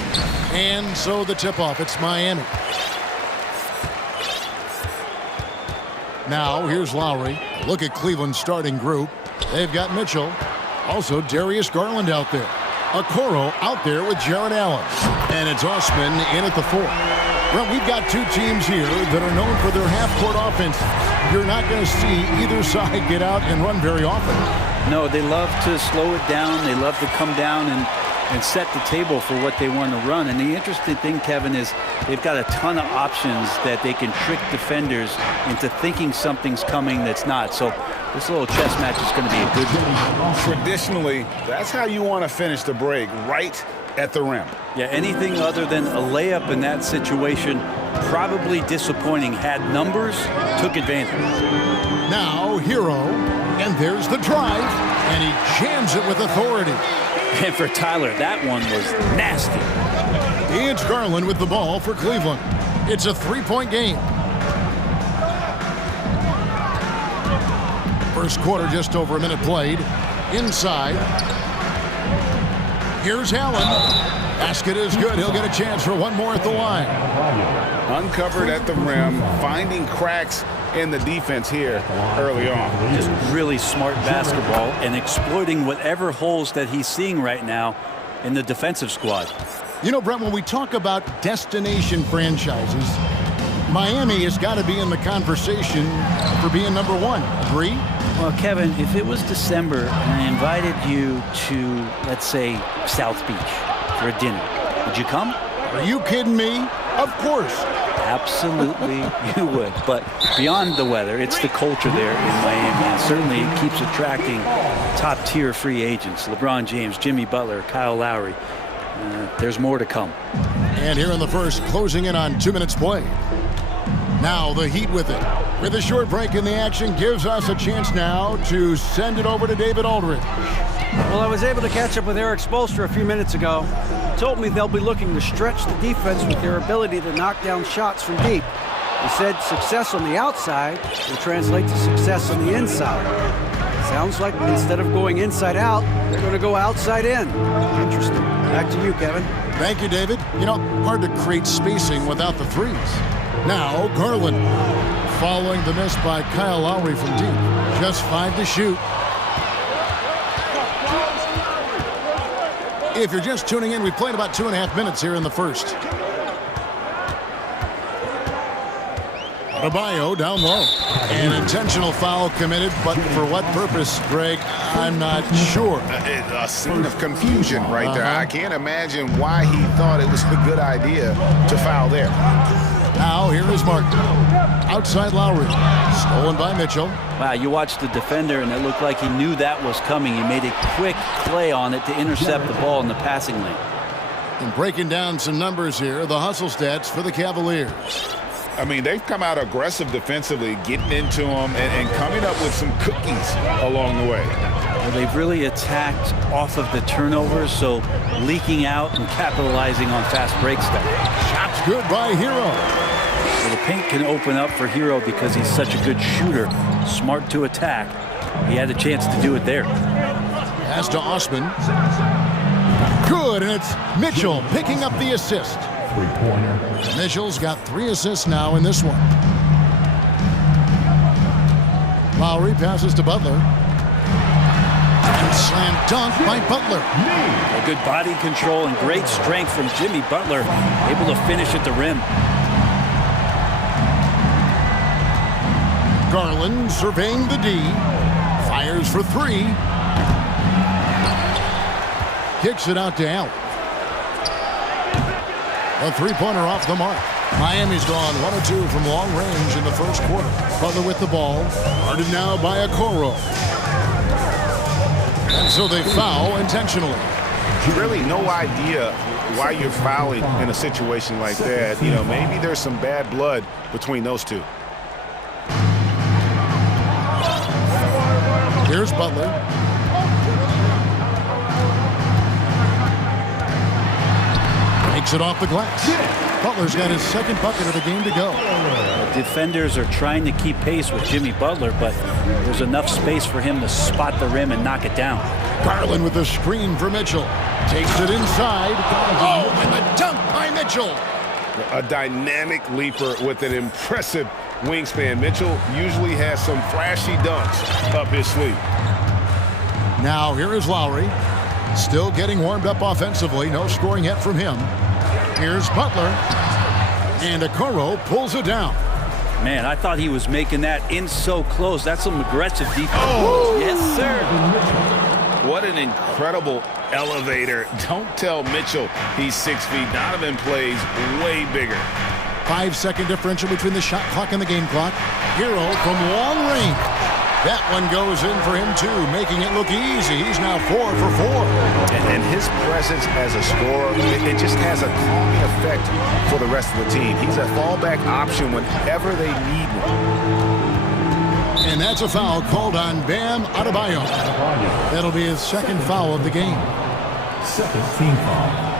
And so the tip-off, it's Miami. Now, here's Lowry. Look at Cleveland's starting group. They've got Mitchell. Also, Darius Garland out there. Okoro out there with Jared Allen. And it's Osman in at the 4. Well, we've got two teams here that are known for their half-court offense. You're not going to see either side get out and run very often. No, they love to slow it down. They love to come down and set the table for what they want to run. And the interesting thing, Kevin, is they've got a ton of options that they can trick defenders into thinking something's coming that's not. So this little chess match is going to be a good one. Traditionally, that's how you want to finish the break, right at the rim. Yeah, anything other than a layup in that situation, probably disappointing. Had numbers, took advantage. Now, Hero, and there's the drive, and he jams it with authority. And for Tyler, that one was nasty. It's Garland with the ball for Cleveland. It's a three-point game. First quarter, just over a minute played. Inside. Here's Allen. Basket is good. He'll get a chance for one more at the line. Uncovered at the rim, finding cracks in the defense here early on. Just really smart basketball and exploiting whatever holes that he's seeing right now in the defensive squad. You know, Brent, when we talk about destination franchises, Miami has got to be in the conversation for being number one. Agree? Well, Kevin, if it was December and I invited you to, let's say, South Beach for a dinner, would you come? Are you kidding me? Of course. Absolutely, you would. But beyond the weather, it's the culture there in Miami. And certainly it keeps attracting top-tier free agents. LeBron James, Jimmy Butler, Kyle Lowry. There's more to come. And here in the first, closing in on 2 minutes played. Now the Heat with it. With a short break in the action, gives us a chance now to send it over to David Aldridge. Well, I was able to catch up with Eric Spoelstra a few minutes ago. He told me they'll be looking to stretch the defense with their ability to knock down shots from deep. He said success on the outside will translate to success on the inside. Sounds like instead of going inside out, they're going to go outside in. Interesting. Back to you, Kevin. Thank you, David. You know, hard to create spacing without the threes. Now, Garland, following the miss by Kyle Lowry from deep. Just 5 to shoot. If you're just tuning in, we played about 2.5 minutes here in the first. Adebayo down low. An intentional foul committed, but for what purpose, Greg, I'm not sure. A scene of confusion right there. I can't imagine why he thought it was a good idea to foul there. Now, here is Martin. Outside Lowry. Stolen by Mitchell. Wow, you watched the defender, and it looked like he knew that was coming. He made a quick play on it to intercept the ball in the passing lane. And breaking down some numbers here, the hustle stats for the Cavaliers. I mean, they've come out aggressive defensively, getting into them and coming up with some cookies along the way. Well, they've really attacked off of the turnovers, so leaking out and capitalizing on fast break stuff. Shots good by Hero. Well, the paint can open up for Hero because he's such a good shooter, smart to attack. He had a chance to do it there. Pass to Osman. Good, and it's Mitchell picking up the assist. Mitchell's got 3 assists now in this one. Lowry passes to Butler. And slam dunk by Butler. A good body control and great strength from Jimmy Butler, able to finish at the rim. Garland surveying the D. Fires for 3. Kicks it out to Allen. A three-pointer off the mark. Miami's gone 1 of 2 from long range in the first quarter. Butler with the ball. Guarded now by Okoro. And so they foul intentionally. Really no idea why you're fouling in a situation like that. You know, maybe there's some bad blood between those two. Here's Butler. Makes it off the glass. Butler's got his second bucket of the game to go. The defenders are trying to keep pace with Jimmy Butler, but there's enough space for him to spot the rim and knock it down. Garland with the screen for Mitchell. Takes it inside. Oh, and the dunk by Mitchell. A dynamic leaper with an impressive wingspan. Mitchell usually has some flashy dunks up his sleeve. Now here is Lowry. Still getting warmed up offensively. No scoring yet from him. Here's Butler. And Okoro pulls it down. Man, I thought he was making that in so close. That's some aggressive defense. Oh. Yes, sir. What an incredible elevator. Don't tell Mitchell he's 6 feet. Donovan plays way bigger. 5-second differential between the shot clock and the game clock. Hero from long range. That one goes in for him, too, making it look easy. He's now 4 for 4. And his presence as a scorer, it just has a calming effect for the rest of the team. He's a fallback option whenever they need one. And that's a foul called on Bam Adebayo. That'll be his second foul of the game. Second team foul.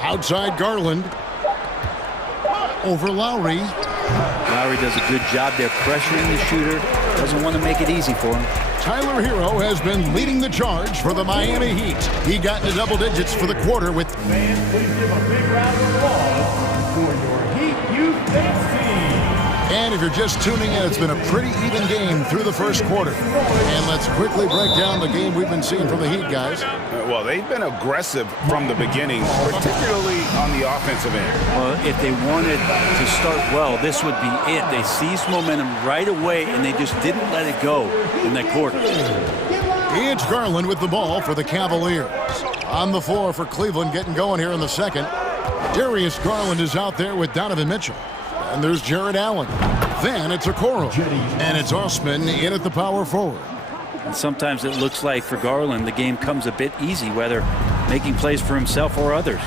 Outside Garland. Over Lowry. Lowry does a good job there pressuring the shooter. Doesn't want to make it easy for him. Tyler Hero has been leading the charge for the Miami Heat. He got into double digits for the quarter with... Fans, please give a big round of applause for your Heat Youth Dance Team. And if you're just tuning in, it's been a pretty even game through the first quarter. And let's quickly break down the game we've been seeing from the Heat, guys. Well, they've been aggressive from the beginning, particularly on the offensive end. Well, if they wanted to start well, this would be it. They seized momentum right away, and they just didn't let it go in that quarter. It's Garland with the ball for the Cavaliers. On the floor for Cleveland, getting going here in the second. Darius Garland is out there with Donovan Mitchell. And there's Jared Allen. Then it's Okoro. And it's Osman in at the power forward. And sometimes it looks like for Garland, the game comes a bit easy, whether making plays for himself or others.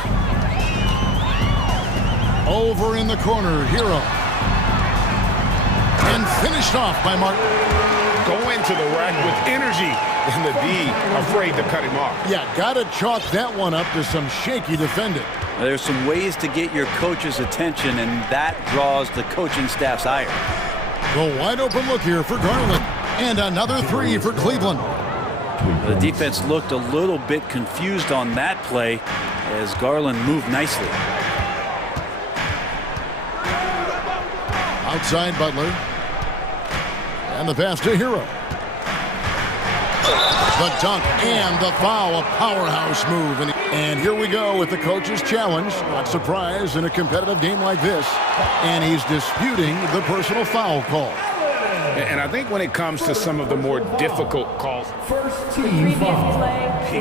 Over in the corner, Hero. And finished off by Martin. Go into the rack with energy. And the D afraid to cut him off. Yeah, got to chalk that one up to some shaky defending. There's some ways to get your coach's attention, and that draws the coaching staff's ire. The wide open look here for Garland. And another three for Cleveland. The defense looked a little bit confused on that play as Garland moved nicely. Outside Butler. And the pass to Hero. The dunk and the foul, a powerhouse move. And here we go with the coach's challenge. Not surprised in a competitive game like this. And he's disputing the personal foul call. And I think when it comes to some of the more difficult calls, First team foul.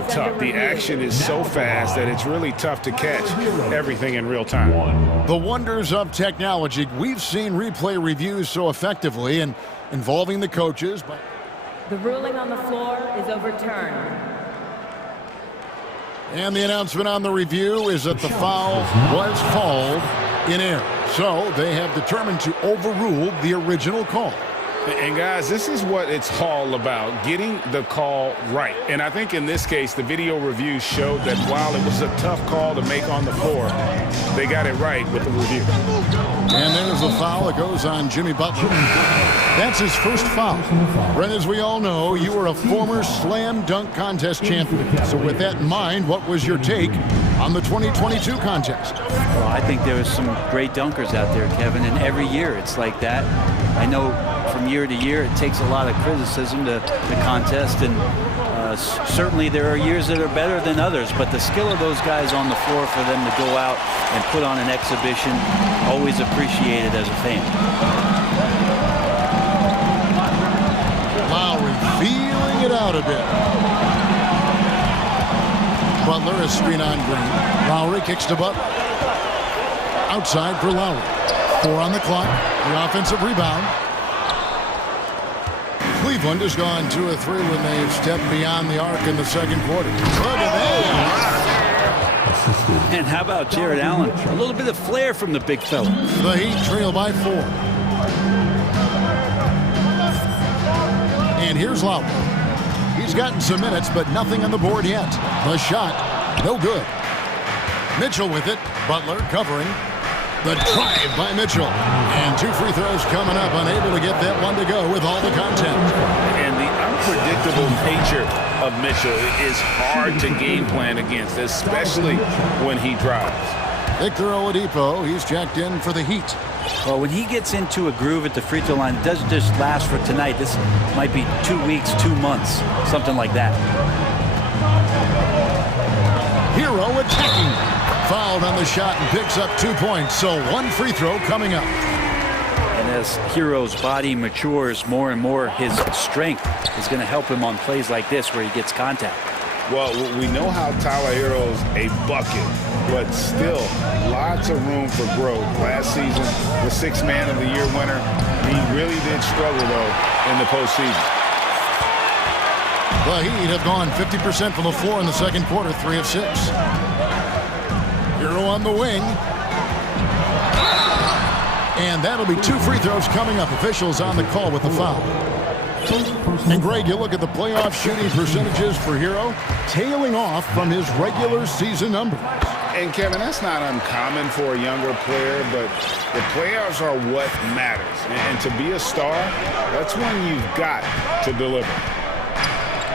tough. The action is so fast that it's really tough to catch everything in real time. The wonders of technology. We've seen replay reviews so effectively and involving the coaches. But The ruling on the floor is overturned. and the announcement on the review is that the foul was called in error. So they have determined to overrule the original call. And guys, this is what it's all about, getting the call right. And I think in this case, the video review showed that while it was a tough call to make on the floor, they got it right with the review. And there's the foul that goes on Jimmy Butler. That's his first foul. Brent, as we all know, you were a former slam dunk contest champion. So with that in mind, what was your take on the 2022 contest? Well, I think there was some great dunkers out there, Kevin, and every year it's like that. I know from year to year it takes a lot of criticism to the contest, and certainly there are years that are better than others, but the skill of those guys on the floor for them to go out and put on an exhibition, always appreciated as a fan. Lowry feeling it out a bit. Butler is screen on Green. Lowry kicks to Butler. Outside for Lowry. 4 on the clock. The offensive rebound. Cleveland has gone 2 of 3 when they've stepped beyond the arc in the second quarter. Look at that. And how about Jared Allen? A little bit of flair from the big fella. The Heat trail by 4. And here's Lowry. He's gotten some minutes, but nothing on the board yet. The shot, no good. Mitchell with it. Butler covering. The drive by Mitchell. And 2 free throws coming up, unable to get that one to go with all the content. And the unpredictable nature of Mitchell is hard to game plan against, especially when he drives. Victor Oladipo, he's checked in for the Heat. Well, when he gets into a groove at the free throw line, it doesn't just last for tonight. This might be 2 weeks, 2 months, something like that. Hero attacking. Fouled on the shot and picks up 2 points. So 1 free throw coming up. And as Hero's body matures more and more, his strength is going to help him on plays like this where he gets contact. Well, we know how Tyler Hero's a bucket, but still lots of room for growth. Last season, the 6th Man of the Year winner, he really did struggle, though, in the postseason. The Heat have gone 50% from the floor in the second quarter, 3 of 6. Hero on the wing. And that'll be 2 free throws coming up. Officials on the call with the foul. And Greg, you look at the playoff shooting percentages for Hero, tailing off from his regular season numbers. And Kevin, that's not uncommon for a younger player, but the playoffs are what matters. And to be a star, that's when you've got to deliver.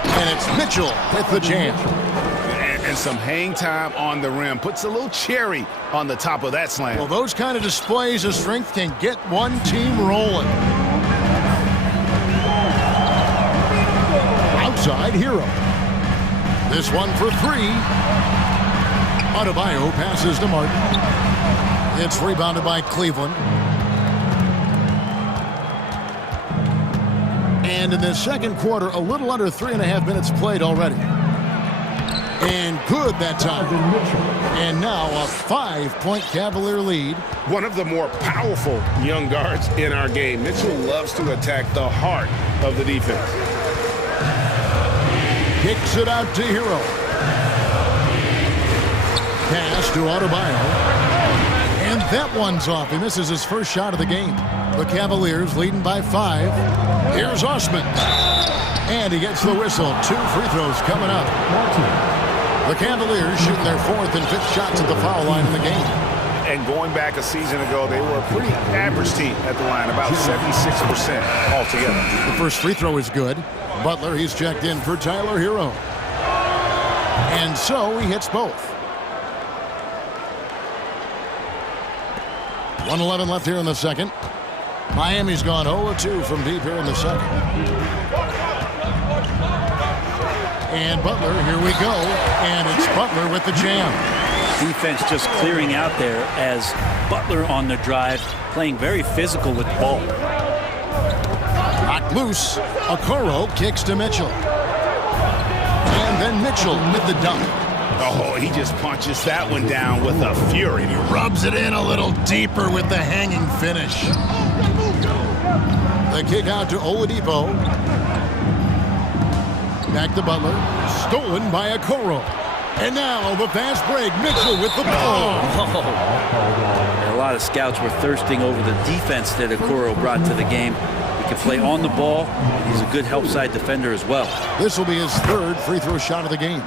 And it's Mitchell with the jam. And some hang time on the rim. Puts a little cherry on the top of that slam. Well, those kind of displays of strength can get one team rolling. Outside Hero. This one for 3. Adebayo passes to Martin. It's rebounded by Cleveland. And in the second quarter, a little under 3.5 minutes played already. And good that time. And now a 5-point Cavalier lead. One of the more powerful young guards in our game. Mitchell loves to attack the heart of the defense. Kicks it out to Hero. Pass to Adebayo. And that one's off. He misses his first shot of the game. The Cavaliers leading by 5. Here's Osman. And he gets the whistle. 2 free throws coming up. The Cavaliers shooting their 4th and 5th shots at the foul line in the game. And going back a season ago, they were a pretty average team at the line, about 76% altogether. The first free throw is good. Butler, he's checked in for Tyler Hero. And so he hits both. 1:11 left here in the second. Miami's gone 0-2 from deep here in the second. And Butler, here we go. And it's Butler with the jam. Defense just clearing out there as Butler on the drive, playing very physical with the ball. Knocked loose. Okoro kicks to Mitchell. And then Mitchell with the dunk. Oh, he just punches that one down with a fury. He rubs it in a little deeper with the hanging finish. The kick out to Oladipo. Back to Butler. Stolen by Okoro. And now the fast break. Mitchell with the ball. A lot of scouts were thirsting over the defense that Okoro brought to the game. He can play on the ball. He's a good help side defender as well. This will be his 3rd free throw shot of the game.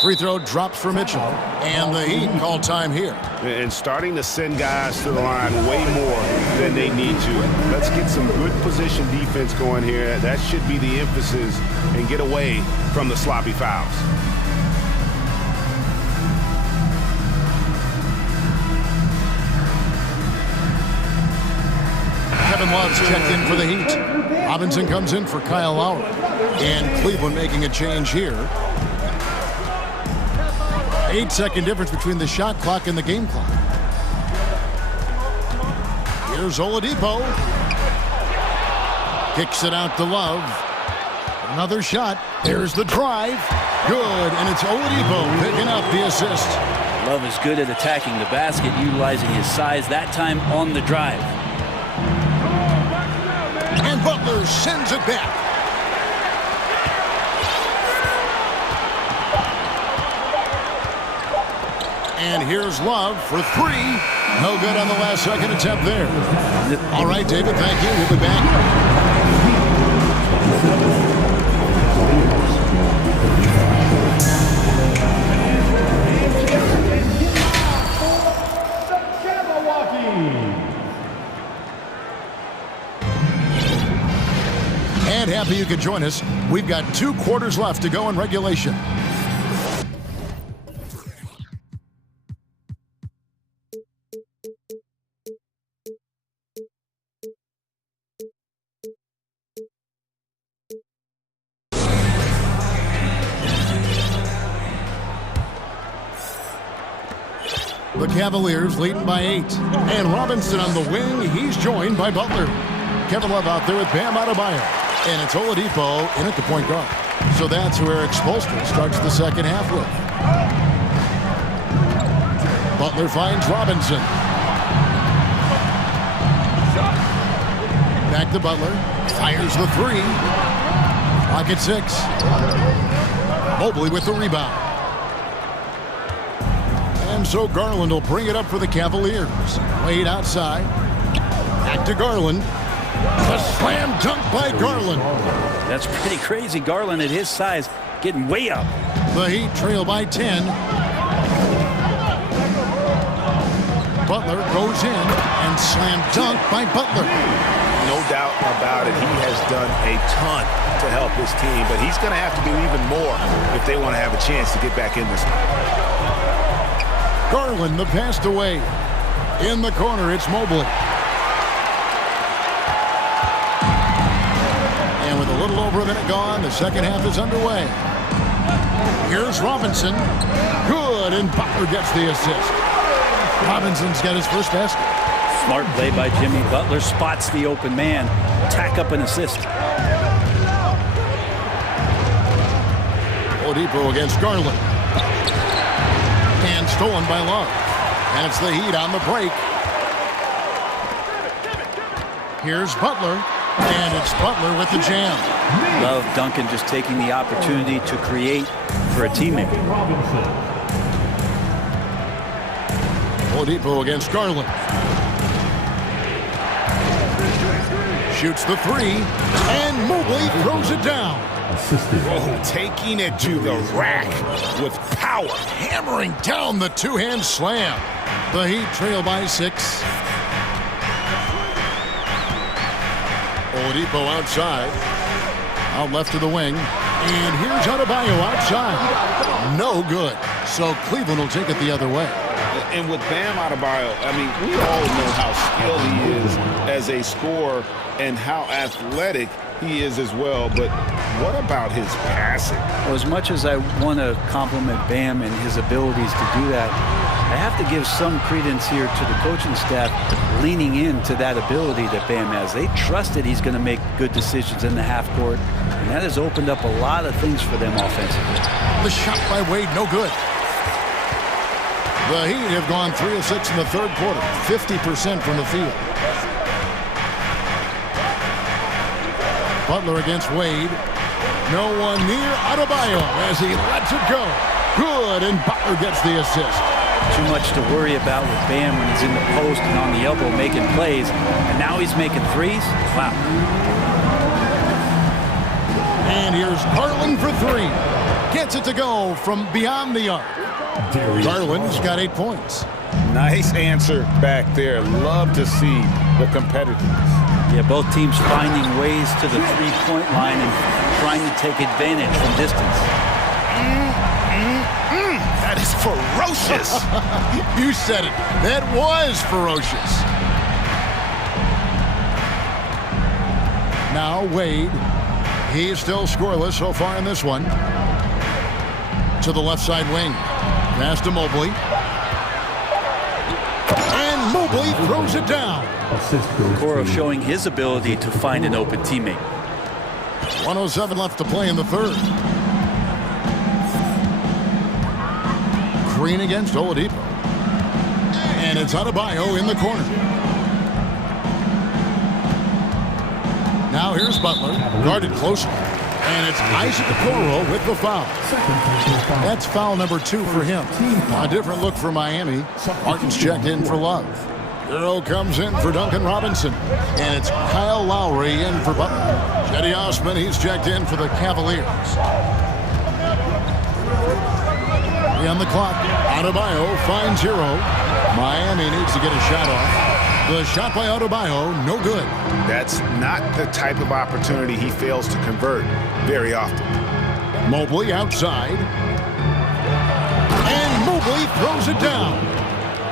Free throw drops for Mitchell. And the Heat call time here. And starting to send guys to the line way more than they need to. Let's get some good position defense going here. That should be the emphasis and get away from the sloppy fouls. Kevin Love's checked in for the Heat. Robinson comes in for Kyle Lowry. And Cleveland making a change here. 8-second difference between the shot clock and the game clock. Here's Oladipo. Kicks it out to Love. Another shot. There's the drive. Good, and it's Oladipo picking up the assist. Love is good at attacking the basket, utilizing his size, that time on the drive. And Butler sends it back. And here's Love for 3. No good on the last second attempt there. All right, David, thank you. We'll be back. The Jabberwocky Happy you could join us. We've got 2 quarters left to go in regulation. The Cavaliers leading by 8. And Robinson on the wing. He's joined by Butler. Kevin Love out there with Bam Adebayo. And it's Oladipo in at the point guard. So that's who Eric Spoelstra starts the second half with. Butler finds Robinson. Back to Butler. Fires the 3. Clock at 6. Mobley with the rebound. And so Garland will bring it up for the Cavaliers. Wade outside. Back to Garland. A slam dunk by Garland. That's pretty crazy. Garland at his size getting way up. The Heat trail by 10. Butler goes in and slam dunk by Butler. No doubt about it. He has done a ton to help his team, but he's going to have to do even more if they want to have a chance to get back in this one. Garland, the pass away. In the corner, it's Mobley. And with a little over a minute gone, the second half is underway. Here's Robinson. Good, and Butler gets the assist. Robinson's got his first basket. Smart play by Jimmy. Butler spots the open man. Tack up an assist. Oladipo against Garland. And stolen by Love. And it's the Heat on the break. Here's Butler. And it's Butler with the jam. Love Duncan just taking the opportunity to create for a teammate. Oladipo against Garland. Shoots the 3. And Mobley throws it down. Oh, taking it to the rack with power. Hammering down the two-hand slam. The Heat trail by 6. Oladipo outside. Out left of the wing. And here's Adebayo outside. No good. So Cleveland will take it the other way. And with Bam Adebayo, I mean, we all know how skilled he is as a scorer and how athletic he is as well, but what about his passing? Well, as much as I want to compliment Bam and his abilities to do that, I have to give some credence here to the coaching staff leaning into that ability that Bam has. They trusted he's going to make good decisions in the half court, and that has opened up a lot of things for them offensively. The shot by Wade, no good. The Heat have gone 3 of 6 in the third quarter, 50% from the field. Butler against Wade. No one near Adebayo as he lets it go. Good, and Butler gets the assist. Too much to worry about with Bam when he's in the post and on the elbow making plays. And now he's making threes? Wow. And here's Garland for 3. Gets it to go from beyond the arc. Garland's got 8 points. Nice answer back there. Love to see the competitiveness. Yeah, both teams finding ways to the three-point line and trying to take advantage from distance. That is ferocious. You said it. That was ferocious. Now Wade. He's still scoreless so far in this one. To the left side wing. Pass to Mobley. And Mobley throws it down. Coro showing his ability to find an open teammate. 1:07 left to play in the third. Green against Oladipo. And it's Adebayo in the corner. Now here's Butler, guarded closely. And it's Isaac Okoro with the foul. That's foul number 2 for him. A different look for Miami. Martin's checked in for Love. Euro comes in for Duncan Robinson. And it's Kyle Lowry in for Butler. Cedi Osman, he's checked in for the Cavaliers. On the clock, Adebayo finds Hero. Miami needs to get a shot off. The shot by Adebayo, no good. That's not the type of opportunity he fails to convert very often. Mobley outside. And Mobley throws it down.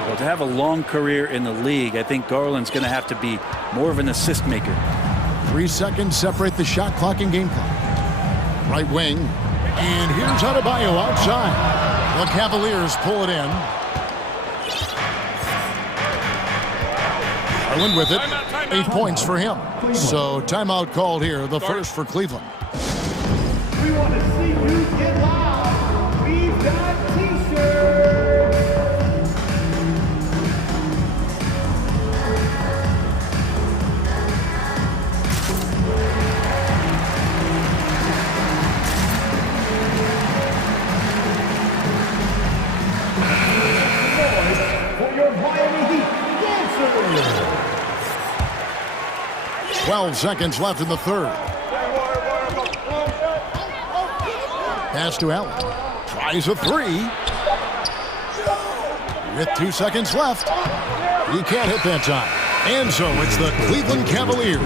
Well, to have a long career in the league, I think Garland's going to have to be more of an assist maker. 3 seconds separate the shot clock and game clock. Right wing. And here's Adebayo outside. The Cavaliers pull it in. Garland with it. 8 points for him. So timeout called here, the first for Cleveland. We want to see you get loud. We've got t-shirts. For your Miami Heat dancers. 12 seconds left in the third. Pass to Allen. Tries a three. With 2 seconds left. He can't hit that time. And so it's the Cleveland Cavaliers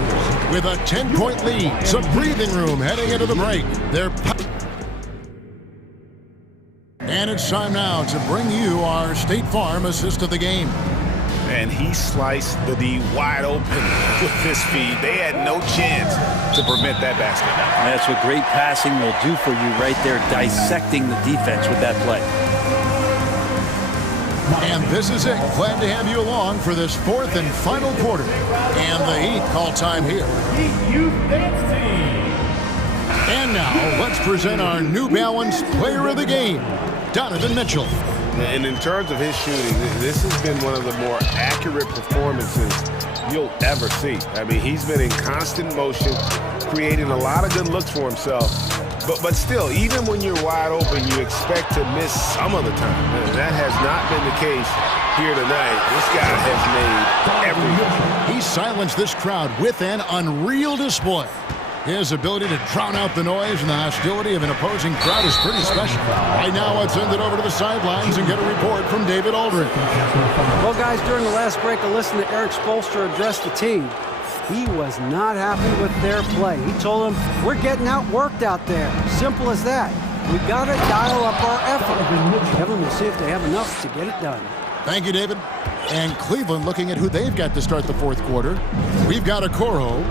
with a 10-point lead. Some breathing room heading into the break. And it's time now to bring you our State Farm assist of the game. And he sliced the D wide open with his feed. They had no chance to prevent that basket. And that's what great passing will do for you right there, dissecting the defense with that play. And this is it. Glad to have you along for this fourth and final quarter. And the Heat call time here. Heat Youth Dance Team. And now, let's present our New Balance Player of the Game, Donovan Mitchell. And in terms of his shooting, this has been one of the more accurate performances you'll ever see. I mean, he's been in constant motion, creating a lot of good looks for himself. But still, even when you're wide open, you expect to miss some of the time. And that has not been the case here tonight. This guy has made everything. He silenced this crowd with an unreal display. His ability to drown out the noise and the hostility of an opposing crowd is pretty special. Right now, let's send it over to the sidelines and get a report from David Aldridge. Well, guys, during the last break, I listened to Eric Spoelstra address the team. He was not happy with their play. He told them, we're getting outworked out there. Simple as that. We got to dial up our effort. Kevin will see if they have enough to get it done. Thank you, David. And Cleveland looking at who they've got to start the fourth quarter. We've got Okoro.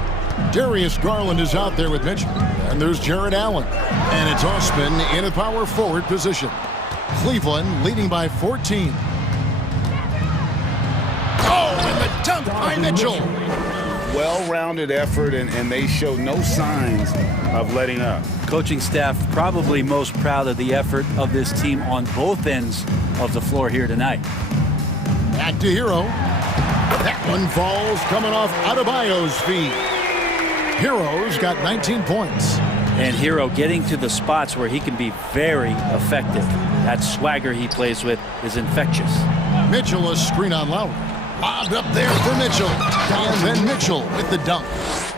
Darius Garland is out there with Mitchell. And there's Jared Allen. And it's Osman in a power forward position. Cleveland leading by 14. Oh, and the dunk by Mitchell. Well-rounded effort, and they show no signs of letting up. Coaching staff probably most proud of the effort of this team on both ends of the floor here tonight. Back to Hero. That one falls coming off Adebayo's feet. Hero's got 19 points. And Hero getting to the spots where he can be very effective. That swagger he plays with is infectious. Mitchell a screen on Lowry. Lobbed up there for Mitchell. And then Mitchell with the dunk.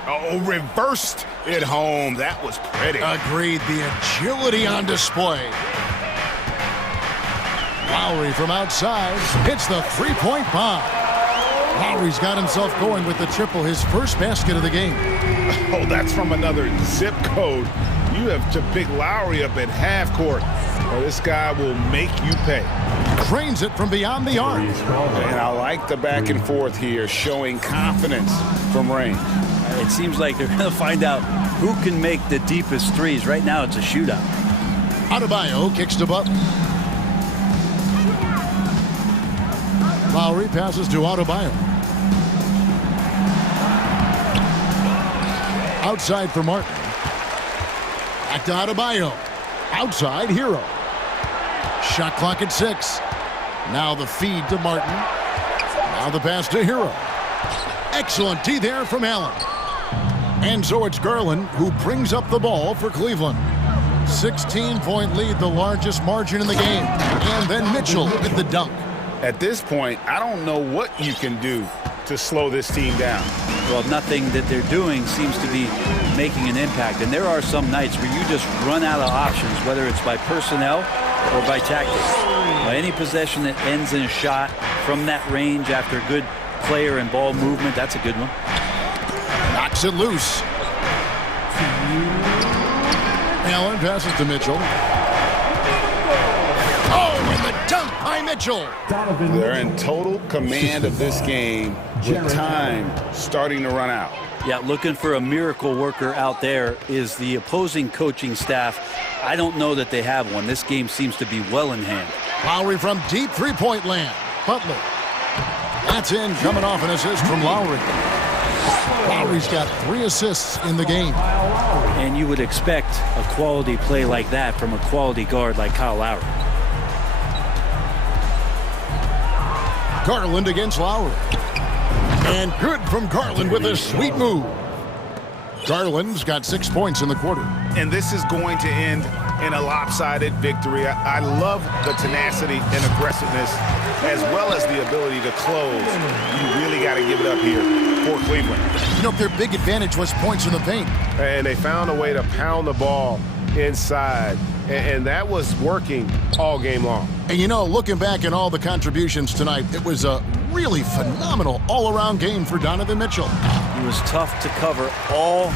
Oh, reversed it home. That was pretty. Agreed. The agility on display. Lowry from outside hits the three-point bomb. Lowry's got himself going with the triple, his first basket of the game. Oh, that's from another zip code. You have to pick Lowry up at half court, or this guy will make you pay. Drains it from beyond the arc. And I like the back and forth here, showing confidence from range. It seems like they're going to find out who can make the deepest threes. Right now, it's a shootout. Adebayo kicks to Butler. Lowry passes to Adebayo. Outside for Martin. Back to Adebayo. Outside, Hero. Shot clock at 6. Now the feed to Martin. Now the pass to Hero. Excellent D there from Allen. And so it's Garland who brings up the ball for Cleveland. 16-point lead, the largest margin in the game. And then Mitchell with the dunk. At this point, I don't know what you can do to slow this team down. Well, nothing that they're doing seems to be making an impact. And there are some nights where you just run out of options, whether it's by personnel or by tactics. Any possession that ends in a shot from that range after a good player and ball movement. That's a good one. Knocks it loose. Allen passes to Mitchell. Oh, and the dunk by Mitchell. They're in total command of this game with time starting to run out. Yeah, looking for a miracle worker out there is the opposing coaching staff. I don't know that they have one. This game seems to be well in hand. Lowry from deep three-point land. Butler. That's in, coming off an assist from Lowry. Lowry's got 3 assists in the game. And you would expect a quality play like that from a quality guard like Kyle Lowry. Garland against Lowry. And good from Garland with a sweet move. Garland's got 6 points in the quarter. And this is going to end in a lopsided victory. I love the tenacity and aggressiveness, as well as the ability to close. You really got to give it up here for Cleveland. You know, their big advantage was points in the paint. And they found a way to pound the ball inside. And that was working all game long. And you know, looking back at all the contributions tonight, it was a really phenomenal all-around game for Donovan Mitchell. He was tough to cover all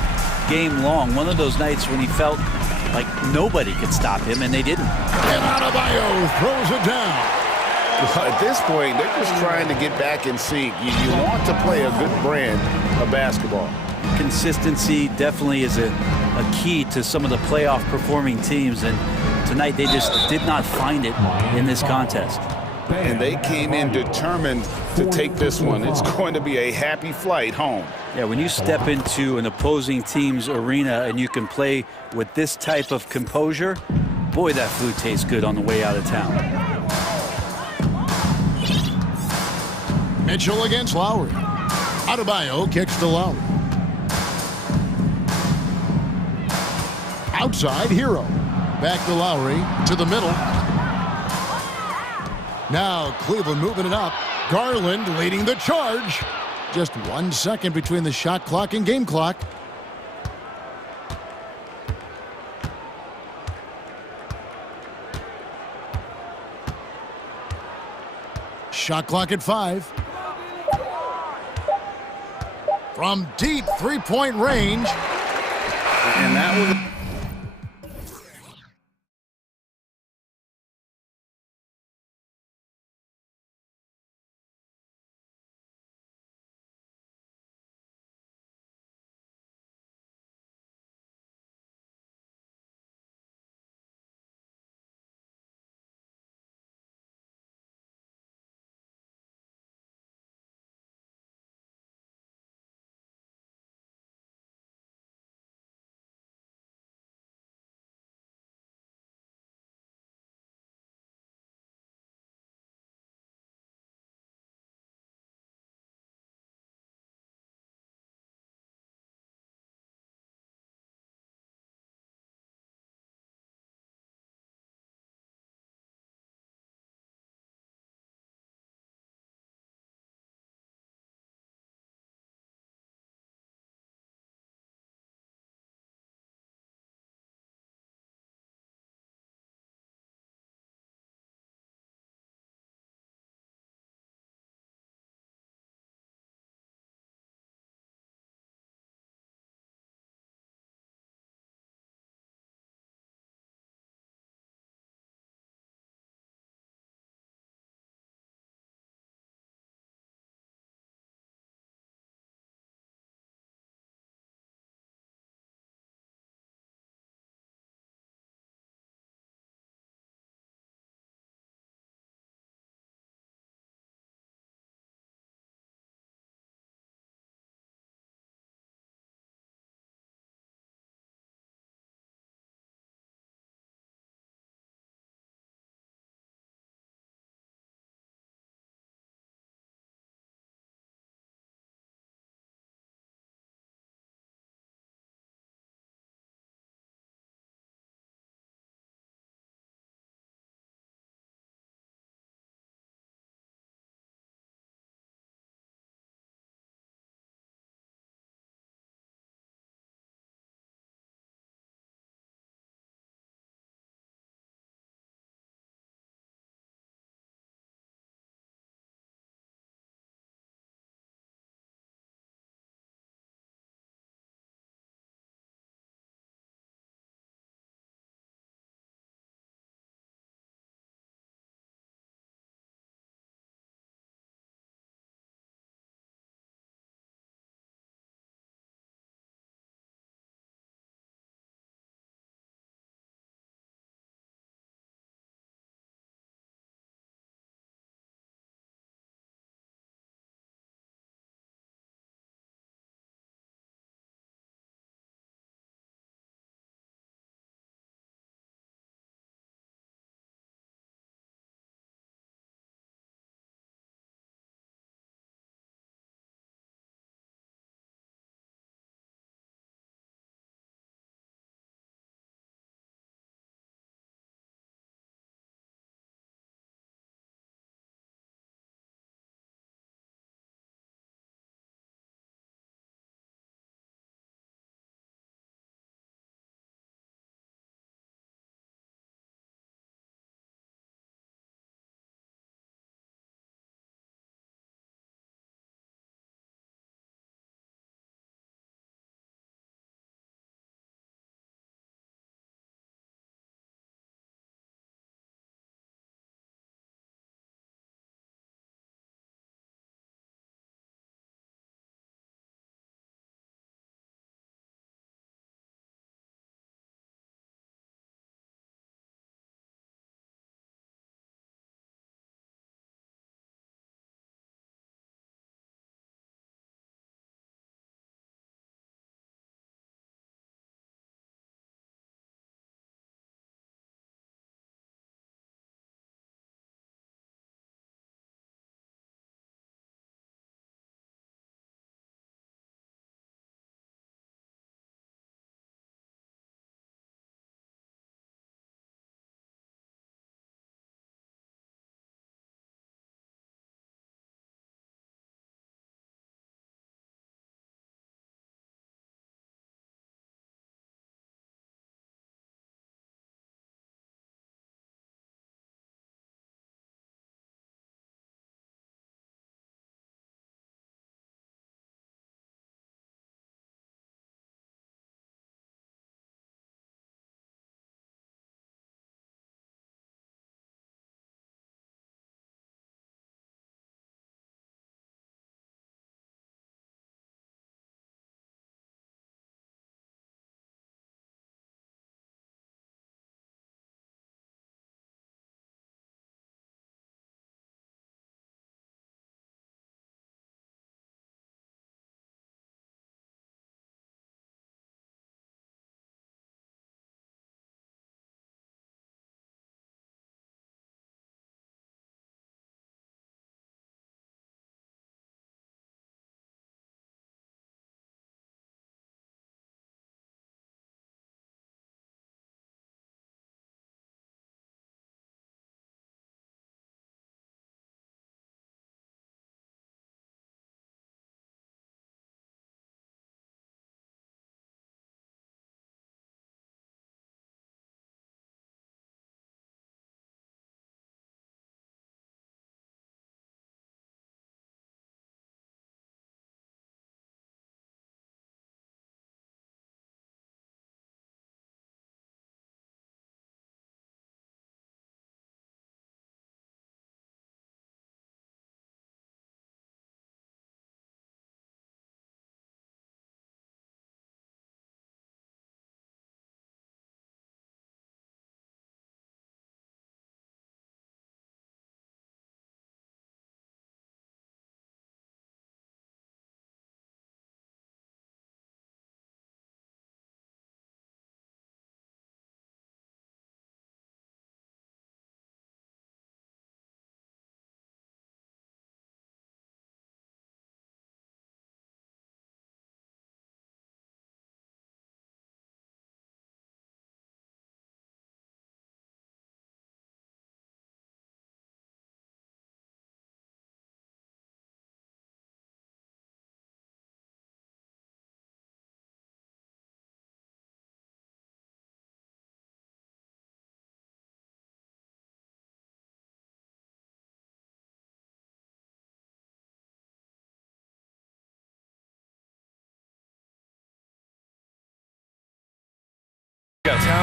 game long. One of those nights when he felt like nobody could stop him, and they didn't. And Adebayo throws it down. Well, at this point, they're just trying to get back in sync. You want to play a good brand of basketball. Consistency definitely is a key to some of the playoff performing teams, and tonight they just did not find it in this contest. And they came in determined to take this one. It's going to be a happy flight home. Yeah, when you step into an opposing team's arena and you can play with this type of composure, boy, that food tastes good on the way out of town. Mitchell against Lowry. Adebayo kicks to Lowry. Outside, Hero. Back to Lowry, to the middle. Now Cleveland moving it up. Garland leading the charge. Just 1 second between the shot clock and game clock. Shot clock at 5. From deep three-point range. And that was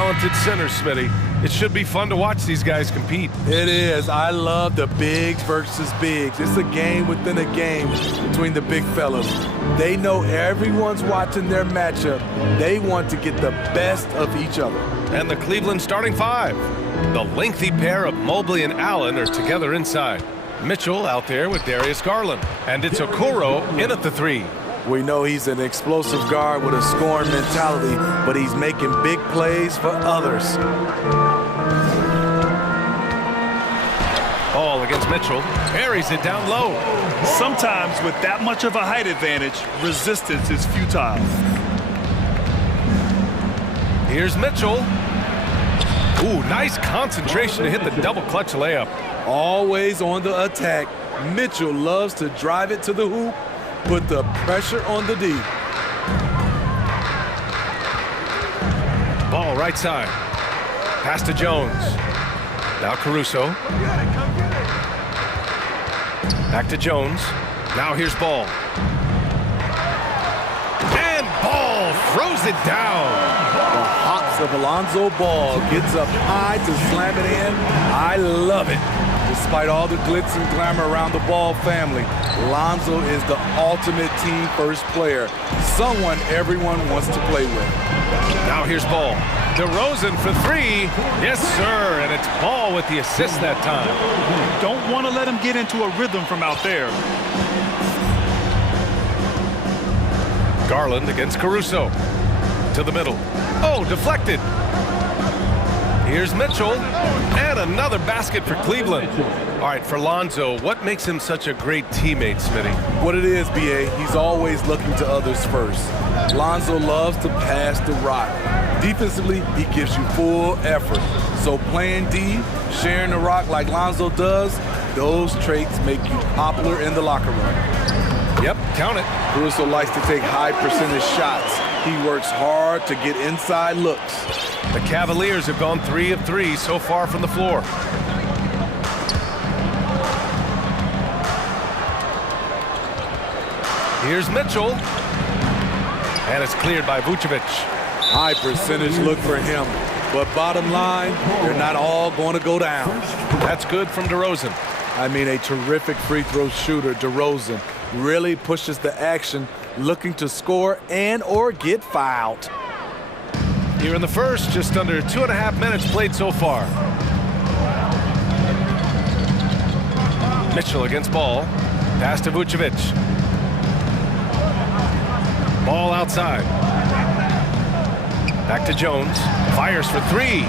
talented centers, Smitty. It should be fun to watch these guys compete. It is. I love the bigs versus bigs. It's a game within a game between the big fellas. They know everyone's watching their matchup. They want to get the best of each other. And the Cleveland starting five. The lengthy pair of Mobley and Allen are together inside. Mitchell out there with Darius Garland. And it's Okoro in at the three. We know he's an explosive guard with a scoring mentality, but he's making big plays for others. Ball against Mitchell. Buries it down low. Sometimes with that much of a height advantage, resistance is futile. Here's Mitchell. Ooh, nice concentration to hit the double clutch layup. Always on the attack. Mitchell loves to drive it to the hoop, put the pressure on the D. Ball right side. Pass to Jones. Now Caruso. Back to Jones. Now here's Ball. And Ball throws it down. The hops of Alonzo Ball gets up high to slam it in. I love it. Despite all the glitz and glamour around the Ball family, Lonzo is the ultimate team-first player, someone everyone wants to play with. Now here's Ball. DeRozan for three. Yes, sir, and it's Ball with the assist that time. Don't want to let him get into a rhythm from out there. Garland against Caruso. To the middle. Oh, deflected. Here's Mitchell, and another basket for Cleveland. All right, for Lonzo, what makes him such a great teammate, Smitty? What it is, B.A., he's always looking to others first. Lonzo loves to pass the rock. Defensively, he gives you full effort. So playing D, sharing the rock like Lonzo does, those traits make you popular in the locker room. Yep, count it. Caruso likes to take high percentage shots. He works hard to get inside looks. The Cavaliers have gone 3 of 3 so far from the floor. Here's Mitchell. And it's cleared by Vucevic. High percentage look for him. But bottom line, they're not all going to go down. That's good from DeRozan. I mean, a terrific free throw shooter, DeRozan, really pushes the action, looking to score and or get fouled. Here in the first, just under 2.5 minutes played so far. Mitchell against Ball. Pass to Vucevic. Ball outside. Back to Jones. Fires for three.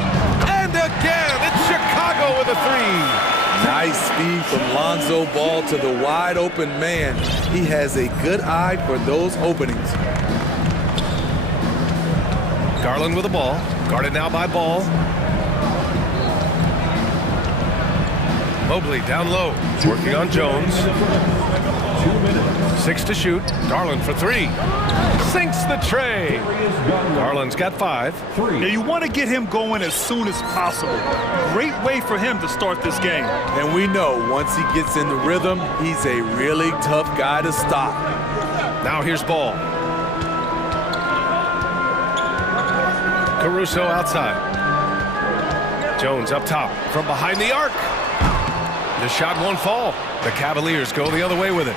And again, it's Chicago with a three. Nice speed from Lonzo Ball to the wide open man. He has a good eye for those openings. Garland with the ball. Guarded now by Ball. Mobley down low. Working on Jones. 6 to shoot. Garland for three. Sinks the tray. Garland's got 5. Now you want to get him going as soon as possible. Great way for him to start this game. And we know once he gets in the rhythm, he's a really tough guy to stop. Now here's Ball. Caruso outside. Jones up top from behind the arc. The shot won't fall. The Cavaliers go the other way with it.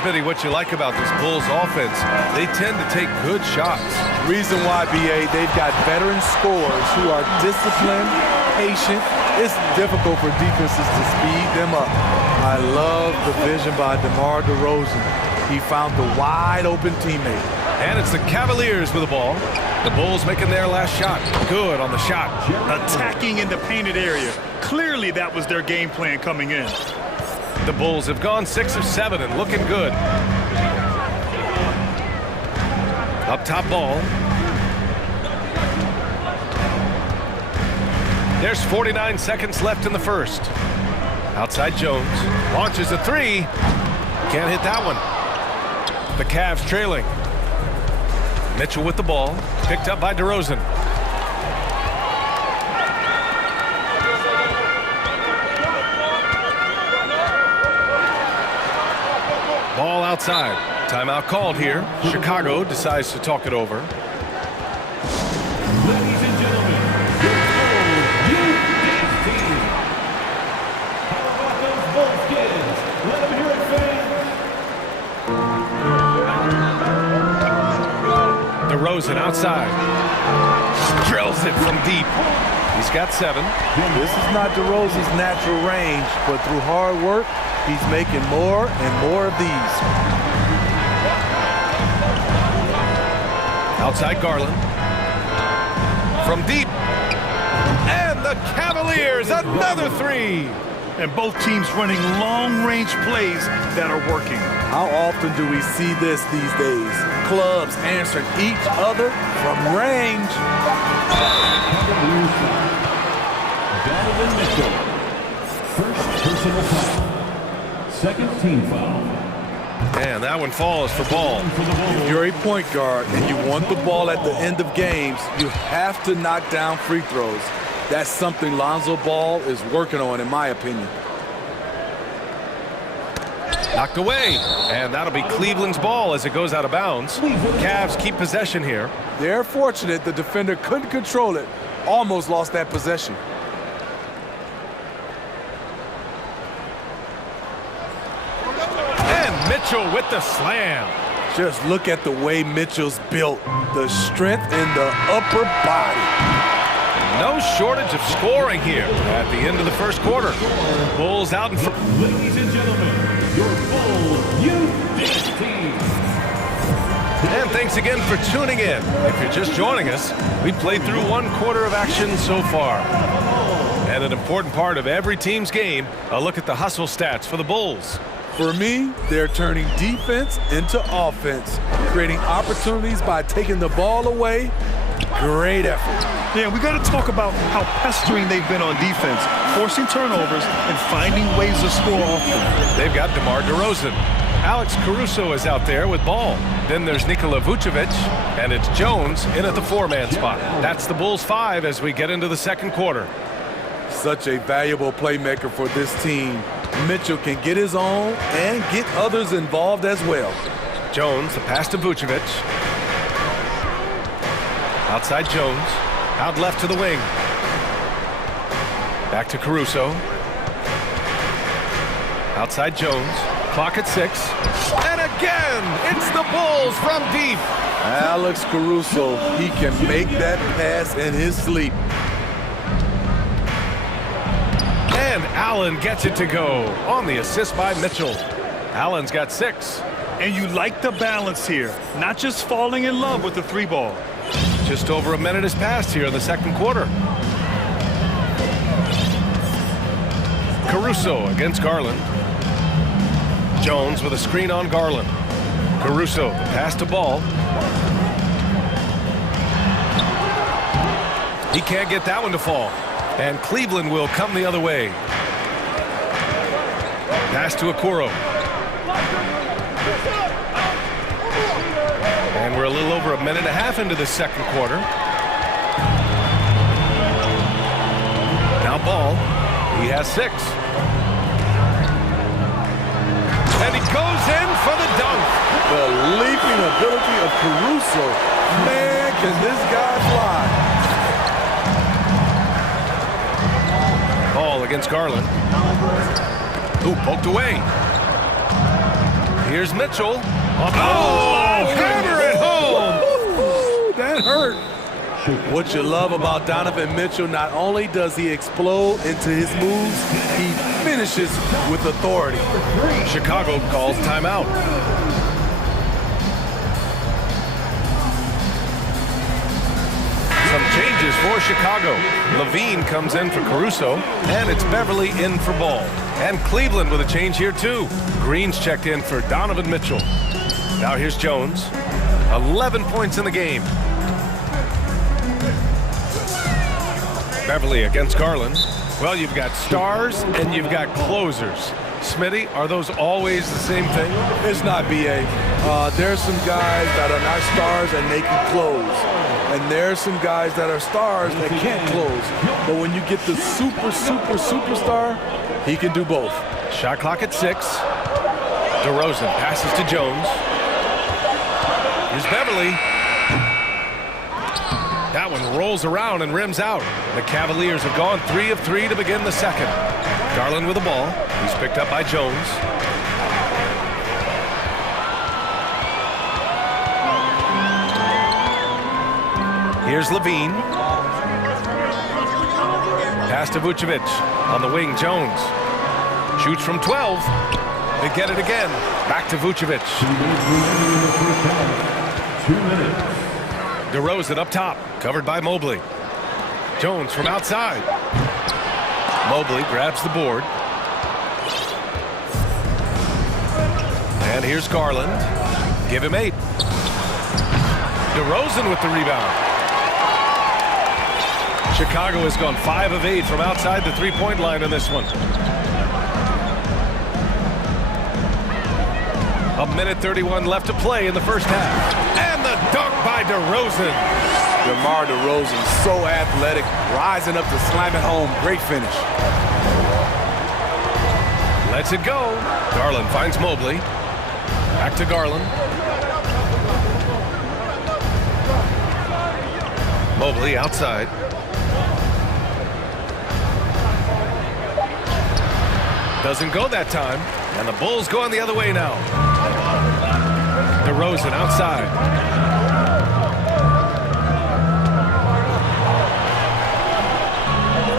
Smitty, what you like about this Bulls offense, they tend to take good shots. Reason why, B.A., they've got veteran scorers who are disciplined, patient. It's difficult for defenses to speed them up. I love the vision by DeMar DeRozan. He found the wide open teammate. And it's the Cavaliers with the ball. The Bulls making their last shot. Good on the shot. Attacking in the painted area. Clearly that was their game plan coming in. The Bulls have gone 6 of 7 and looking good. Up top Ball. There's 49 seconds left in the first. Outside Jones. Launches a three. Can't hit that one. The Cavs trailing. Mitchell with the ball. Picked up by DeRozan. Ball outside. Timeout called here. Chicago decides to talk it over. Ladies and gentlemen, outside. Drills it from deep. He's got 7. This is not DeRozan's natural range, but through hard work, he's making more and more of these. Outside Garland. From deep. And the Cavaliers, another 3. And both teams running long-range plays that are working. How often do we see this these days? Clubs answering each other from range. Donovan Mitchell. First personal foul. Second team foul. And that one falls for ball. If you're a point guard and you want the ball at the end of games, you have to knock down free throws. That's something Lonzo Ball is working on, in my opinion. Knocked away. And that'll be Cleveland's ball as it goes out of bounds. Cavs keep possession here. They're fortunate the defender couldn't control it. Almost lost that possession. And Mitchell with the slam. Just look at the way Mitchell's built. The strength in the upper body. No shortage of scoring here at the end of the first quarter. Bulls out in front. Ladies and gentlemen, your Bulls youth team. And thanks again for tuning in. If you're just joining us, we played through 1 quarter of action so far. And an important part of every team's game, a look at the hustle stats for the Bulls. For me, they're turning defense into offense, creating opportunities by taking the ball away. Great effort. Yeah, we got to talk about how pestering they've been on defense, forcing turnovers and finding ways to score often. They've got DeMar DeRozan. Alex Caruso is out there with ball. Then there's Nikola Vucevic, and it's Jones in at the 4-man spot. That's the Bulls 5 as we get into the second quarter. Such a valuable playmaker for this team. Mitchell can get his own and get others involved as well. Jones, the pass to Vucevic. Outside Jones, out left to the wing. Back to Caruso. Outside Jones, clock at 6. And again, it's the Bulls from deep. Alex Caruso, he can make that pass in his sleep. And Allen gets it to go on the assist by Mitchell. Allen's got 6. And you like the balance here, not just falling in love with the 3-ball. Just over a minute has passed here in the second quarter. Caruso against Garland. Jones with a screen on Garland. Caruso, the pass to Ball. He can't get that one to fall. And Cleveland will come the other way. Pass to Okoro. And we're a little over a minute and a half into the second quarter. Now Ball. He has 6. And he goes in for the dunk. The leaping ability of Caruso. Man, can this guy fly. Ball against Garland. Ooh, poked away. Here's Mitchell. Oh, hammer it home. Ooh, that hurt. What you love about Donovan Mitchell, not only does he explode into his moves, he finishes with authority. Chicago calls timeout. Some changes for Chicago. Levine comes in for Caruso, and it's Beverly in for Ball. And Cleveland with a change here too. Green's checked in for Donovan Mitchell. Now here's Jones. 11 points in the game. Beverly against Garland. Well, you've got stars and you've got closers. Smitty, are those always the same thing? It's not, B.A. There's some guys that are not stars and they can close. And there's some guys that are stars that can't close. But when you get the superstar, he can do both. Shot clock at 6. DeRozan passes to Jones. Here's Beverly. That one rolls around and rims out. The Cavaliers have gone 3 of 3 to begin the second. Garland with the ball. He's picked up by Jones. Here's Levine. Pass to Vucevic. On the wing, Jones. Shoots from 12. They get it again. Back to Vucevic. 2 minutes. DeRozan up top. Covered by Mobley. Jones from outside. Mobley grabs the board. And here's Garland. Give him 8. DeRozan with the rebound. Chicago has gone 5 of 8 from outside the three-point line in this one. 1:31 left to play in the first half. And the dunk by DeRozan. DeMar DeRozan, so athletic, rising up to slam it home. Great finish. Lets it go. Garland finds Mobley. Back to Garland. Mobley outside. Doesn't go that time. And the Bulls going the other way now. DeRozan outside.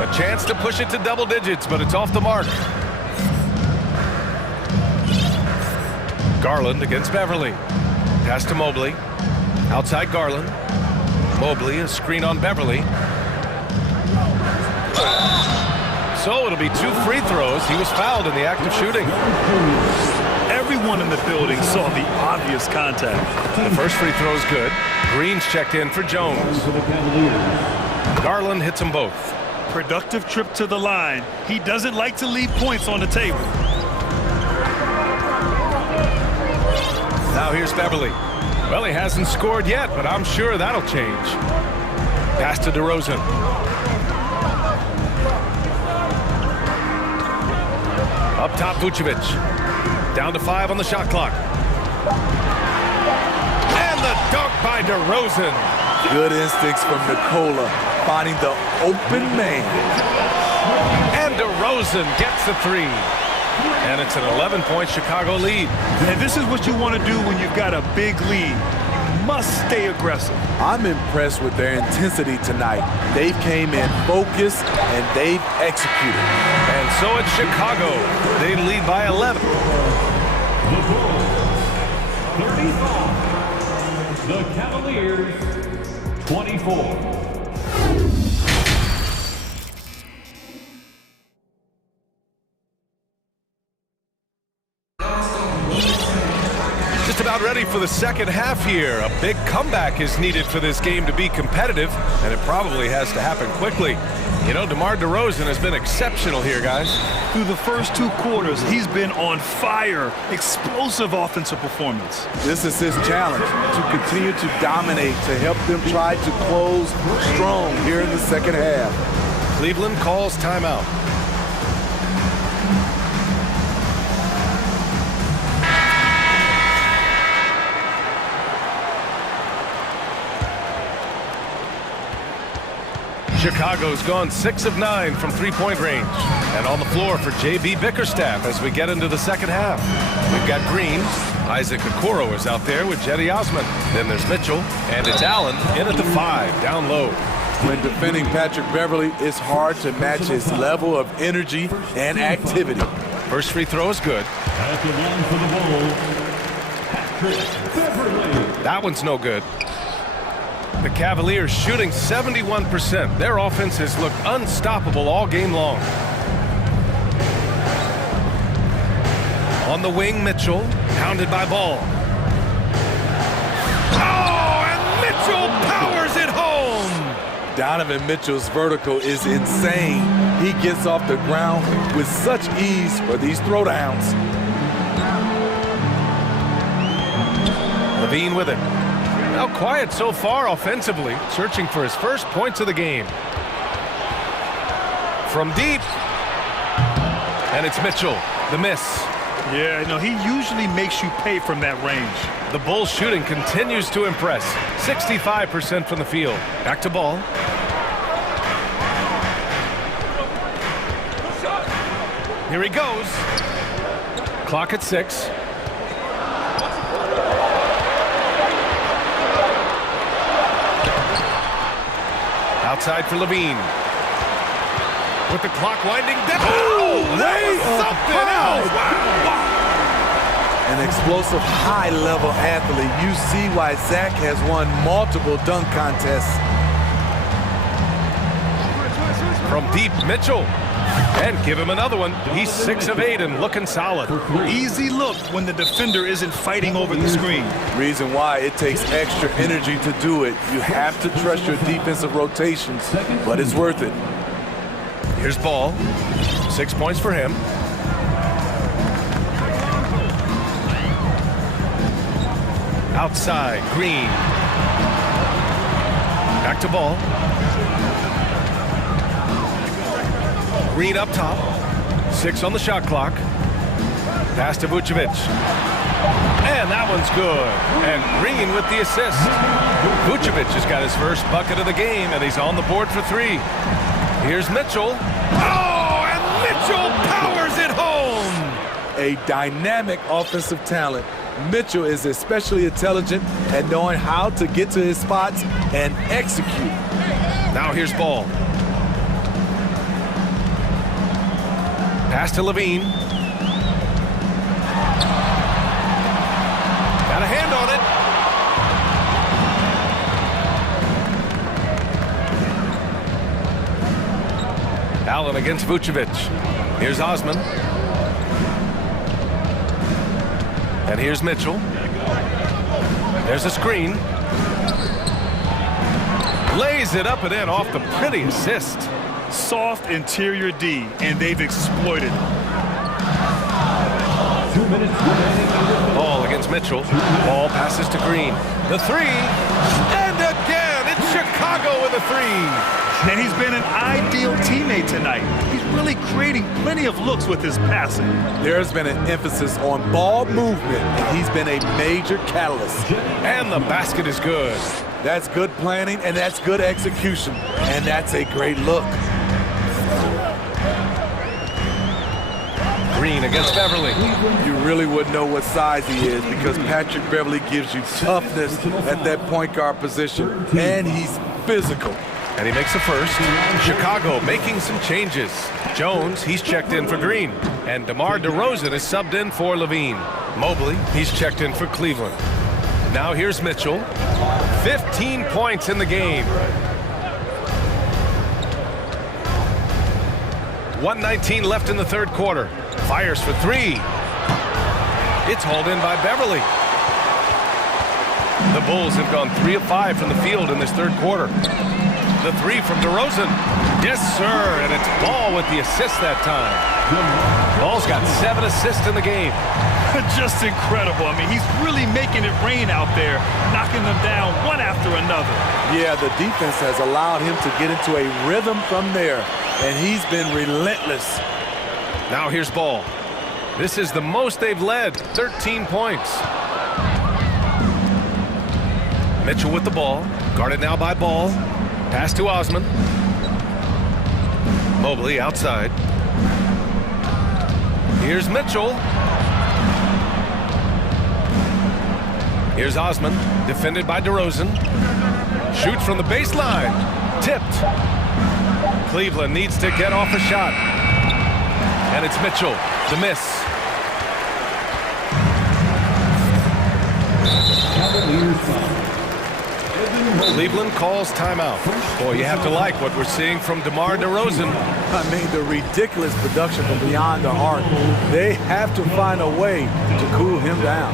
A chance to push it to double digits, but it's off the mark. Garland against Beverly. Pass to Mobley. Outside Garland. Mobley, a screen on Beverly. So it'll be 2 free throws. He was fouled in the act of shooting. Everyone in the building saw the obvious contact. The first free throw is good. Green's checked in for Jones. Garland hits them both. Productive trip to the line. He doesn't like to leave points on the table. Now here's Beverly. Well, he hasn't scored yet, but I'm sure that'll change. Pass to DeRozan. Up top, Vucevic. Down to 5 on the shot clock. And the dunk by DeRozan. Good instincts from Nikola, finding the open man. And DeRozan gets the 3. And it's an 11-point Chicago lead. And this is what you want to do when you've got a big lead. You must stay aggressive. I'm impressed with their intensity tonight. They've came in focused and they've executed. And so it's Chicago. They lead by 11. The Bulls, 35. The Cavaliers, 24. Just about ready for the second half here. A big comeback is needed for this game to be competitive, and it probably has to happen quickly. You know, DeMar DeRozan has been exceptional here, guys. Through the first 2 quarters, he's been on fire. Explosive offensive performance. This is his challenge, to continue to dominate, to help them try to close strong here in the second half. Cleveland calls timeout. Chicago's gone 6 of 9 from three-point range. And on the floor for J.B. Bickerstaff as we get into the second half. We've got Green. Isaac Okoro is out there with Jetty Osman. Then there's Mitchell. And it's Allen in at the 5, down low. When defending Patrick Beverly, it's hard to match his level of energy and activity. First free throw is good. At the line for the Bulls, Patrick Beverly. That one's no good. The Cavaliers shooting 71%. Their offense has looked unstoppable all game long. On the wing, Mitchell, pounded by Ball. Oh, and Mitchell powers it home! Donovan Mitchell's vertical is insane. He gets off the ground with such ease for these throwdowns. Levine with it. Now quiet so far offensively, searching for his first points of the game. From deep. And it's Mitchell, the miss. Yeah, no, he usually makes you pay from that range. The Bulls shooting continues to impress. 65% from the field. Back to Ball. Here he goes. Clock at 6. Outside for Levine. With the clock winding down. Oh, that was something else. Wow. An explosive, high-level athlete. You see why Zach has won multiple dunk contests. From deep, Mitchell. And give him another one. He's 6 of 8 and looking solid. Easy look when the defender isn't fighting over the screen. Reason why it takes extra energy to do it. You have to trust your defensive rotations, but it's worth it. Here's Ball. 6 points for him. Outside, Green. Back to Ball. Green up top. 6 on the shot clock. Pass to Vucevic. And that one's good. And Green with the assist. Vucevic has got his first bucket of the game, and he's on the board for 3. Here's Mitchell. Oh, and Mitchell powers it home. A dynamic offensive talent. Mitchell is especially intelligent at knowing how to get to his spots and execute. Now here's Ball. Pass to Levine. Got a hand on it. Allen against Vucevic. Here's Osman. And here's Mitchell. There's a screen. Lays it up and in off the pretty assist. Soft interior D, and they've exploited. Ball against Mitchell. Ball passes to Green. The 3. And again, it's Chicago with a 3. And he's been an ideal teammate tonight. He's really creating plenty of looks with his passing. There's been an emphasis on ball movement, and he's been a major catalyst. And the basket is good. That's good planning, and that's good execution. And that's a great look. Green against Beverly. You really wouldn't know what size he is because Patrick Beverly gives you toughness at that point guard position, and he's physical. And he makes a first. Chicago making some changes. Jones, he's checked in for Green. And DeMar DeRozan is subbed in for Levine. Mobley, he's checked in for Cleveland. Now here's Mitchell. 15 points in the game. 1:19 left in the third quarter. Fires for 3. It's hauled in by Beverly. The Bulls have gone 3 of 5 from the field in this third quarter. The 3 from DeRozan. Yes, sir, and it's Ball with the assist that time. Ball's got 7 assists in the game. Just incredible. I mean, he's really making it rain out there, knocking them down one after another. Yeah, the defense has allowed him to get into a rhythm from there, and he's been relentless. Now here's Ball. This is the most they've led, 13 points. Mitchell with the ball, guarded now by Ball. Pass to Osman. Mobley outside. Here's Mitchell. Here's Osman, defended by DeRozan. Shoots from the baseline. Tipped. Cleveland needs to get off a shot. And it's Mitchell, the miss. Cleveland calls timeout. Boy, you have to like what we're seeing from DeMar DeRozan. I mean, the ridiculous production from beyond the arc. They have to find a way to cool him down.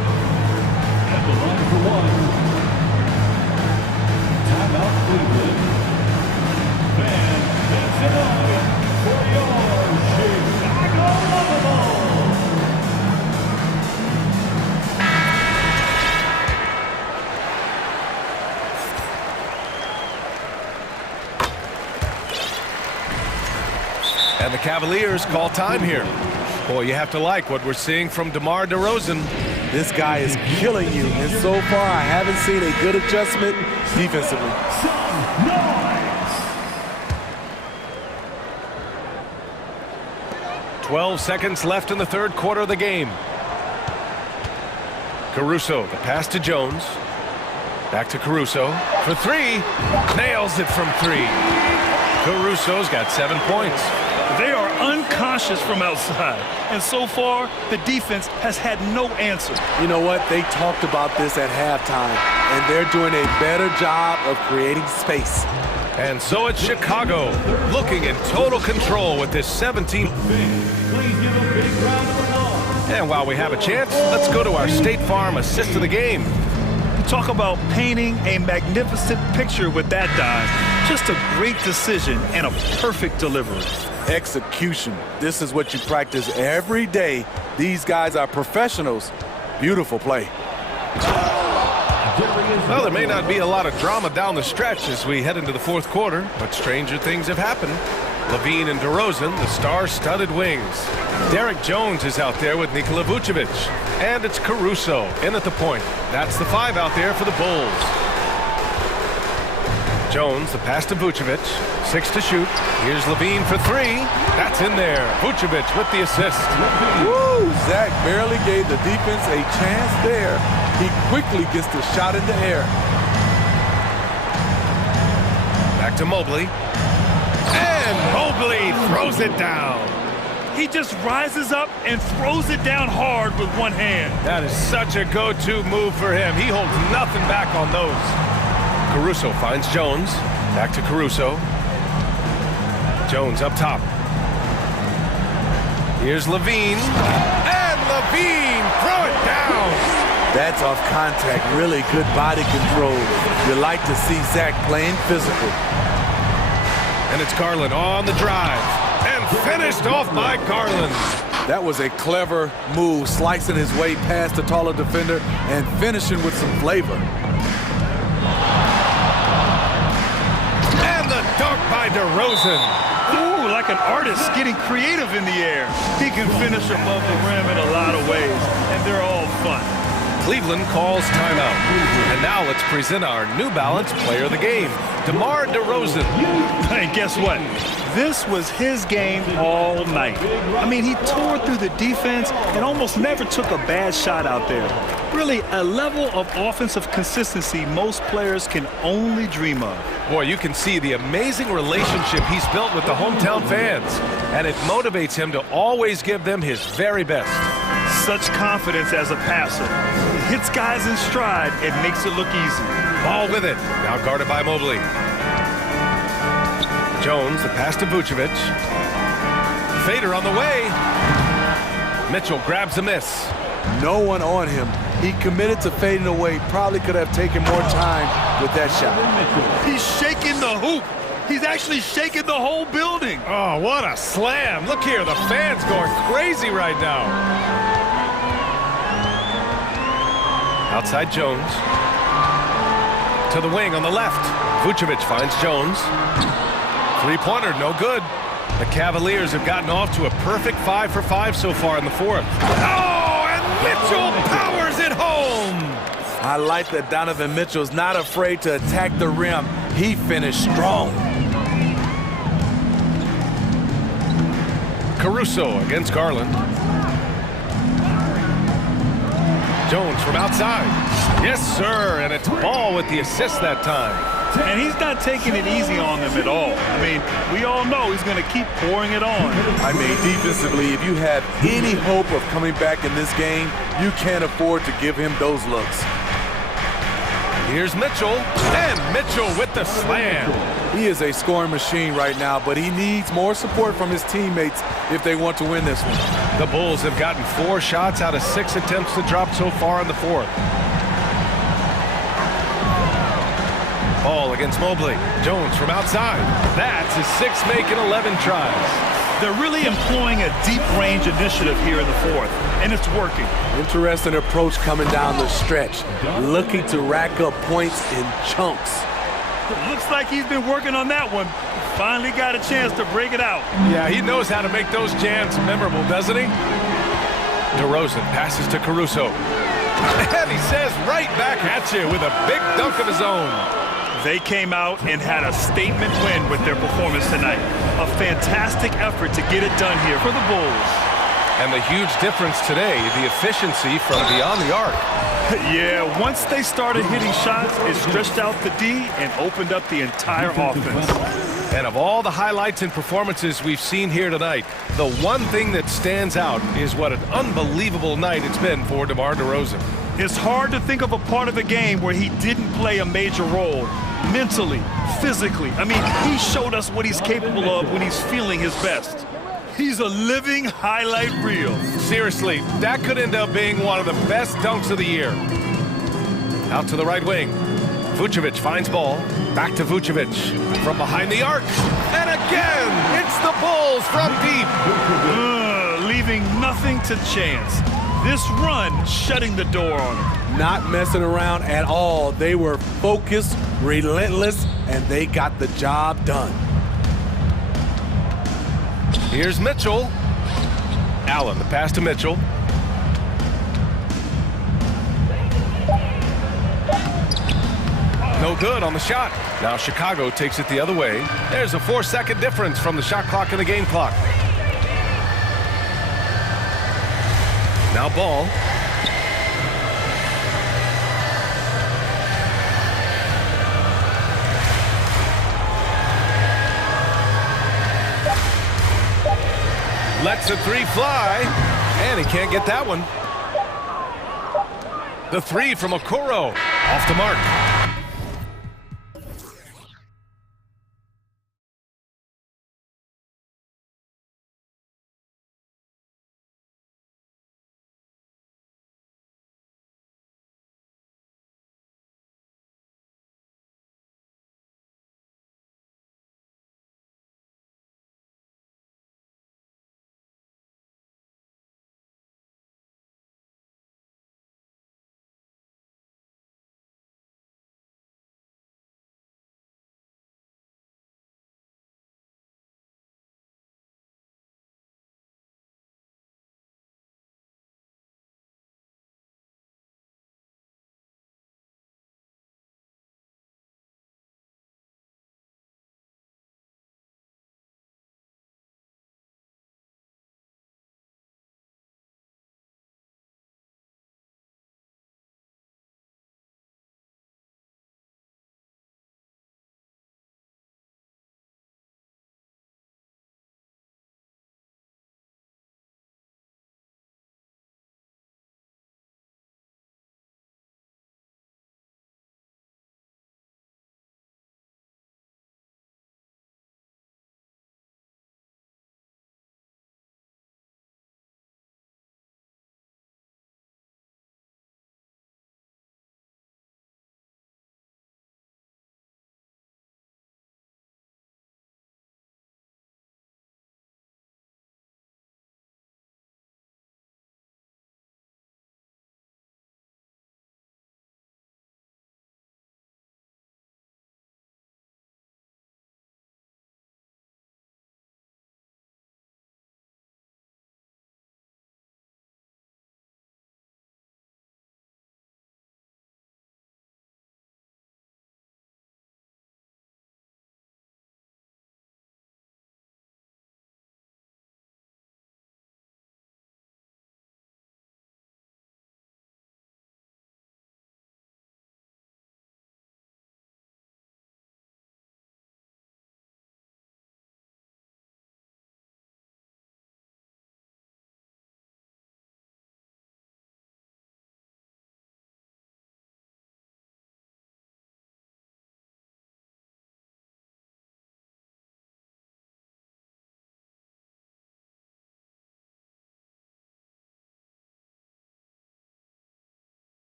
Timeout Cleveland. Fans, dance it up for your Chicago Ball. And the Cavaliers call time here. Boy, you have to like what we're seeing from DeMar DeRozan. This guy is killing you, and so far I haven't seen a good adjustment defensively. 12 seconds left in the third quarter of the game. Caruso, the pass to Jones. Back to Caruso for three. Nails it from three. Caruso's got 7 points. They are unconscious from outside, and so far, the defense has had no answer. You know what? They talked about this at halftime, and they're doing a better job of creating space. And so it's Chicago, looking in total control with this 17. And while we have a chance, let's go to our State Farm assist of the game. Talk about painting a magnificent picture with that dive. Just a great decision and a perfect delivery. Execution. This is what you practice every day. These guys are professionals. Beautiful play. Well, there may not be a lot of drama down the stretch as we head into the fourth quarter, but stranger things have happened. Levine and DeRozan, the star-studded wings. Derek Jones is out there with Nikola Vucevic. And it's Caruso in at the point. That's the 5 out there for the Bulls. Jones, the pass to Vucevic. 6 to shoot. Here's Levine for 3. That's in there. Vucevic with the assist. Woo! Zach barely gave the defense a chance there. He quickly gets the shot in the air. Back to Mobley. And Mobley throws it down. He just rises up and throws it down hard with one hand. That is such a go-to move for him. He holds nothing back on those. Caruso finds Jones. Back to Caruso. Jones up top. Here's Levine. And Levine, throw it down. That's off contact. Really good body control. You like to see Zach playing physical. And it's Garland on the drive. And finished off by Garland. That was a clever move, slicing his way past the taller defender and finishing with some flavor. And the dunk by DeRozan. Ooh, like an artist getting creative in the air. He can finish above the rim in a lot of ways, and they're all fun. Cleveland calls timeout. And now let's present our New Balance player of the game, DeMar DeRozan. And guess what? This was his game all night. I mean, he tore through the defense and almost never took a bad shot out there. Really, a level of offensive consistency most players can only dream of. Boy, you can see the amazing relationship he's built with the hometown fans, and it motivates him to always give them his very best. Such confidence as a passer. He hits guys in stride and makes it look easy. Ball with it. Now guarded by Mobley. Jones, the pass to Vucevic. Fader on the way. Mitchell grabs a miss. No one on him. He committed to fading away. Probably could have taken more time with that shot. He's shaking the hoop. He's actually shaking the whole building. Oh, what a slam. Look here, the fans going crazy right now. Outside Jones. To the wing on the left. Vucevic finds Jones. Three-pointer, no good. The Cavaliers have gotten off to a perfect 5 for 5 so far in the fourth. Oh, and Mitchell powers it home. I like that Donovan Mitchell's not afraid to attack the rim. He finished strong. Caruso against Garland. Jones from outside. Yes, sir, and it's Ball with the assist that time. And he's not taking it easy on them at all. I mean, we all know he's going to keep pouring it on. I mean, defensively, if you have any hope of coming back in this game, you can't afford to give him those looks. Here's Mitchell, and Mitchell with the slam. He is a scoring machine right now, but he needs more support from his teammates if they want to win this one. The Bulls have gotten 4 shots out of 6 attempts to drop so far in the fourth. Ball against Mobley. Jones from outside. That's his 6th make in 11 tries. They're really employing a deep range initiative here in the fourth, and it's working. Interesting approach coming down the stretch, looking to rack up points in chunks. Looks like he's been working on that one. Finally got a chance to break it out. Yeah, he knows how to make those jams memorable, doesn't he? DeRozan passes to Caruso. And he says right back at you with a big dunk of his own. They came out and had a statement win with their performance tonight. A fantastic effort to get it done here for the Bulls. And the huge difference today, the efficiency from beyond the arc. Yeah, once they started hitting shots, it stretched out the D and opened up the entire offense. And of all the highlights and performances we've seen here tonight, the one thing that stands out is what an unbelievable night it's been for DeMar DeRozan. It's hard to think of a part of the game where he didn't play a major role. Mentally, physically. I mean, he showed us what he's capable of when he's feeling his best. He's a living highlight reel. Seriously, that could end up being one of the best dunks of the year. Out to the right wing. Vucevic finds ball. Back to Vucevic. From behind the arc. And again, it's the Bulls from deep. Leaving nothing to chance. This run shutting the door on him. Not messing around at all. They were focused, relentless, and they got the job done. Here's Mitchell. Allen, the pass to Mitchell. No good on the shot. Now Chicago takes it the other way. There's a 4-second difference from the shot clock and the game clock. Now ball. Lets the three fly, and he can't get that one. The three from Okoro, off the mark.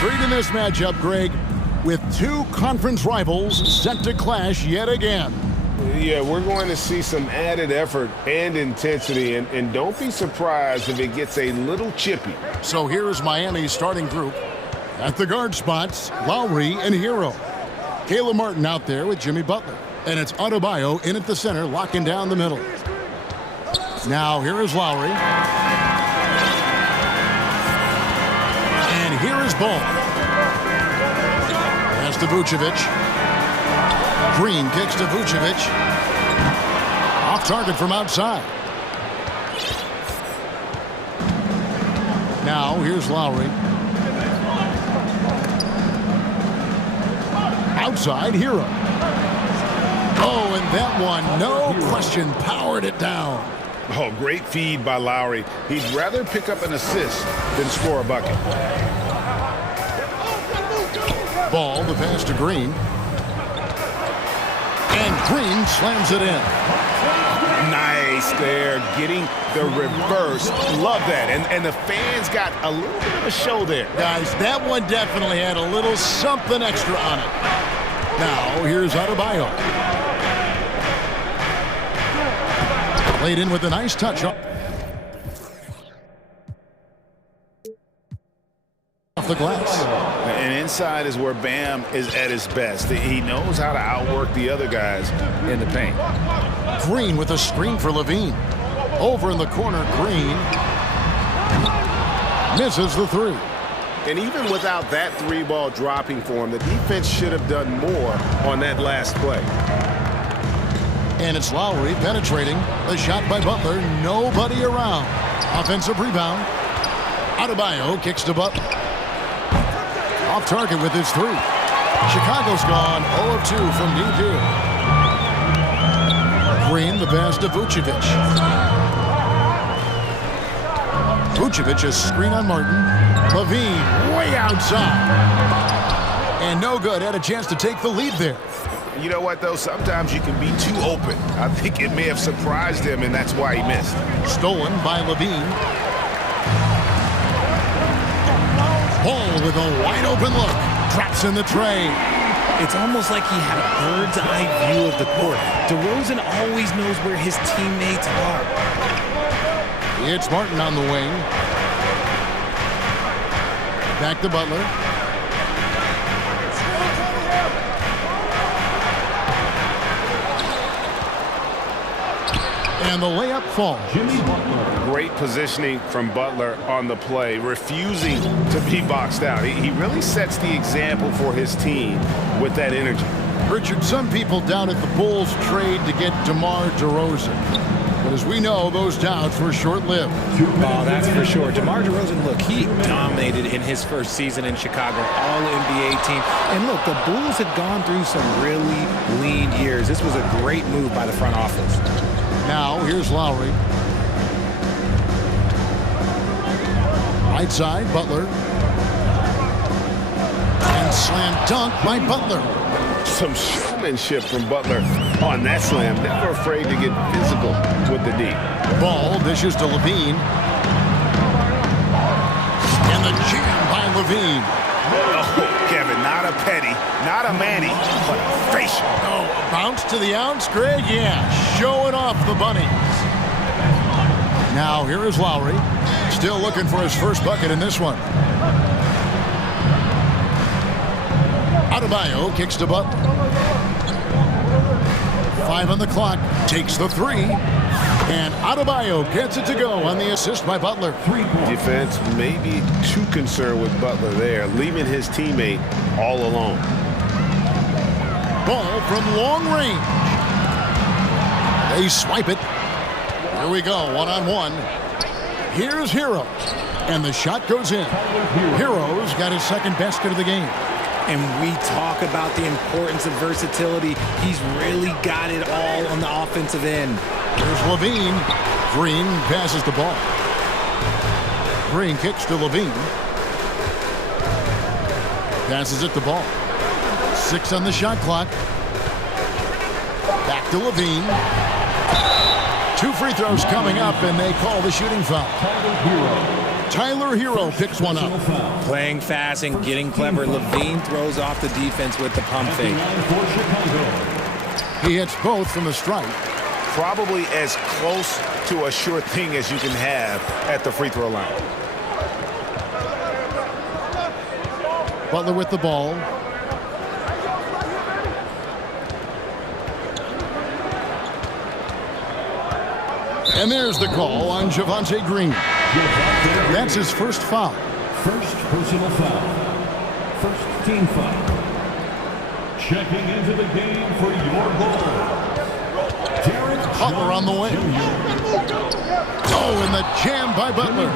intrigue in this matchup, Greg, with two conference rivals set to clash yet again. Yeah, we're going to see some added effort and intensity, and don't be surprised if it gets a little chippy. So here's Miami's starting group. At the guard spots, Lowry and Hero. Caleb Martin out there with Jimmy Butler. And it's Adebayo in at the center, locking down the middle. Now here is Lowry. And here is Ball. Pass to Vucevic. Green kicks to Vucevic. Off target from outside. Now here's Lowry. Outside, Hero. Oh, and that one, no question, powered it down. Oh, great feed by Lowry. He'd rather pick up an assist than score a bucket. Ball, the pass to Green. And Green slams it in. Nice there, getting the reverse. Love that. And the fans got a little bit of a show there. Guys, that one definitely had a little something extra on it. Now, here's Adebayo. Played in with a nice touch off the glass. And inside is where Bam is at his best. He knows how to outwork the other guys in the paint. Green with a screen for Levine. Over in the corner, Green misses the three. And even without that three ball dropping for him, the defense should have done more on that last play. And it's Lowry penetrating. The shot by Butler. Nobody around. Offensive rebound. Adebayo kicks to Butler. Off target with his three. Chicago's gone 0 of 2 from deep here. Green, the pass to Vucevic. Vucevic, a screen on Martin. Levine way outside. And no good. Had a chance to take the lead there. You know what, though? Sometimes you can be too open. I think it may have surprised him, and that's why he missed. Stolen by Levine. Ball with a wide open look. Traps in the tray. It's almost like he had a bird's eye view of the court. DeRozan always knows where his teammates are. It's Martin on the wing. Back to Butler. And the layup falls. Great positioning from Butler on the play, refusing to be boxed out. He really sets the example for his team with that energy. Richard, some people doubted the Bulls trade to get DeMar DeRozan. But as we know, those doubts were short-lived. Oh, that's for sure. DeMar DeRozan, look, he dominated in his first season in Chicago, all-NBA team. And look, the Bulls had gone through some really lean years. This was a great move by the front office. Now, here's Lowry. Right side, Butler. And slam dunk by Butler. Some showmanship from Butler on that slam. Never afraid to get physical with the D. Ball dishes to Levine. And the jam by Levine. Oh, Kevin, not a petty, not a Manny, but a facial. Oh, a bounce to the ounce, Greg? Yeah, showing off the bunnies. Now, here is Lowry. Still looking for his first bucket in this one. Adebayo kicks to Butler. 5 on the clock. Takes the three. And Adebayo gets it to go on the assist by Butler. Defense may be too concerned with Butler there, leaving his teammate all alone. Ball from long range. They swipe it. Here we go, one-on-one. Here's Hero. And the shot goes in. Hero's got his second basket of the game. And we talk about the importance of versatility. He's really got it all on the offensive end. There's Levine. Green passes the ball. Green kicks to Levine. Passes it to Ball. 6 on the shot clock. Back to Levine. 2 free throws coming up, and they call the shooting foul. Tyler Hero picks one up. Playing fast and getting clever. Levine throws off the defense with the pump fake. He hits both from the stripe. Probably as close to a sure thing as you can have at the free throw line. Butler with the ball. And there's the call on Javonte Green. That's his first foul. First personal foul. First team foul. Checking into the game for your goal. Butler on the way. Oh, and the jam by Butler.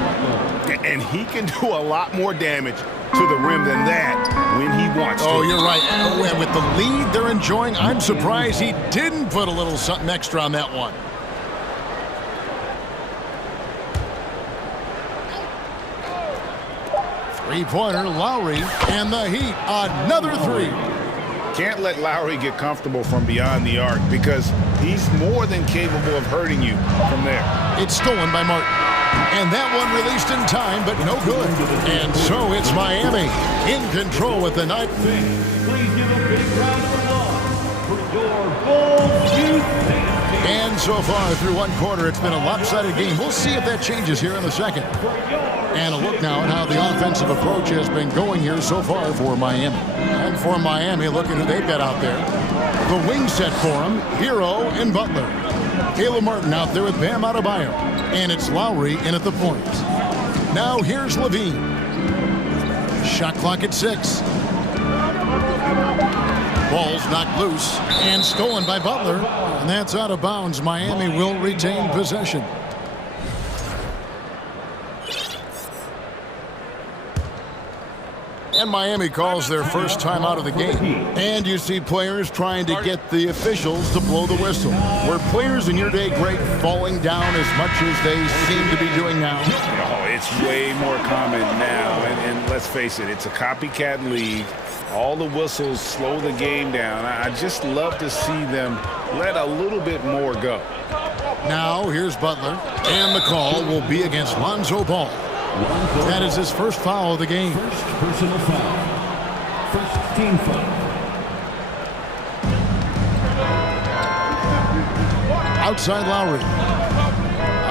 And he can do a lot more damage to the rim than that when he wants to. Oh, you're right. Oh, and with the lead they're enjoying, I'm surprised he didn't put a little something extra on that one. Three-pointer, Lowry, and the Heat, another three. Can't let Lowry get comfortable from beyond the arc because he's more than capable of hurting you from there. It's stolen by Martin. And that one released in time, but no good. And so it's Miami in control with the night. Please give a big round of applause for your goal. And so far through one quarter, it's been a lopsided game. We'll see if that changes here in the second. And a look now at how the offensive approach has been going here so far for Miami. And for Miami, look at who they've got out there. The wing set for them, Hero and Butler. Caleb Martin out there with Bam Adebayo. And it's Lowry in at the point. Now here's Levine. Shot clock at 6. Ball's knocked loose and stolen by Butler. And that's out of bounds. Miami will retain possession. And Miami calls their first time out of the game. And you see players trying to get the officials to blow the whistle. Were players in your day great falling down as much as they seem to be doing now? Oh, it's way more common now. And let's face it, it's a copycat league. All the whistles slow the game down. I just love to see them let a little bit more go. Now here's Butler. And the call will be against Lonzo Ball. That is his first foul of the game. First personal foul. First team foul. Outside Lowry.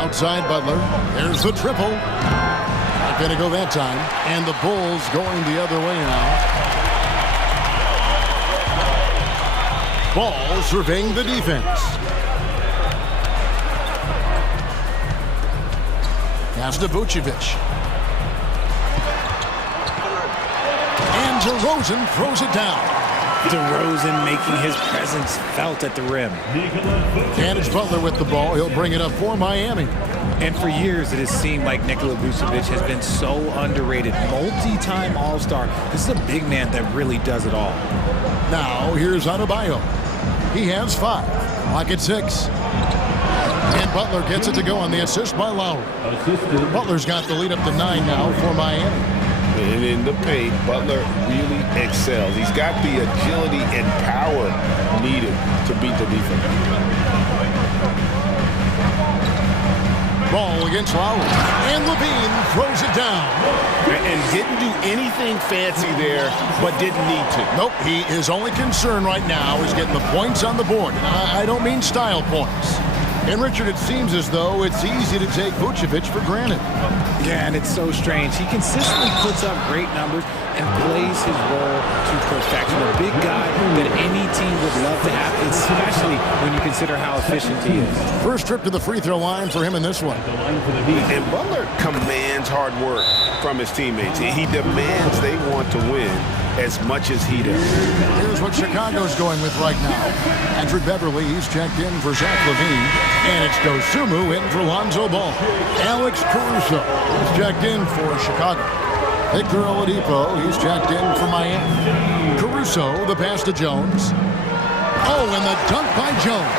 Outside Butler. There's the triple. Not going to go that time. And the Bulls going the other way now. Ball surveying the defense. Pass to Vucevic. And DeRozan throws it down. DeRozan making his presence felt at the rim. And it's Butler with the ball. He'll bring it up for Miami. And for years, it has seemed like Nikola Vucevic has been so underrated. Multi-time All-Star. This is a big man that really does it all. Now, here's Adebayo. He has 5. Clock at 6. And Butler gets it to go on the assist by Lowry. Butler's got the lead up to 9 now for Miami. And in the paint, Butler really excels. He's got the agility and power needed to beat the defense. Ball against Lowry. And Levine throws it down. And didn't do anything fancy there, but didn't need to. Nope, his only concern right now is getting the points on the board. And I don't mean style points. And Richard, it seems as though it's easy to take Vucevic for granted. Yeah, and it's so strange. He consistently puts up great numbers and plays his role to perfection. A big guy that any team would love to have, especially when you consider how efficient he is. First trip to the free throw line for him in this one. And Butler commands hard work from his teammates. He demands they want to win as much as he does. Here's what Chicago's going with right now. Andrew Beverly, he's checked in for Zach LaVine. And it's Dosumu in for Lonzo Ball. Alex Caruso is checked in for Chicago. Victor Oladipo, he's checked in for Miami. Caruso, the pass to Jones. Oh, and the dunk by Jones.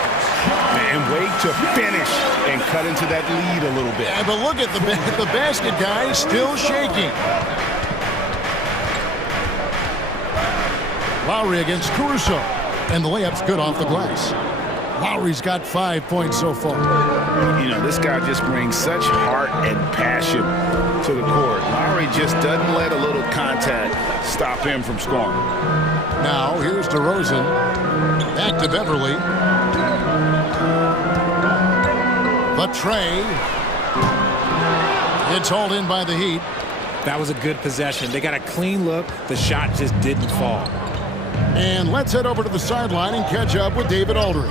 And wait to finish and cut into that lead a little bit. Yeah, but look at the basket guy still shaking. Lowry against Caruso. And the layup's good off the glass. Lowry's got 5 points so far. You know, this guy just brings such heart and passion to the court. Lowry just doesn't let a little contact stop him from scoring. Now, here's DeRozan. Back to Beverly. The tray. It's hauled in by the Heat. That was a good possession. They got a clean look. The shot just didn't fall. And let's head over to the sideline and catch up with David Aldridge.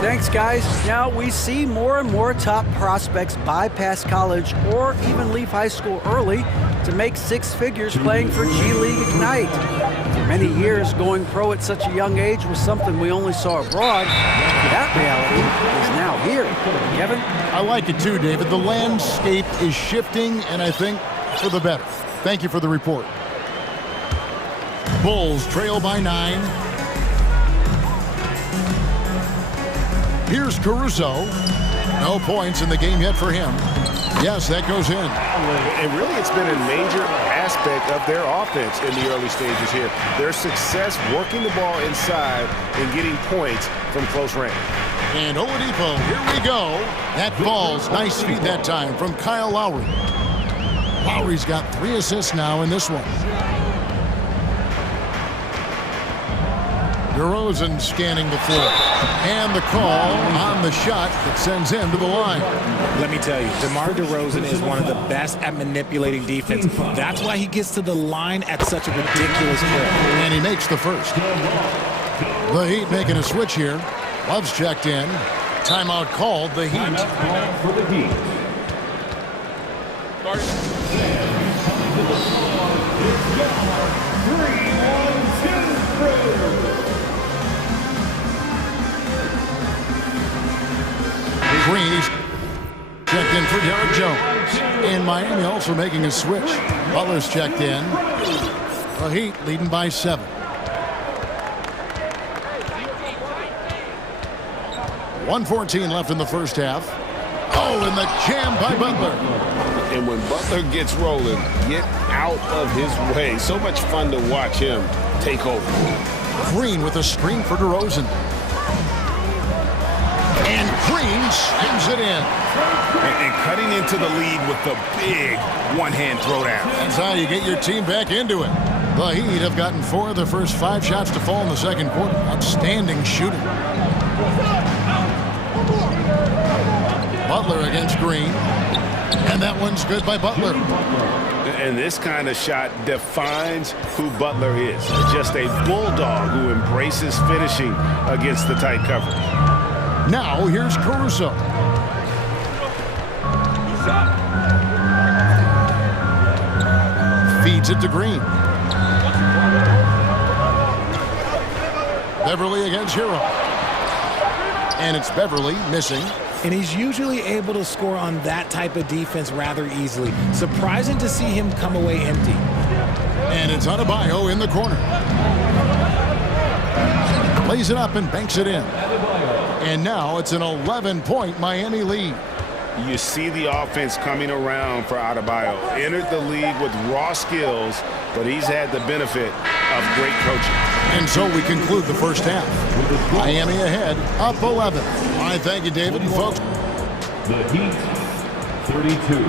Thanks, guys. Now we see more and more top prospects bypass college or even leave high school early to make six figures playing for G League Ignite. For many years, going pro at such a young age was something we only saw abroad. That reality is now here. Kevin? I like it too, David. The landscape is shifting, and I think for the better. Thank you for the report. Bulls trail by 9. Here's Caruso. No points in the game yet for him. Yes, that goes in. And really, it's been a major aspect of their offense in the early stages here. Their success working the ball inside and getting points from close range. And Oladipo, here we go. That ball's nice feed that time from Kyle Lowry. Lowry's got 3 assists now in this one. DeRozan scanning the floor. And the call on the shot that sends him to the line. Let me tell you, DeMar DeRozan is one of the best at manipulating defense. That's why he gets to the line at such a ridiculous clip. And he makes the first. The Heat making a switch here. Love's checked in. Timeout called. The Heat. For the Heat. Green, he's checked in for Derek Jones. And Miami also making a switch. Butler's checked in. The Heat leading by 7. .114 left in the first half. Oh, and the jam by Butler. And when Butler gets rolling, get out of his way. So much fun to watch him take over. Green with a screen for DeRozan. And Green slams it in. And cutting into the lead with the big one-hand throwdown. That's how you get your team back into it. The Heat have gotten 4 of their first 5 shots to fall in the second quarter. Outstanding shooting. Butler against Green. And that one's good by Butler. And this kind of shot defines who Butler is. Just a bulldog who embraces finishing against the tight coverage. Now here's Caruso. Feeds it to Green. Beverly against Hero. And it's Beverly missing. And he's usually able to score on that type of defense rather easily. Surprising to see him come away empty. And it's Adebayo in the corner. Plays it up and banks it in. And now it's an 11-point Miami lead. You see the offense coming around for Adebayo. Entered the league with raw skills, but he's had the benefit of great coaching. And so we conclude the first half. Miami ahead, up 11. I thank you, David and folks. The Heat, 32.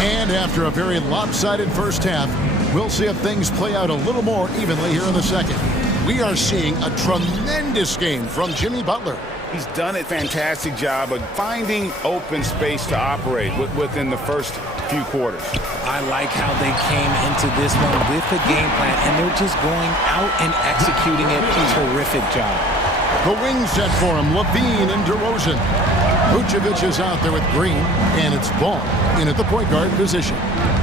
And after a very lopsided first half, we'll see if things play out a little more evenly here in the second. We are seeing a tremendous game from Jimmy Butler. He's done a fantastic job of finding open space to operate within the first few quarters. I like how they came into this one with a game plan, and they're just going out and executing it. Terrific job. The wing set for him, Levine and DeRozan. Vucevic is out there with Green, and it's Ball in at the point guard position.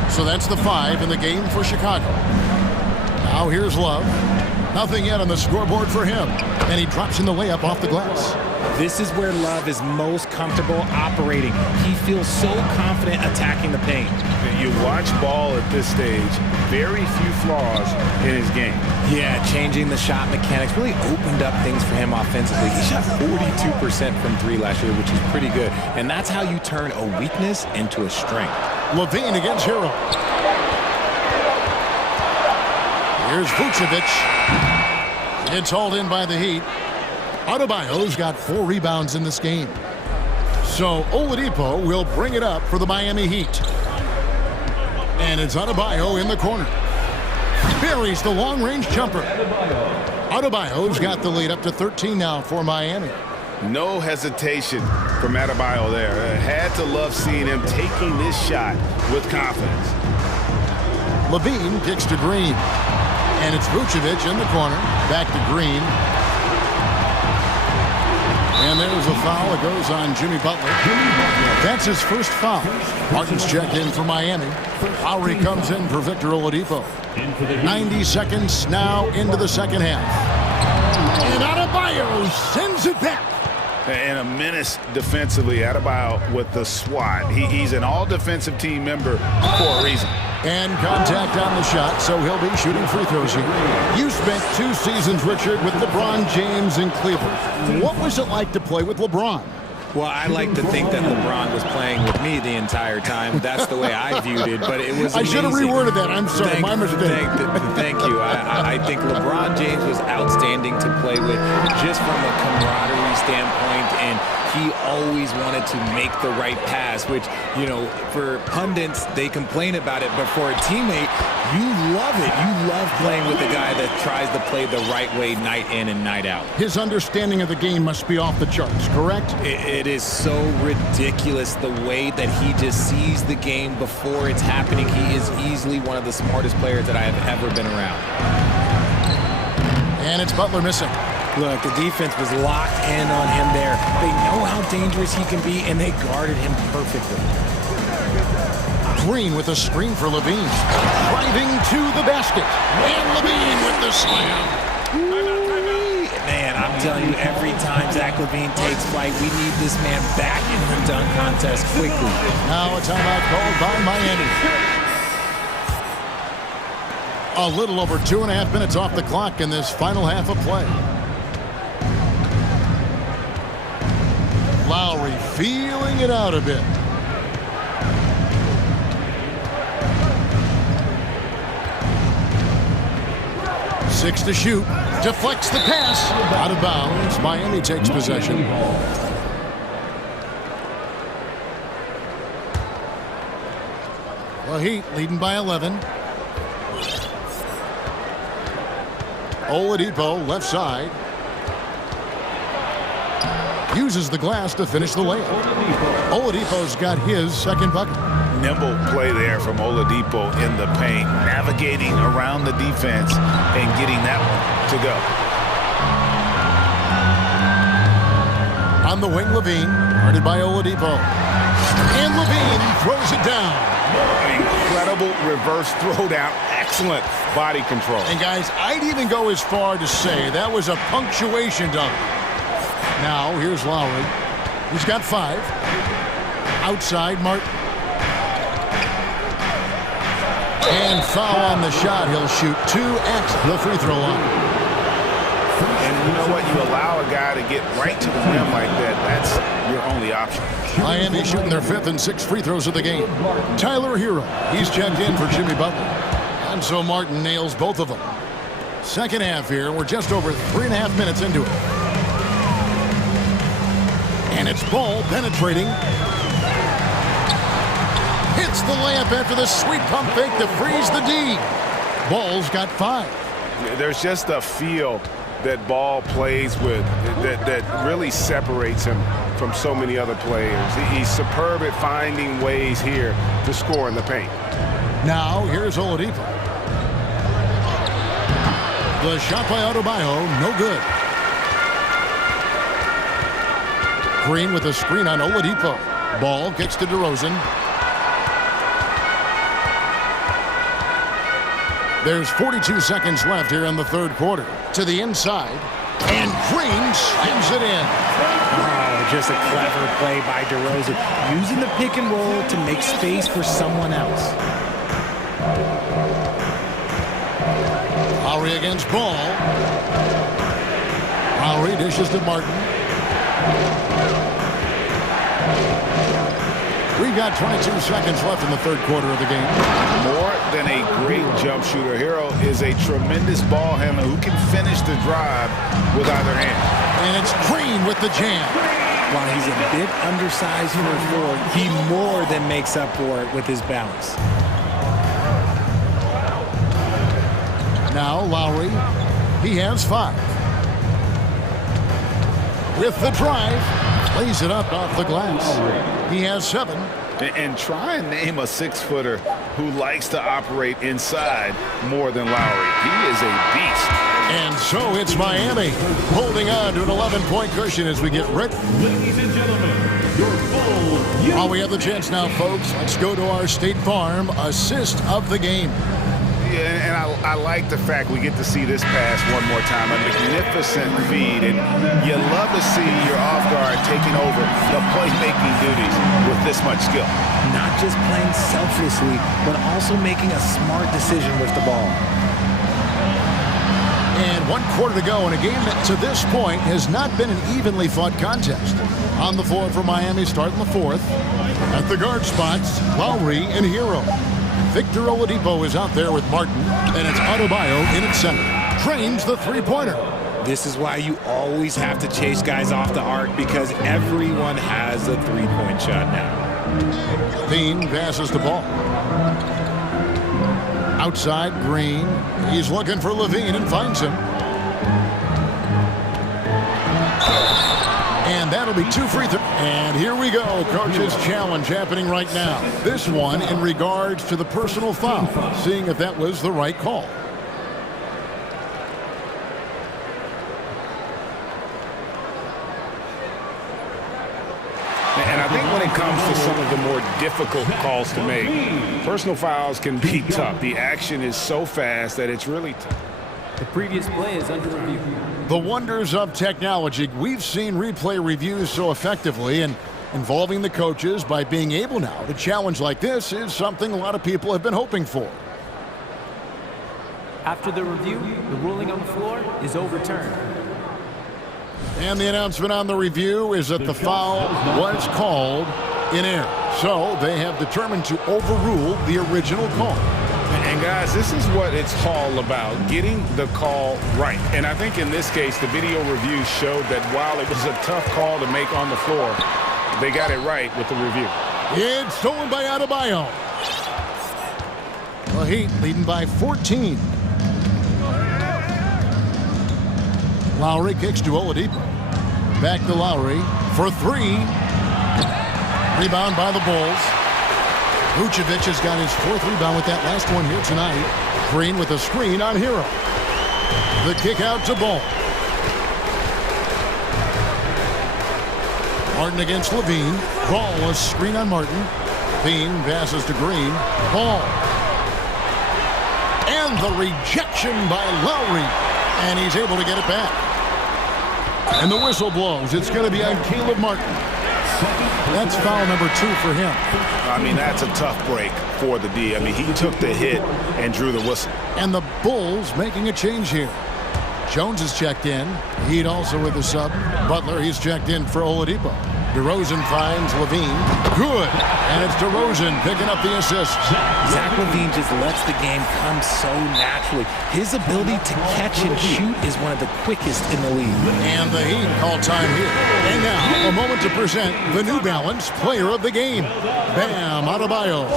So that's the 5 in the game for Chicago. Now here's Love. Nothing yet on the scoreboard for him. And he drops in the layup off the glass. This is where Love is most comfortable operating. He feels so confident attacking the paint. You watch Ball at this stage, very few flaws in his game. Yeah, changing the shot mechanics really opened up things for him offensively. He shot 42% from three last year, which is pretty good. And that's how you turn a weakness into a strength. Levine against Hero. Here's Vucevic. It's hauled in by the Heat. Adebayo's got 4 rebounds in this game. So Oladipo will bring it up for the Miami Heat. And it's Adebayo in the corner. Buries the long-range jumper. Adebayo's got the lead up to 13 now for Miami. No hesitation from Adebayo there. Had to love seeing him taking this shot with confidence. Levine kicks to Green. And it's Vucevic in the corner. Back to Green. And there's a foul that goes on Jimmy Butler. That's his first foul. Martin's checked in for Miami. Lowry comes in for Victor Oladipo. 90 seconds now into the second half. And Adebayo sends it back. And a menace defensively. Adebayo with the swat. He's an all-defensive team member for a reason. And contact on the shot, so he'll be shooting free throws here. You spent 2 seasons, Richard, with LeBron James in Cleveland. What was it like to play with LeBron? Well, I like to think that LeBron was playing with me the entire time. That's the way I viewed it, but it was amazing. I should have reworded that. I'm sorry, my mistake. Thank you. I think LeBron James was outstanding to play with just from a camaraderie standpoint, and he always wanted to make the right pass, which, you know, for pundits, they complain about it, but for a teammate, you love it. You love playing with a guy that tries to play the right way night in and night out. His understanding of the game must be off the charts, correct? It is so ridiculous the way that he just sees the game before it's happening. He is easily one of the smartest players that I have ever been around. And it's Butler missing. Look, the defense was locked in on him there. They know how dangerous he can be, and they guarded him perfectly. Green with a screen for Levine. Driving to the basket. And Levine with the slam. Man, I'm telling you, every time Zach LaVine takes flight, we need this man back in the dunk contest quickly. Now a timeout called by Miami. A little over 2.5 minutes off the clock in this final half of play. Lowry feeling it out a bit. Six to shoot. Deflects the pass. Out of bounds. Miami takes possession. The Heat leading by 11. Oladipo left side. Uses the glass to finish the layup. Oladipo's got his second bucket. Nimble play there from Oladipo in the paint, navigating around the defense and getting that one to go. On the wing, Levine, guarded by Oladipo. And Levine throws it down. Incredible reverse throwdown. Excellent body control. And guys, I'd even go as far to say that was a punctuation dunk. Now, here's Lowry. He's got 5. Outside, Martin. And foul on the shot. He'll shoot 2 at the free throw line. And you know what? You allow a guy to get right to the rim like that. That's your only option. Miami shooting their 5th and 6th free throws of the game. Tyler Hero. He's checked in for Jimmy Butler. And so Martin nails both of them. Second half here. We're just over 3.5 minutes into it. And it's Ball penetrating. Hits the layup after the sweet pump fake to freeze the D. Ball's got 5. There's just a feel that Ball plays with that really separates him from so many other players. He's superb at finding ways here to score in the paint. Now here's Oladipo. The shot by Adebayo, no good. Green with a screen on Oladipo. Ball gets to DeRozan. There's 42 seconds left here in the third quarter. To the inside. And Green slams it in. Oh, just a clever play by DeRozan, using the pick and roll to make space for someone else. Lowry against Ball. Lowry dishes to Martin. We've got 22 seconds left in the third quarter of the game. More than a great jump shooter, Hero is a tremendous ball handler who can finish the drive with either hand. And it's Green with the jam. While he's a bit undersized for a forward, he more than makes up for it with his balance. Now Lowry, he has 5. With the drive, lays it up off the glass. He has 7. And try and name a 6-footer who likes to operate inside more than Lowry. He is a beast. And so it's Miami holding on to an 11-point cushion as we get ready. Ladies and gentlemen, your full... While we have the chance now, folks, let's go to our State Farm assist of the game. Yeah, and I like the fact we get to see this pass one more time. A magnificent feed, and you love to see your off guard taking over the playmaking duties with this much skill. Not just playing selflessly, but also making a smart decision with the ball. And 1 quarter to go in a game that to this point has not been an evenly fought contest. On the floor for Miami, starting the fourth. At the guard spots, Lowry and Hero. Victor Oladipo is out there with Martin, and it's Adebayo in its center. Trains the three-pointer. This is why you always have to chase guys off the arc, because everyone has a three-point shot now. Dean passes the ball. Outside, Green. He's looking for Levine and finds him. And that'll be 2 free throws. And here we go. Coach's challenge happening right now. This one in regards to the personal foul, seeing if that was the right call. And I think when it comes to some of the more difficult calls to make, personal fouls can be tough. The action is so fast that it's really tough. The previous play is under review. The wonders of technology. We've seen replay reviews so effectively, and involving the coaches by being able now to challenge like this is something a lot of people have been hoping for. After the review, the ruling on the floor is overturned. And the announcement on the review is that the foul was called in error. So they have determined to overrule the original call. And guys, this is what it's all about, getting the call right. And I think in this case, the video review showed that while it was a tough call to make on the floor, they got it right with the review. It's stolen by Adebayo. The Heat leading by 14. Lowry kicks to Oladipo. Back to Lowry for 3. Rebound by the Bulls. Vucevic has got his 4th rebound with that last one here tonight. Green with a screen on Hero. The kick out to Ball. Martin against Levine. Ball, a screen on Martin. Levine passes to Green. Ball. And the rejection by Lowry. And he's able to get it back. And the whistle blows. It's going to be on Caleb Martin. That's foul number 2 for him. I mean, that's a tough break for the D. I mean, he took the hit and drew the whistle. And the Bulls making a change here. Jones is checked in. Heat also with the sub. Butler, he's checked in for Oladipo. DeRozan finds Levine. Good. And it's DeRozan picking up the assist. Zach LaVine just lets the game come so naturally. His ability to catch and shoot is one of the quickest in the league. And the Heat call time here. And now, a moment to present the New Balance Player of the Game. Bam Adebayo.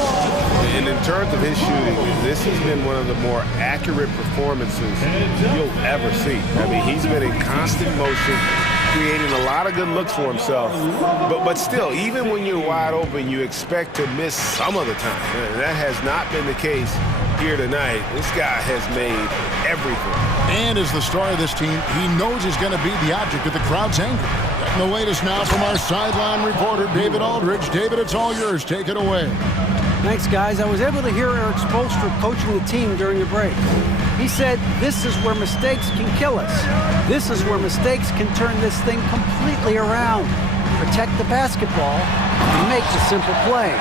And in terms of his shooting, this has been one of the more accurate performances you'll ever see. I mean, he's been in constant motion, creating a lot of good looks for himself. But still, even when you're wide open, you expect to miss some of the time. And that has not been the case here tonight. This guy has made everything. And as the star of this team, he knows he's going to be the object of the crowd's anger. Getting the latest now from our sideline reporter, David Aldridge. David, it's all yours. Take it away. Thanks, guys. I was able to hear Eric Spoelstra coaching the team during the break. He said, this is where mistakes can kill us. This is where mistakes can turn this thing completely around. Protect the basketball and make the simple play.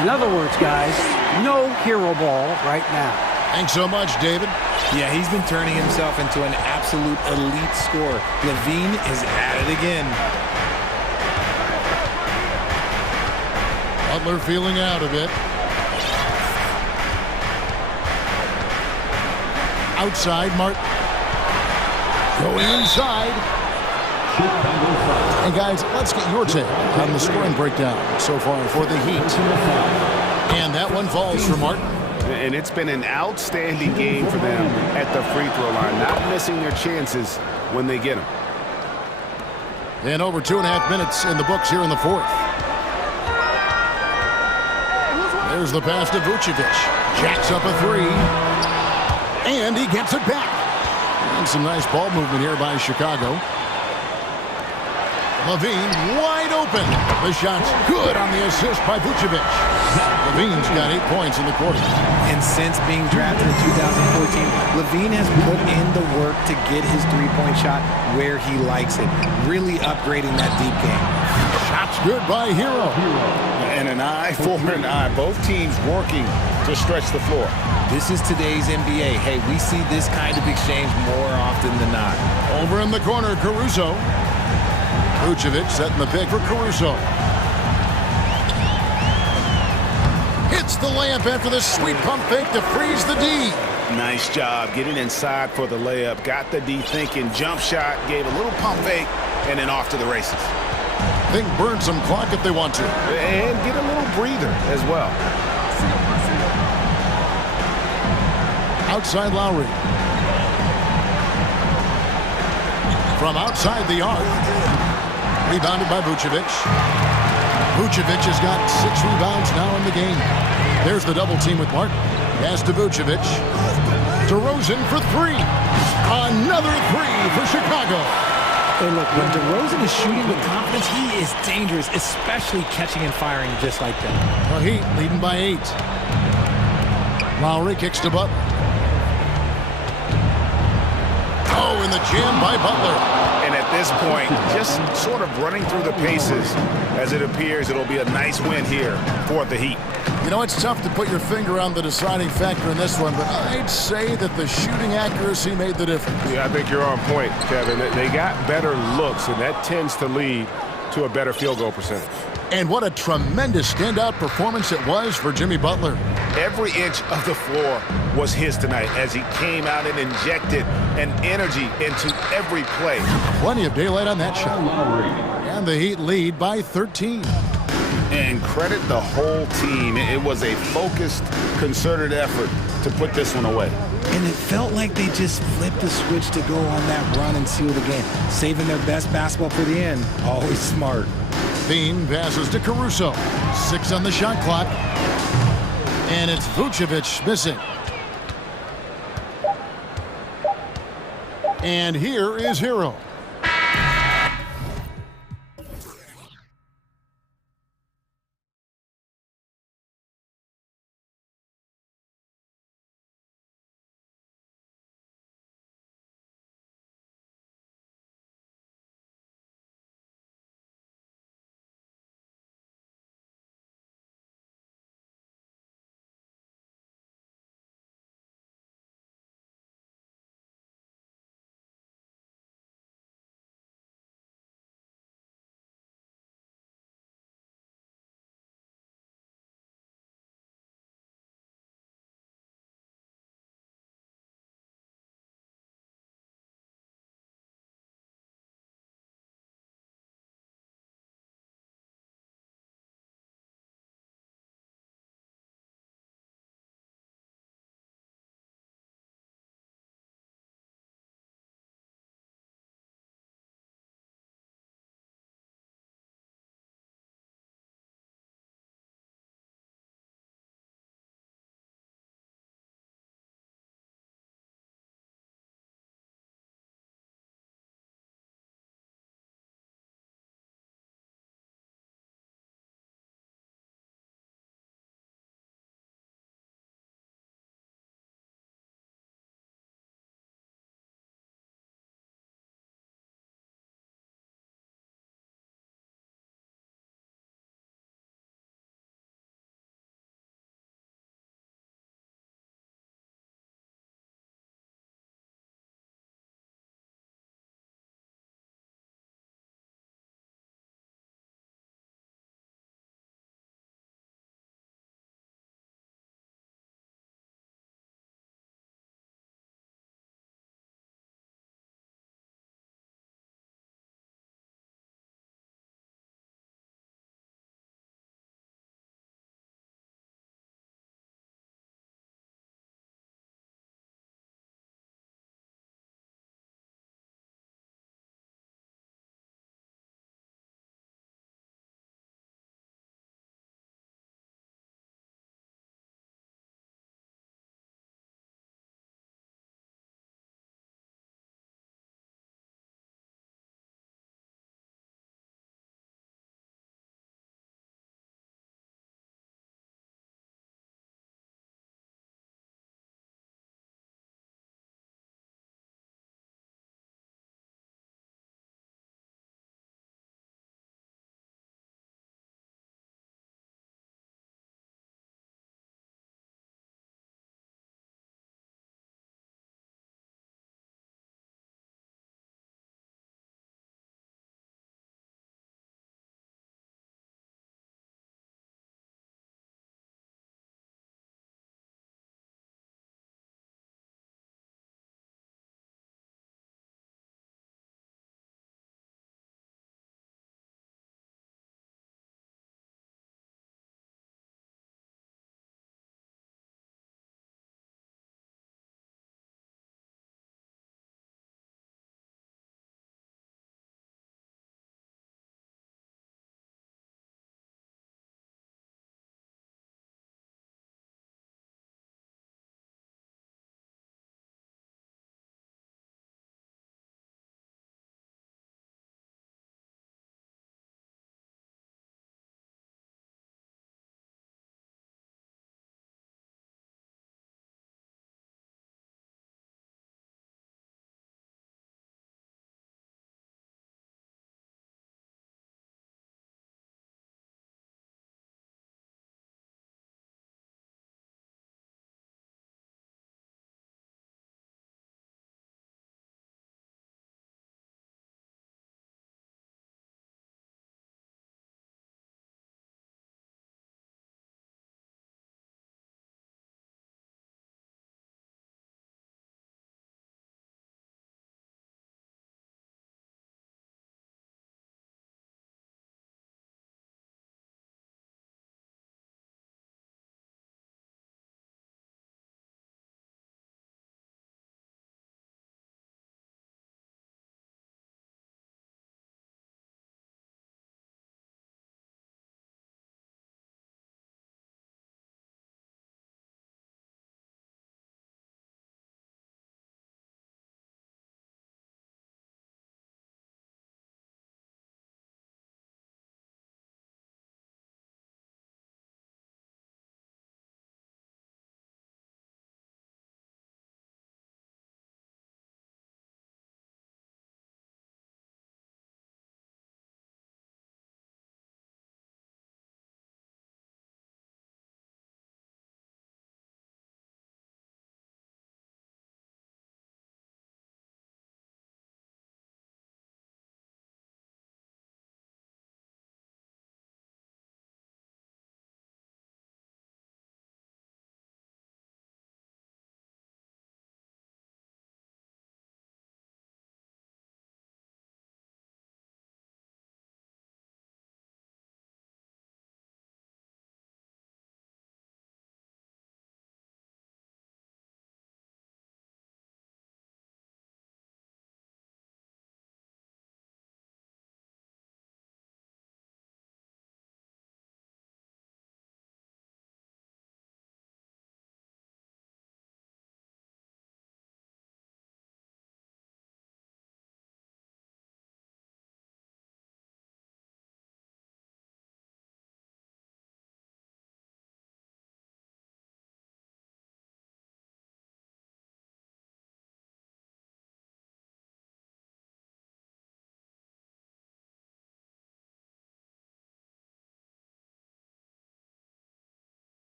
In other words, guys, no hero ball right now. Thanks so much, David. Yeah, he's been turning himself into an absolute elite scorer. Levine is at it again. Butler feeling out a bit. Outside, Martin. Going inside. And guys, let's get your take on the scoring breakdown so far for the Heat. And that one falls for Martin. And it's been an outstanding game for them at the free throw line, not missing their chances when they get them. And over 2.5 minutes in the books here in the fourth. There's the pass to Vucevic. Jacks up a three. And he gets it back. And some nice ball movement here by Chicago. Levine wide open. The shot's good on the assist by Vucevic. Levine's got 8 points in the quarter. And since being drafted in 2014, Levine has put in the work to get his three-point shot where he likes it, really upgrading that deep game. Shot's good by Hero. And an eye for an eye. Both teams working to stretch the floor. This is today's NBA. Hey, we see this kind of exchange more often than not. Over in the corner, Caruso. Vucevic setting the pick for Caruso. Hits the layup after the sweet pump fake to freeze the D. Nice job getting inside for the layup. Got the D thinking. Jump shot. Gave a little pump fake. And then off to the races. Think burn some clock if they want to. And get a little breather as well. Outside Lowry. From outside the arc. Rebounded by Vucevic. Vucevic has got 6 rebounds now in the game. There's the double team with Martin. Pass to Vucevic. DeRozan for 3. Another 3 for Chicago. And look, when DeRozan is shooting with confidence, he is dangerous, especially catching and firing just like that. The Heat leading by 8. Lowry kicks to Butler. Oh, and the jam by Butler. And at this point, just sort of running through the paces as it appears it'll be a nice win here for the Heat. You know, it's tough to put your finger on the deciding factor in this one, but I'd say that the shooting accuracy made the difference. Yeah, I think you're on point, Kevin. They got better looks, and that tends to lead to a better field goal percentage. And what a tremendous standout performance it was for Jimmy Butler. Every inch of the floor was his tonight as he came out and injected an energy into every play. Plenty of daylight on that shot. And the Heat lead by 13. And credit the whole team. It was a focused, concerted effort to put this one away. And it felt like they just flipped the switch to go on that run and seal the game. Saving their best basketball for the end. Always smart. Bean passes to Caruso. 6 on the shot clock. And it's Vucevic missing. And here is Hero.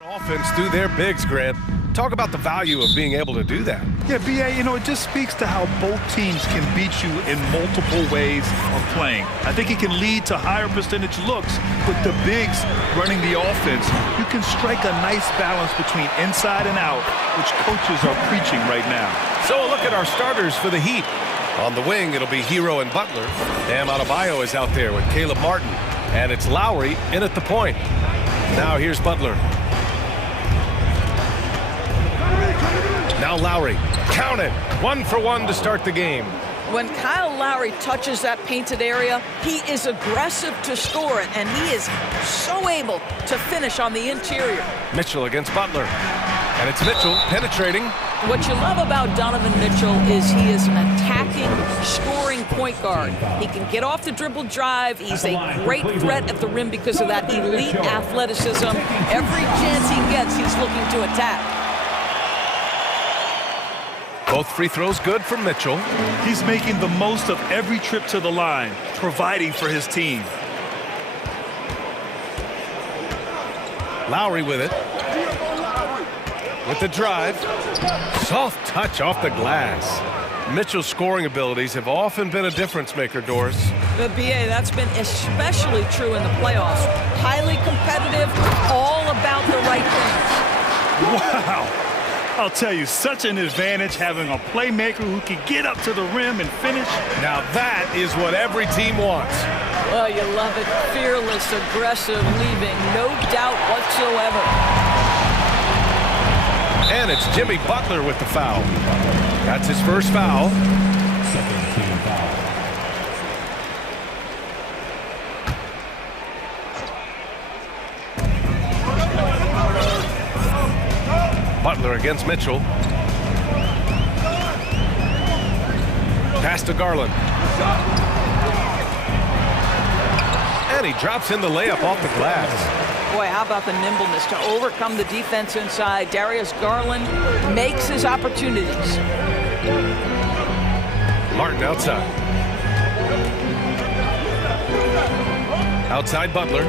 Offense through their bigs, Grant. Talk about the value of being able to do that. Yeah, B.A., you know, it just speaks to how both teams can beat you in multiple ways of playing. I think it can lead to higher percentage looks with the bigs running the offense. You can strike a nice balance between inside and out, which coaches are preaching right now. So a look at our starters for the Heat. On the wing, it'll be Hero and Butler. Bam Adebayo is out there with Caleb Martin. And it's Lowry in at the point. Now here's Butler. Now Lowry, count it, 1 for 1 to start the game. When Kyle Lowry touches that painted area, he is aggressive to score it, and he is so able to finish on the interior. Mitchell against Butler, and it's Mitchell penetrating. What you love about Donovan Mitchell is he is an attacking, scoring point guard. He can get off the dribble drive. He's a great threat at the rim because of that elite athleticism. Every chance he gets, he's looking to attack. Both free throws good for Mitchell. He's making the most of every trip to the line, providing for his team. Lowry with it. With the drive. Soft touch off the glass. Mitchell's scoring abilities have often been a difference maker, Doris. The BA, that's been especially true in the playoffs. Highly competitive, all about the right things. Wow. I'll tell you, such an advantage having a playmaker who can get up to the rim and finish. Now that is what every team wants. Well, you love it. Fearless, aggressive, leaving no doubt whatsoever. And it's Jimmy Butler with the foul. That's his first foul. Second team foul. Butler against Mitchell. Pass to Garland. And he drops in the layup off the glass. Boy, how about the nimbleness to overcome the defense inside. Darius Garland makes his opportunities. Martin outside. Outside Butler.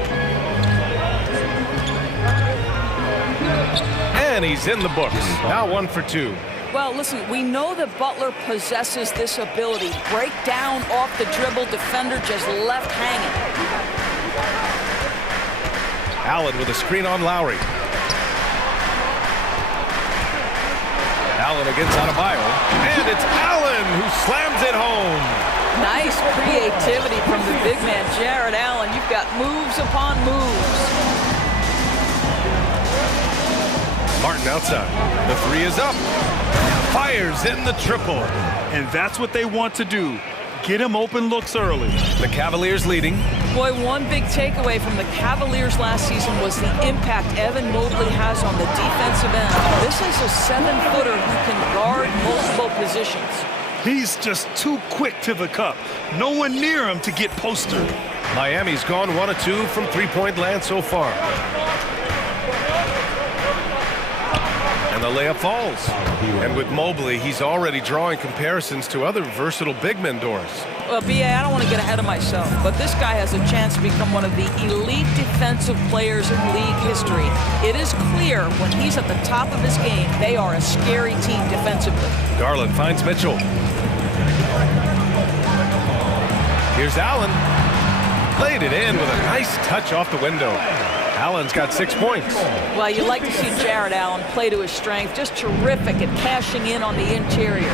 And he's in the books. Now 1 for 2. Well, listen, we know that Butler possesses this ability. Break down off the dribble, defender just left hanging. Allen with a screen on Lowry. Allen against Adebayo. And it's Allen who slams it home. Nice creativity from the big man, Jared Allen. You've got moves upon moves. Martin outside. The three is up. Fires in the triple. And that's what they want to do. Get him open looks early. The Cavaliers leading. Boy, one big takeaway from the Cavaliers last season was the impact Evan Mobley has on the defensive end. This is a 7-footer who can guard multiple positions. He's just too quick to the cup. No one near him to get postered. Miami's gone 1 of 2 from three-point land so far. And the layup falls. And with Mobley, he's already drawing comparisons to other versatile big men, Doris. Well, B.A., I don't want to get ahead of myself, but this guy has a chance to become one of the elite defensive players in league history. It is clear when he's at the top of his game, they are a scary team defensively. Garland finds Mitchell. Here's Allen. Played it in with a nice touch off the window. Allen's got 6 points. Well, you like to see Jared Allen play to his strength. Just terrific at cashing in on the interior.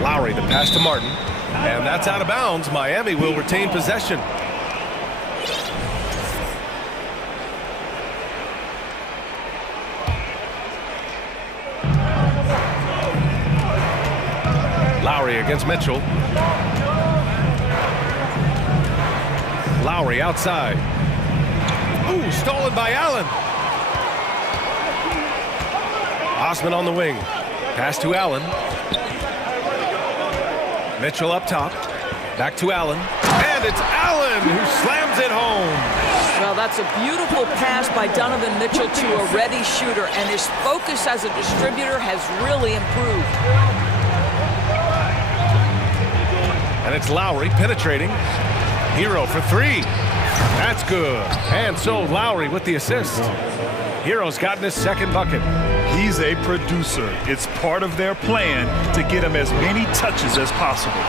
Lowry, the pass to Martin. And that's out of bounds. Miami will retain possession. Lowry against Mitchell. Lowry outside. Ooh, stolen by Allen. Osman on the wing. Pass to Allen. Mitchell up top. Back to Allen. And it's Allen who slams it home. Well, that's a beautiful pass by Donovan Mitchell to a ready shooter, and his focus as a distributor has really improved. And it's Lowry penetrating. Hero for 3. That's good. And so Lowry with the assist. Hero's gotten his second bucket. He's a producer. It's part of their plan to get him as many touches as possible.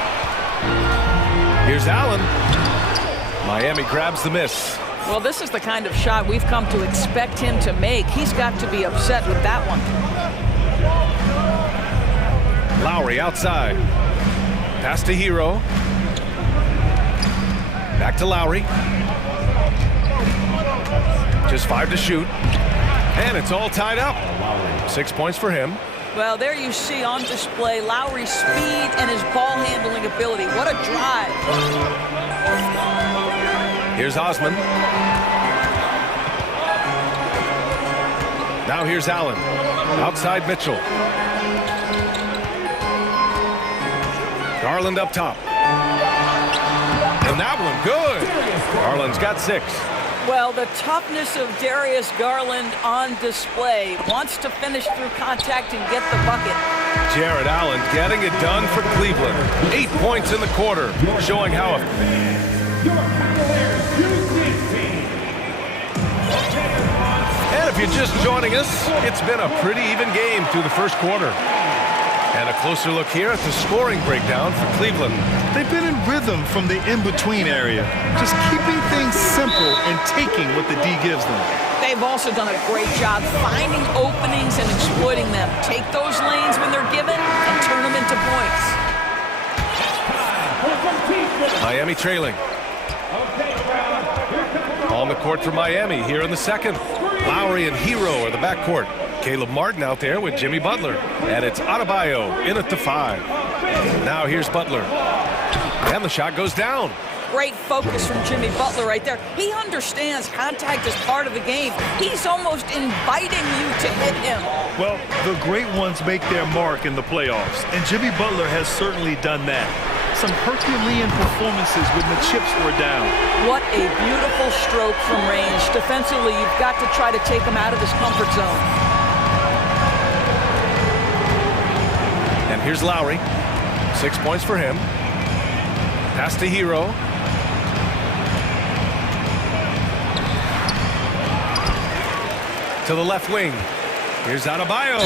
Here's Allen. Miami grabs the miss. Well, this is the kind of shot we've come to expect him to make. He's got to be upset with that one. Lowry outside. Pass to Hero. Back to Lowry. Just 5 to shoot. And it's all tied up. 6 points for him. Well, there you see on display Lowry's speed and his ball handling ability. What a drive. Here's Osman. Now here's Allen. Outside Mitchell. Garland up top. And that one, good. Garland's got 6. Well, the toughness of Darius Garland on display. Wants to finish through contact and get the bucket. Jared Allen getting it done for Cleveland. 8 points in the quarter, showing how. And if you're just joining us, it's been a pretty even game through the first quarter. And a closer look here at the scoring breakdown for Cleveland. They've been in rhythm from the in-between area, just keeping things simple and taking what the D gives them. They've also done a great job finding openings and exploiting them. Take those lanes when they're given and turn them into points. Miami trailing. On the court for Miami here in the second. Lowry and Hero are the backcourt. Caleb Martin out there with Jimmy Butler. And it's Adebayo in at the 5. Now here's Butler. And the shot goes down. Great focus from Jimmy Butler right there. He understands contact is part of the game. He's almost inviting you to hit him. Well, the great ones make their mark in the playoffs, and Jimmy Butler has certainly done that. Some Herculean performances when the chips were down. What a beautiful stroke from range. Defensively, you've got to try to take him out of his comfort zone. And here's Lowry. 6 points for him. Pass to Hero. To the left wing. Here's Adebayo.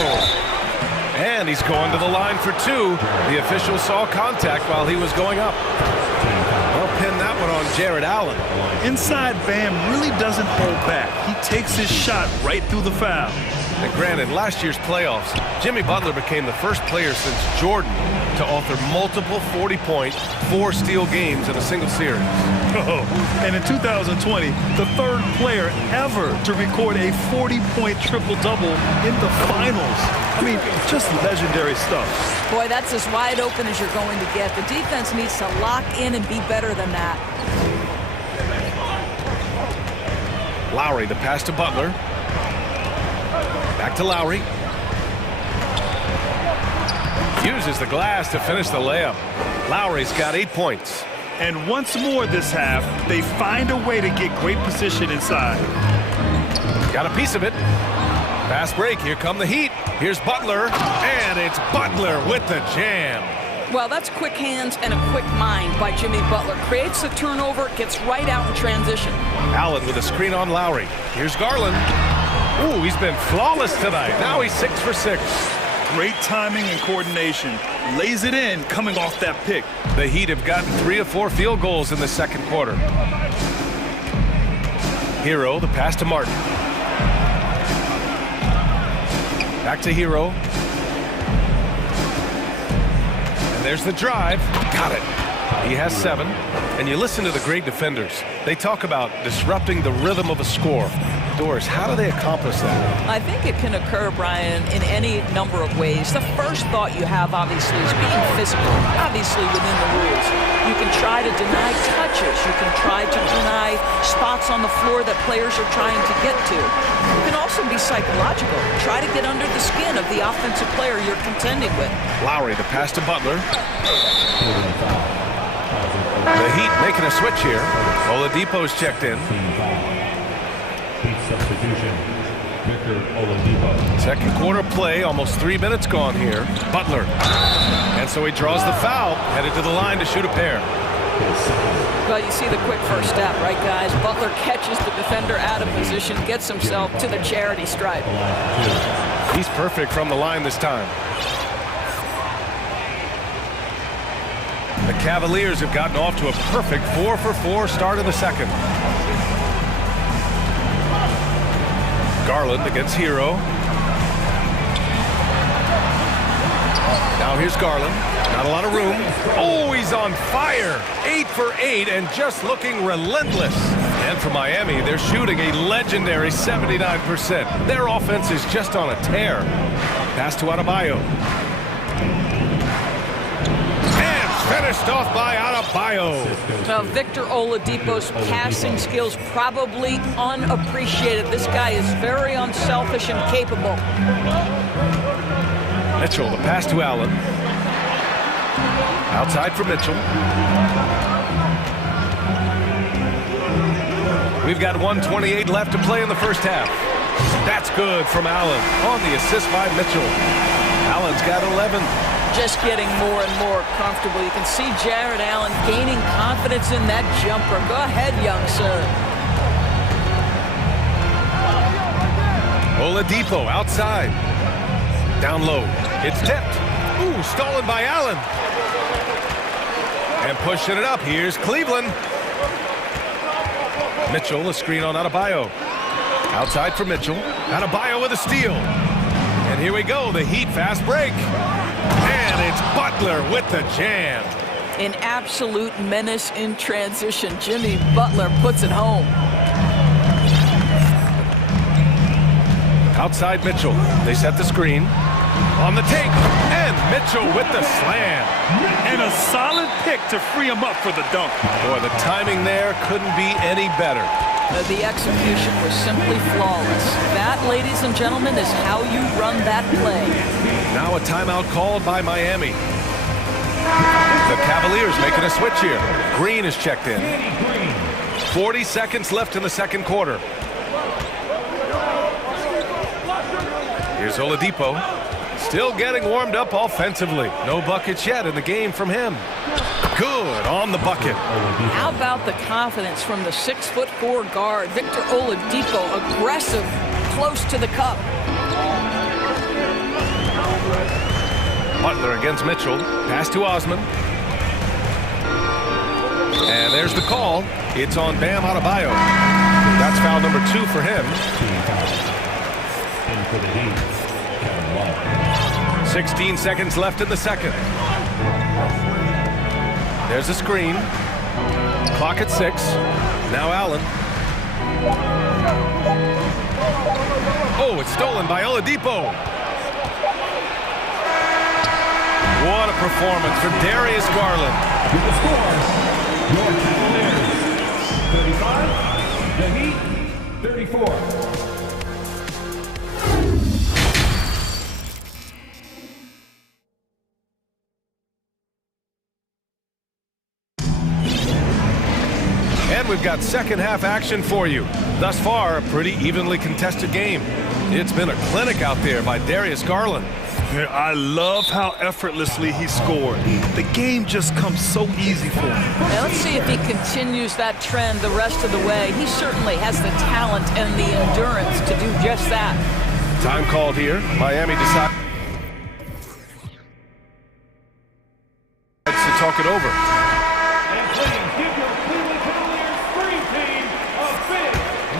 And he's going to the line for 2. The official saw contact while he was going up. Well, pin that one on Jared Allen. Inside Bam really doesn't hold back. He takes his shot right through the foul. And granted, last year's playoffs, Jimmy Butler became the first player since Jordan to author multiple 40-point, 4-steal games in a single series. Oh, and in 2020, the third player ever to record a 40-point triple-double in the finals. I mean, just legendary stuff. Boy, that's as wide open as you're going to get. The defense needs to lock in and be better than that. Lowry, the pass to Butler. Back to Lowry. Uses the glass to finish the layup. Lowry's got 8 points. And once more this half, they find a way to get great position inside. Got a piece of it. Fast break. Here come the Heat. Here's Butler. And it's Butler with the jam. Well, that's quick hands and a quick mind by Jimmy Butler. Creates the turnover, gets right out in transition. Allen with a screen on Lowry. Here's Garland. Ooh, he's been flawless tonight. Now he's 6 for 6. Great timing and coordination. Lays it in coming off that pick. The Heat have gotten 3 of 4 field goals in the second quarter. Hero, the pass to Martin. Back to Hero. And there's the drive. Got it. He has 7. And you listen to the great defenders. They talk about disrupting the rhythm of a score. Doris, how do they accomplish that? I think it can occur, Brian, in any number of ways. The first thought you have, obviously, is being physical, obviously within the rules. You can try to deny touches. You can try to deny spots on the floor that players are trying to get to. You can also be psychological. Try to get under the skin of the offensive player you're contending with. Lowry, the pass to Butler. The Heat making a switch here. Oladipo's checked in. Substitution, Victor Oladipo. Second quarter play, almost 3 minutes gone here. Butler. And so he draws the foul, headed to the line to shoot a pair. Well, you see the quick first step, right, guys? Butler catches the defender out of position, gets himself to the charity stripe. He's perfect from the line this time. The Cavaliers have gotten off to a perfect 4-for-4 start of the second. Garland against Hero. Now here's Garland. Not a lot of room. Oh, he's on fire. 8 for 8 and just looking relentless. And for Miami, they're shooting a legendary 79%. Their offense is just on a tear. Pass to Adebayo. And finished off by Adebayo. Now, Victor Oladipo's passing skills probably unappreciated. This guy is very unselfish and capable. Mitchell, the pass to Allen. Outside for Mitchell. We've got 1:28 left to play in the first half. That's good from Allen on the assist by Mitchell. Allen's got 11. Just getting more and more comfortable. You can see Jared Allen gaining confidence in that jumper. Go ahead, young sir. Oladipo outside. Down low. It's tipped. Ooh, stolen by Allen. And pushing it up. Here's Cleveland. Mitchell, a screen on Adebayo. Outside for Mitchell. Adebayo with a steal. And here we go, the Heat fast break. And it's Butler with the jam. An absolute menace in transition. Jimmy Butler puts it home. Outside Mitchell. They set the screen. On the take. And Mitchell with the slam. And a solid pick to free him up for the dunk. Boy, the timing there couldn't be any better. The execution was simply flawless. That, ladies and gentlemen, is how you run that play. Now a timeout called by Miami. The Cavaliers making a switch here. Green is checked in. 40 seconds left in the second quarter. Here's Oladipo. Still getting warmed up offensively. No buckets yet in the game from him. Good on the bucket. How about the confidence from the 6'4" guard, Victor Oladipo, aggressive, close to the cup. Butler against Mitchell. Pass to Osman. And there's the call. It's on Bam Adebayo. That's foul number 2 for him. 16 seconds left in the second. There's a screen. Clock at 6. Now Allen. Oh, it's stolen by Oladipo. What a performance from Darius Garland. With the score, your Cavaliers 35, the Heat 34. And we've got second half action for you. Thus far, a pretty evenly contested game. It's been a clinic out there by Darius Garland. I love how effortlessly he scored. The game just comes so easy for him. Now let's see if he continues that trend the rest of the way. He certainly has the talent and the endurance to do just that. Time called here. Miami decides to talk it over. And please give your Cleveland Cavaliers screen team a big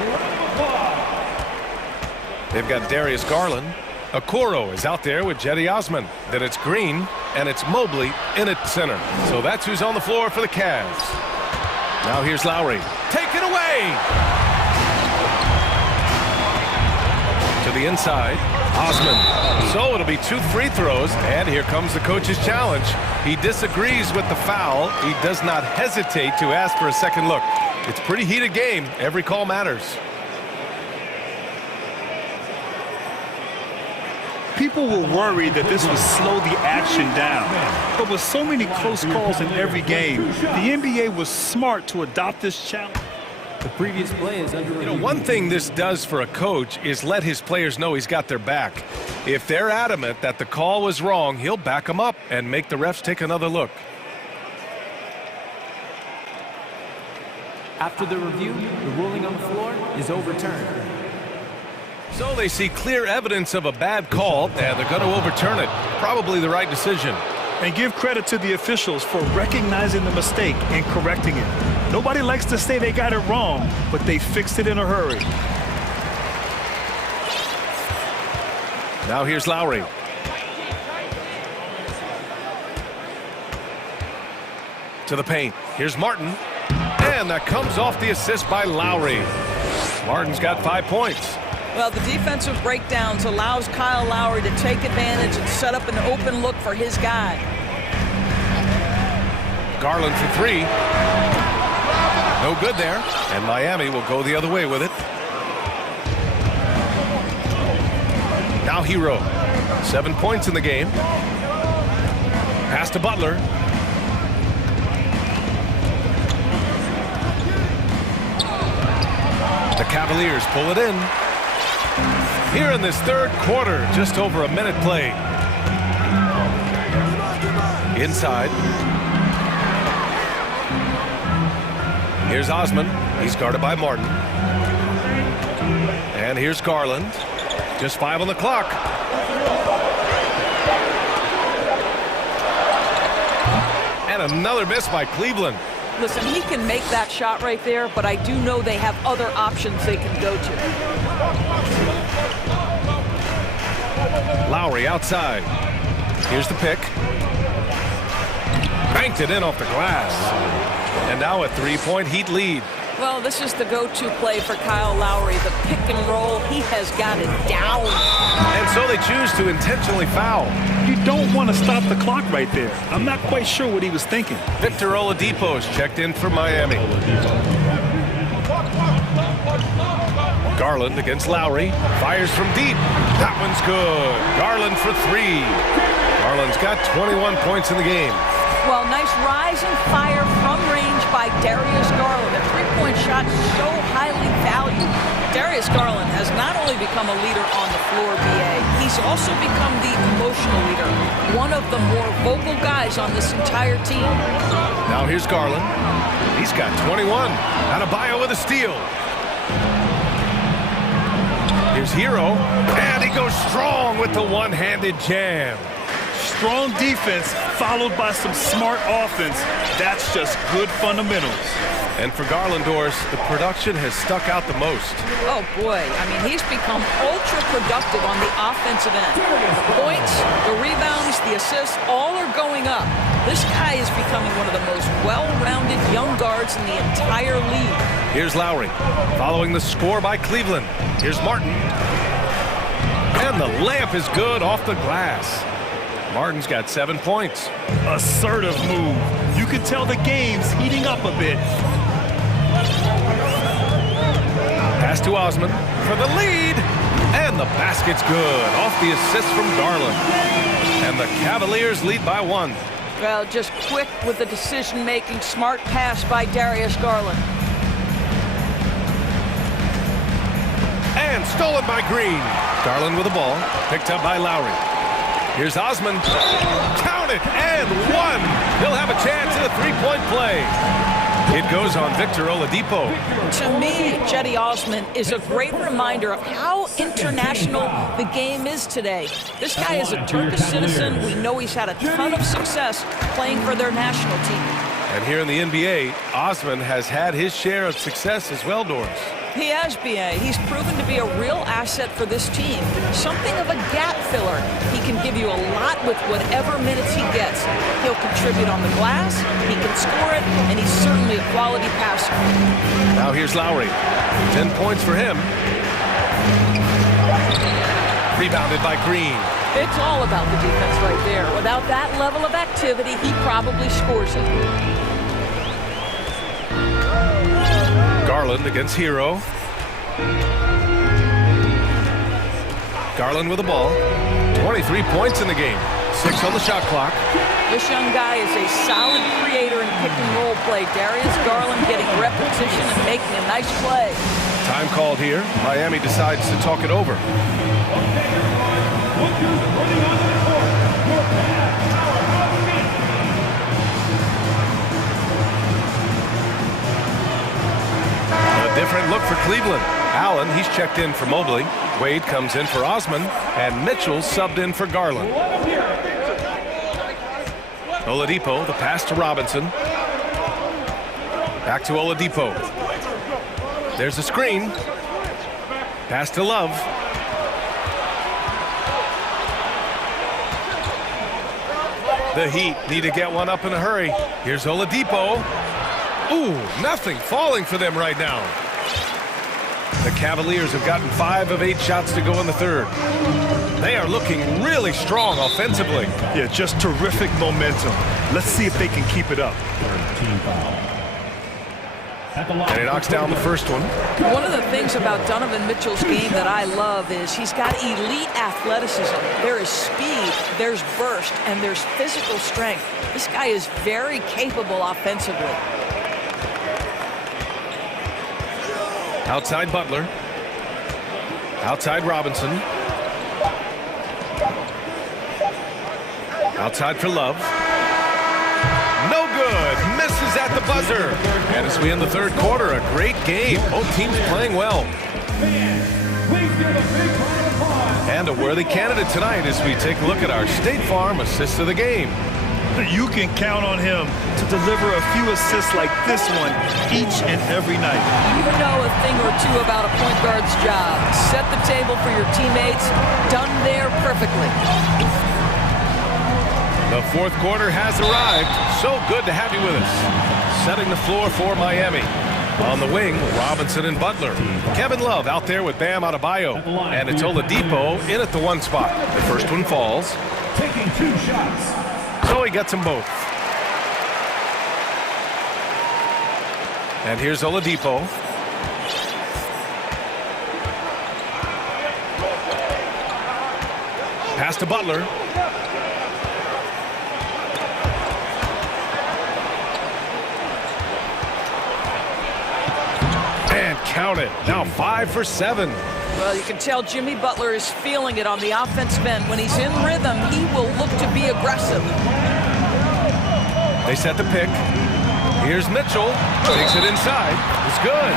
round of applause. They've got Darius Garland. Okoro is out there with Jetty Osman. Then it's Green, and it's Mobley in at center. So that's who's on the floor for the Cavs. Now here's Lowry. Take it away! To the inside, Osman. So it'll be 2 free throws, and here comes the coach's challenge. He disagrees with the foul. He does not hesitate to ask for a second look. It's a pretty heated game. Every call matters. People were worried that this would slow the action down. But with so many close calls in every game, the NBA was smart to adopt this challenge. The previous play is under review. One thing this does for a coach is let his players know he's got their back. If they're adamant that the call was wrong, he'll back them up and make the refs take another look. After the review, the ruling on the floor is overturned. So they see clear evidence of a bad call, and they're going to overturn it. Probably the right decision. And give credit to the officials for recognizing the mistake and correcting it. Nobody likes to say they got it wrong, but they fixed it in a hurry. Now here's Lowry. To the paint. Here's Martin. And that comes off the assist by Lowry. Martin's got 5 points. Well, the defensive breakdowns allows Kyle Lowry to take advantage and set up an open look for his guy. Garland for 3. No good there. And Miami will go the other way with it. Now Hero. 7 points in the game. Pass to Butler. The Cavaliers pull it in. Here in this third quarter, just over a minute played. Inside. Here's Osman. He's guarded by Martin. And here's Garland. Just 5 on the clock. And another miss by Cleveland. Listen, he can make that shot right there, but I do know they have other options they can go to. Lowry outside. Here's the pick. Banked it in off the glass. And now a 3-point Heat lead. Well, this is the go-to play for Kyle Lowry. The pick and roll, he has got it down. And so they choose to intentionally foul. You don't want to stop the clock right there. I'm not quite sure what he was thinking. Victor Oladipo's checked in for Miami. Garland against Lowry. Fires from deep. That one's good. Garland for 3. Garland's got 21 points in the game. Well, nice rise and fire from range by Darius Garland. A three-point shot so highly valued. Darius Garland has not only become a leader on the floor, BA, he's also become the emotional leader. One of the more vocal guys on this entire team. Now here's Garland. He's got 21. Adebayo with a steal. Here's Hero. And he goes strong with the one-handed jam. Strong defense followed by some smart offense. That's just good fundamentals. And for Garland, Doris, the production has stuck out the most. Oh, boy. I mean, he's become ultra-productive on the offensive end. The points, the rebounds, the assists, all are going up. This guy is becoming one of the most well-rounded young guards in the entire league. Here's Lowry, following the score by Cleveland. Here's Martin. And the layup is good off the glass. Martin's got 7 points. Assertive move. You can tell the game's heating up a bit. Pass to Osman for the lead. And the basket's good off the assist from Garland. And the Cavaliers lead by 1. Well, just quick with the decision-making, smart pass by Darius Garland. And stolen by Green. Garland with the ball, picked up by Lowry. Here's Osman. Count it, and 1. He'll have a chance at a three-point play. It goes on Victor Oladipo. To me, Cedi Osman is a great reminder of how international the game is today. This guy is a Turkish citizen. We know he's had a ton of success playing for their national team. And here in the NBA, Osman has had his share of success as well, Doris. He has, B.A. He's proven to be a real asset for this team. Something of a gap filler. He can give you a lot with whatever minutes he gets. He'll contribute on the glass, he can score it, and he's certainly a quality passer. Now here's Lowry. 10 points for him. Rebounded by Green. It's all about the defense right there. Without that level of activity, he probably scores it. Garland against Hero. Garland with the ball. 23 points in the game. 6 on the shot clock. This young guy is a solid creator in pick and roll play. Darius Garland getting repetition and making a nice play. Time called here. Miami decides to talk it over. Allen. He's checked in for Mobley. Wade comes in for Osman. And Mitchell subbed in for Garland. Oladipo, the pass to Robinson. Back to Oladipo. There's a screen. Pass to Love. The Heat need to get one up in a hurry. Here's Oladipo. Ooh, nothing falling for them right now. The Cavaliers have gotten 5 of 8 shots to go in the third. They are looking really strong offensively. Yeah, just terrific momentum. Let's see if they can keep it up. And he knocks down the first one. One of the things about Donovan Mitchell's game that I love is he's got elite athleticism. There is speed, there's burst, and there's physical strength. This guy is very capable offensively. Outside Butler. Outside Robinson. Outside for Love. No good. Misses at the buzzer. And as we end the third quarter, a great game. Both teams playing well. And a worthy candidate tonight as we take a look at our State Farm assist of the game. You can count on him to deliver a few assists like this one each and every night. You know a thing or two about a point guard's job. Set the table for your teammates. Done there perfectly. The fourth quarter has arrived. So good to have you with us. Setting the floor for Miami. On the wing, Robinson and Butler. Kevin Love out there with Bam Adebayo. And it's Oladipo in at the one spot. The first one falls. Taking 2 shots. So he gets them both. And here's Oladipo. Pass to Butler. And count it. Now 5 for 7. Well, you can tell Jimmy Butler is feeling it on the offensive end. When he's in rhythm, he will look to be aggressive. They set the pick. Here's Mitchell. Takes it inside. It's good.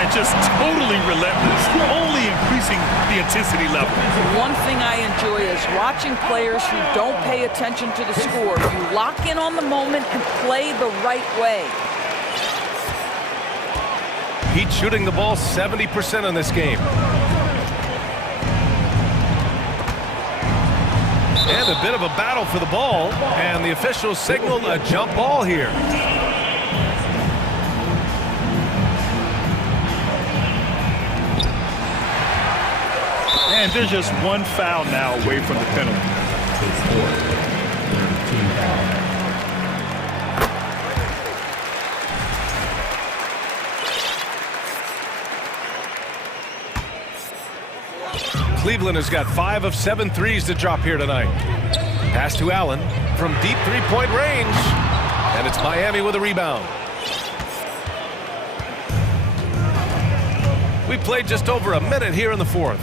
And just totally relentless, only increasing the intensity level. One thing I enjoy is watching players who don't pay attention to the score. You lock in on the moment and play the right way. Heat shooting the ball 70% in this game. And a bit of a battle for the ball, and the officials signaled a jump ball here. And there's just one foul now away from the penalty. Cleveland has got 5 of 7 threes to drop here tonight. Pass to Allen from deep three-point range. And it's Miami with a rebound. We played just over a minute here in the fourth.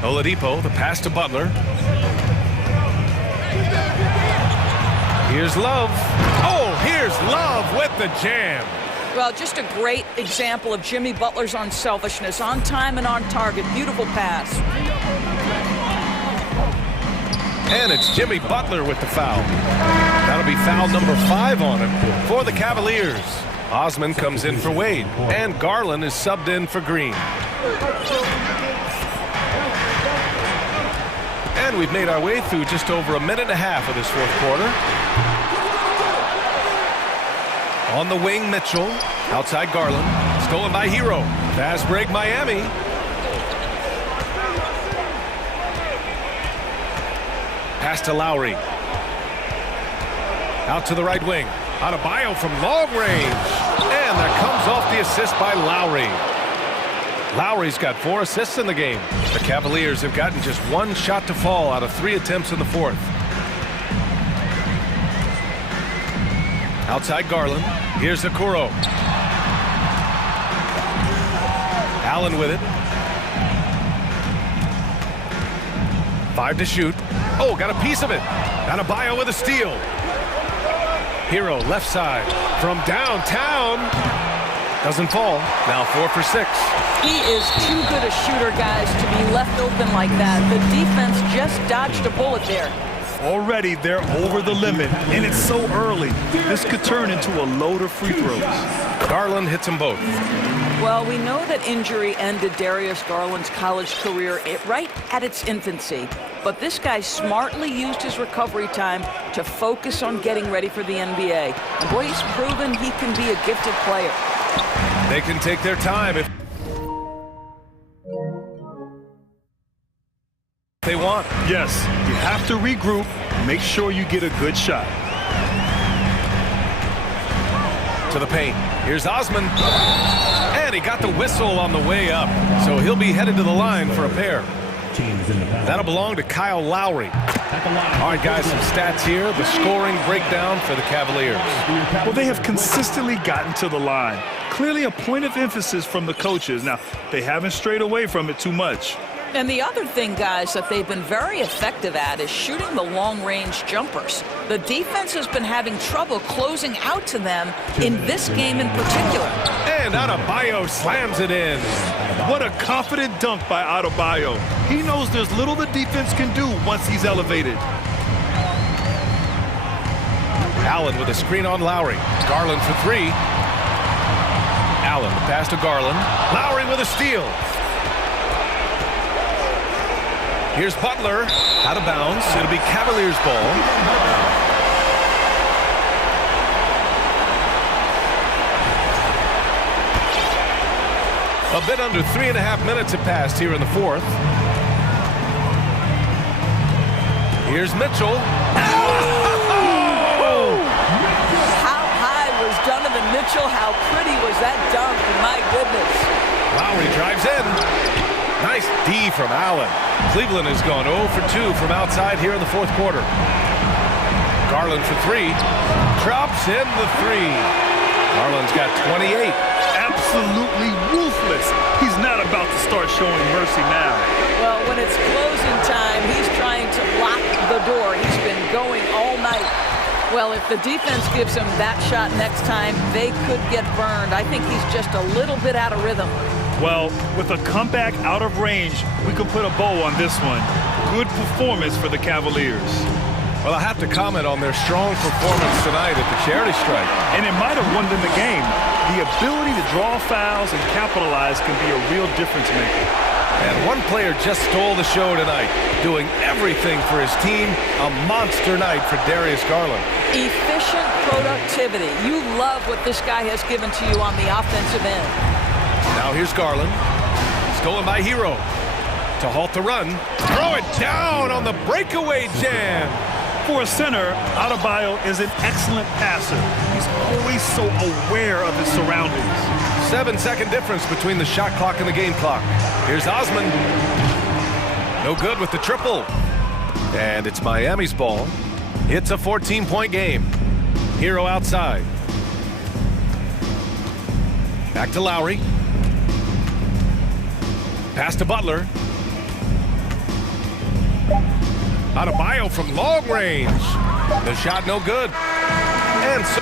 Oladipo, the pass to Butler. Here's Love. Oh, here's Love with the jam. Well, just a great example of Jimmy Butler's unselfishness. On time and on target. Beautiful pass. And it's Jimmy Butler with the foul. That'll be foul number 5 on him for the Cavaliers. Osman comes in for Wade. And Garland is subbed in for Green. And we've made our way through just over a minute and a half of this fourth quarter. On the wing, Mitchell. Outside Garland. Stolen by Hero. Fast break, Miami. Pass to Lowry. Out to the right wing. Adebayo from long range. And that comes off the assist by Lowry. Lowry's got 4 assists in the game. The Cavaliers have gotten just 1 shot to fall out of 3 attempts in the fourth. Outside Garland. Here's Okoro. Allen with it. 5 to shoot. Oh, got a piece of it. Adebayo with a steal. Hero left side from downtown. Doesn't fall. Now 4 for 6. He is too good a shooter, guys, to be left open like that. The defense just dodged a bullet there. Already they're over the limit, and it's so early. This could turn into a load of free throws. Garland hits them both. Well, we know that injury ended Darius Garland's college career right at its infancy. But this guy smartly used his recovery time to focus on getting ready for the NBA. And boy, he's proven he can be a gifted player. They can take their time if they want. Yes, you have to regroup, make sure you get a good shot. To the paint. Here's Osman. And he got the whistle on the way up. So he'll be headed to the line for a pair. That'll belong to Kyle Lowry. All right, guys, some stats here. The scoring breakdown for the Cavaliers. Well, they have consistently gotten to the line. Clearly a point of emphasis from the coaches. Now, they haven't strayed away from it too much. And the other thing, guys, that they've been very effective at is shooting the long-range jumpers. The defense has been having trouble closing out to them in this game in particular. And Adebayo slams it in. What a confident dunk by Adebayo. He knows there's little the defense can do once he's elevated. Allen with a screen on Lowry. Garland for 3. Allen, the pass to Garland. Lowry with a steal. Here's Butler, out of bounds. It'll be Cavaliers ball. A bit under 3.5 minutes have passed here in the fourth. Here's Mitchell. How high was Donovan Mitchell? How pretty was that dunk? My goodness. Lowry drives in. Nice D from Allen. Cleveland has gone 0 for 2 from outside here in the fourth quarter. Garland for 3. Drops in the 3. Garland's got 28. Absolutely ruthless. He's not about to start showing mercy now. Well, when it's closing time, he's trying to lock the door. He's been going all night. Well, if the defense gives him that shot next time, they could get burned. I think he's just a little bit out of rhythm. Well, with a comeback out of range, we can put a bow on this one. Good performance for the Cavaliers. Well, I have to comment on their strong performance tonight at the charity stripe. And it might have won them the game. The ability to draw fouls and capitalize can be a real difference maker. And one player just stole the show tonight, doing everything for his team. A monster night for Darius Garland. Efficient productivity. You love what this guy has given to you on the offensive end. Now here's Garland. Stolen by Hero. To halt the run. Throw it down on the breakaway jam. For a center, Adebayo is an excellent passer. He's always so aware of his surroundings. 7-second difference between the shot clock and the game clock. Here's Osman. No good with the triple. And it's Miami's ball. It's a 14-point game. Hero outside. Back to Lowry. Pass to Butler. Adebayo from long range. The shot no good. And so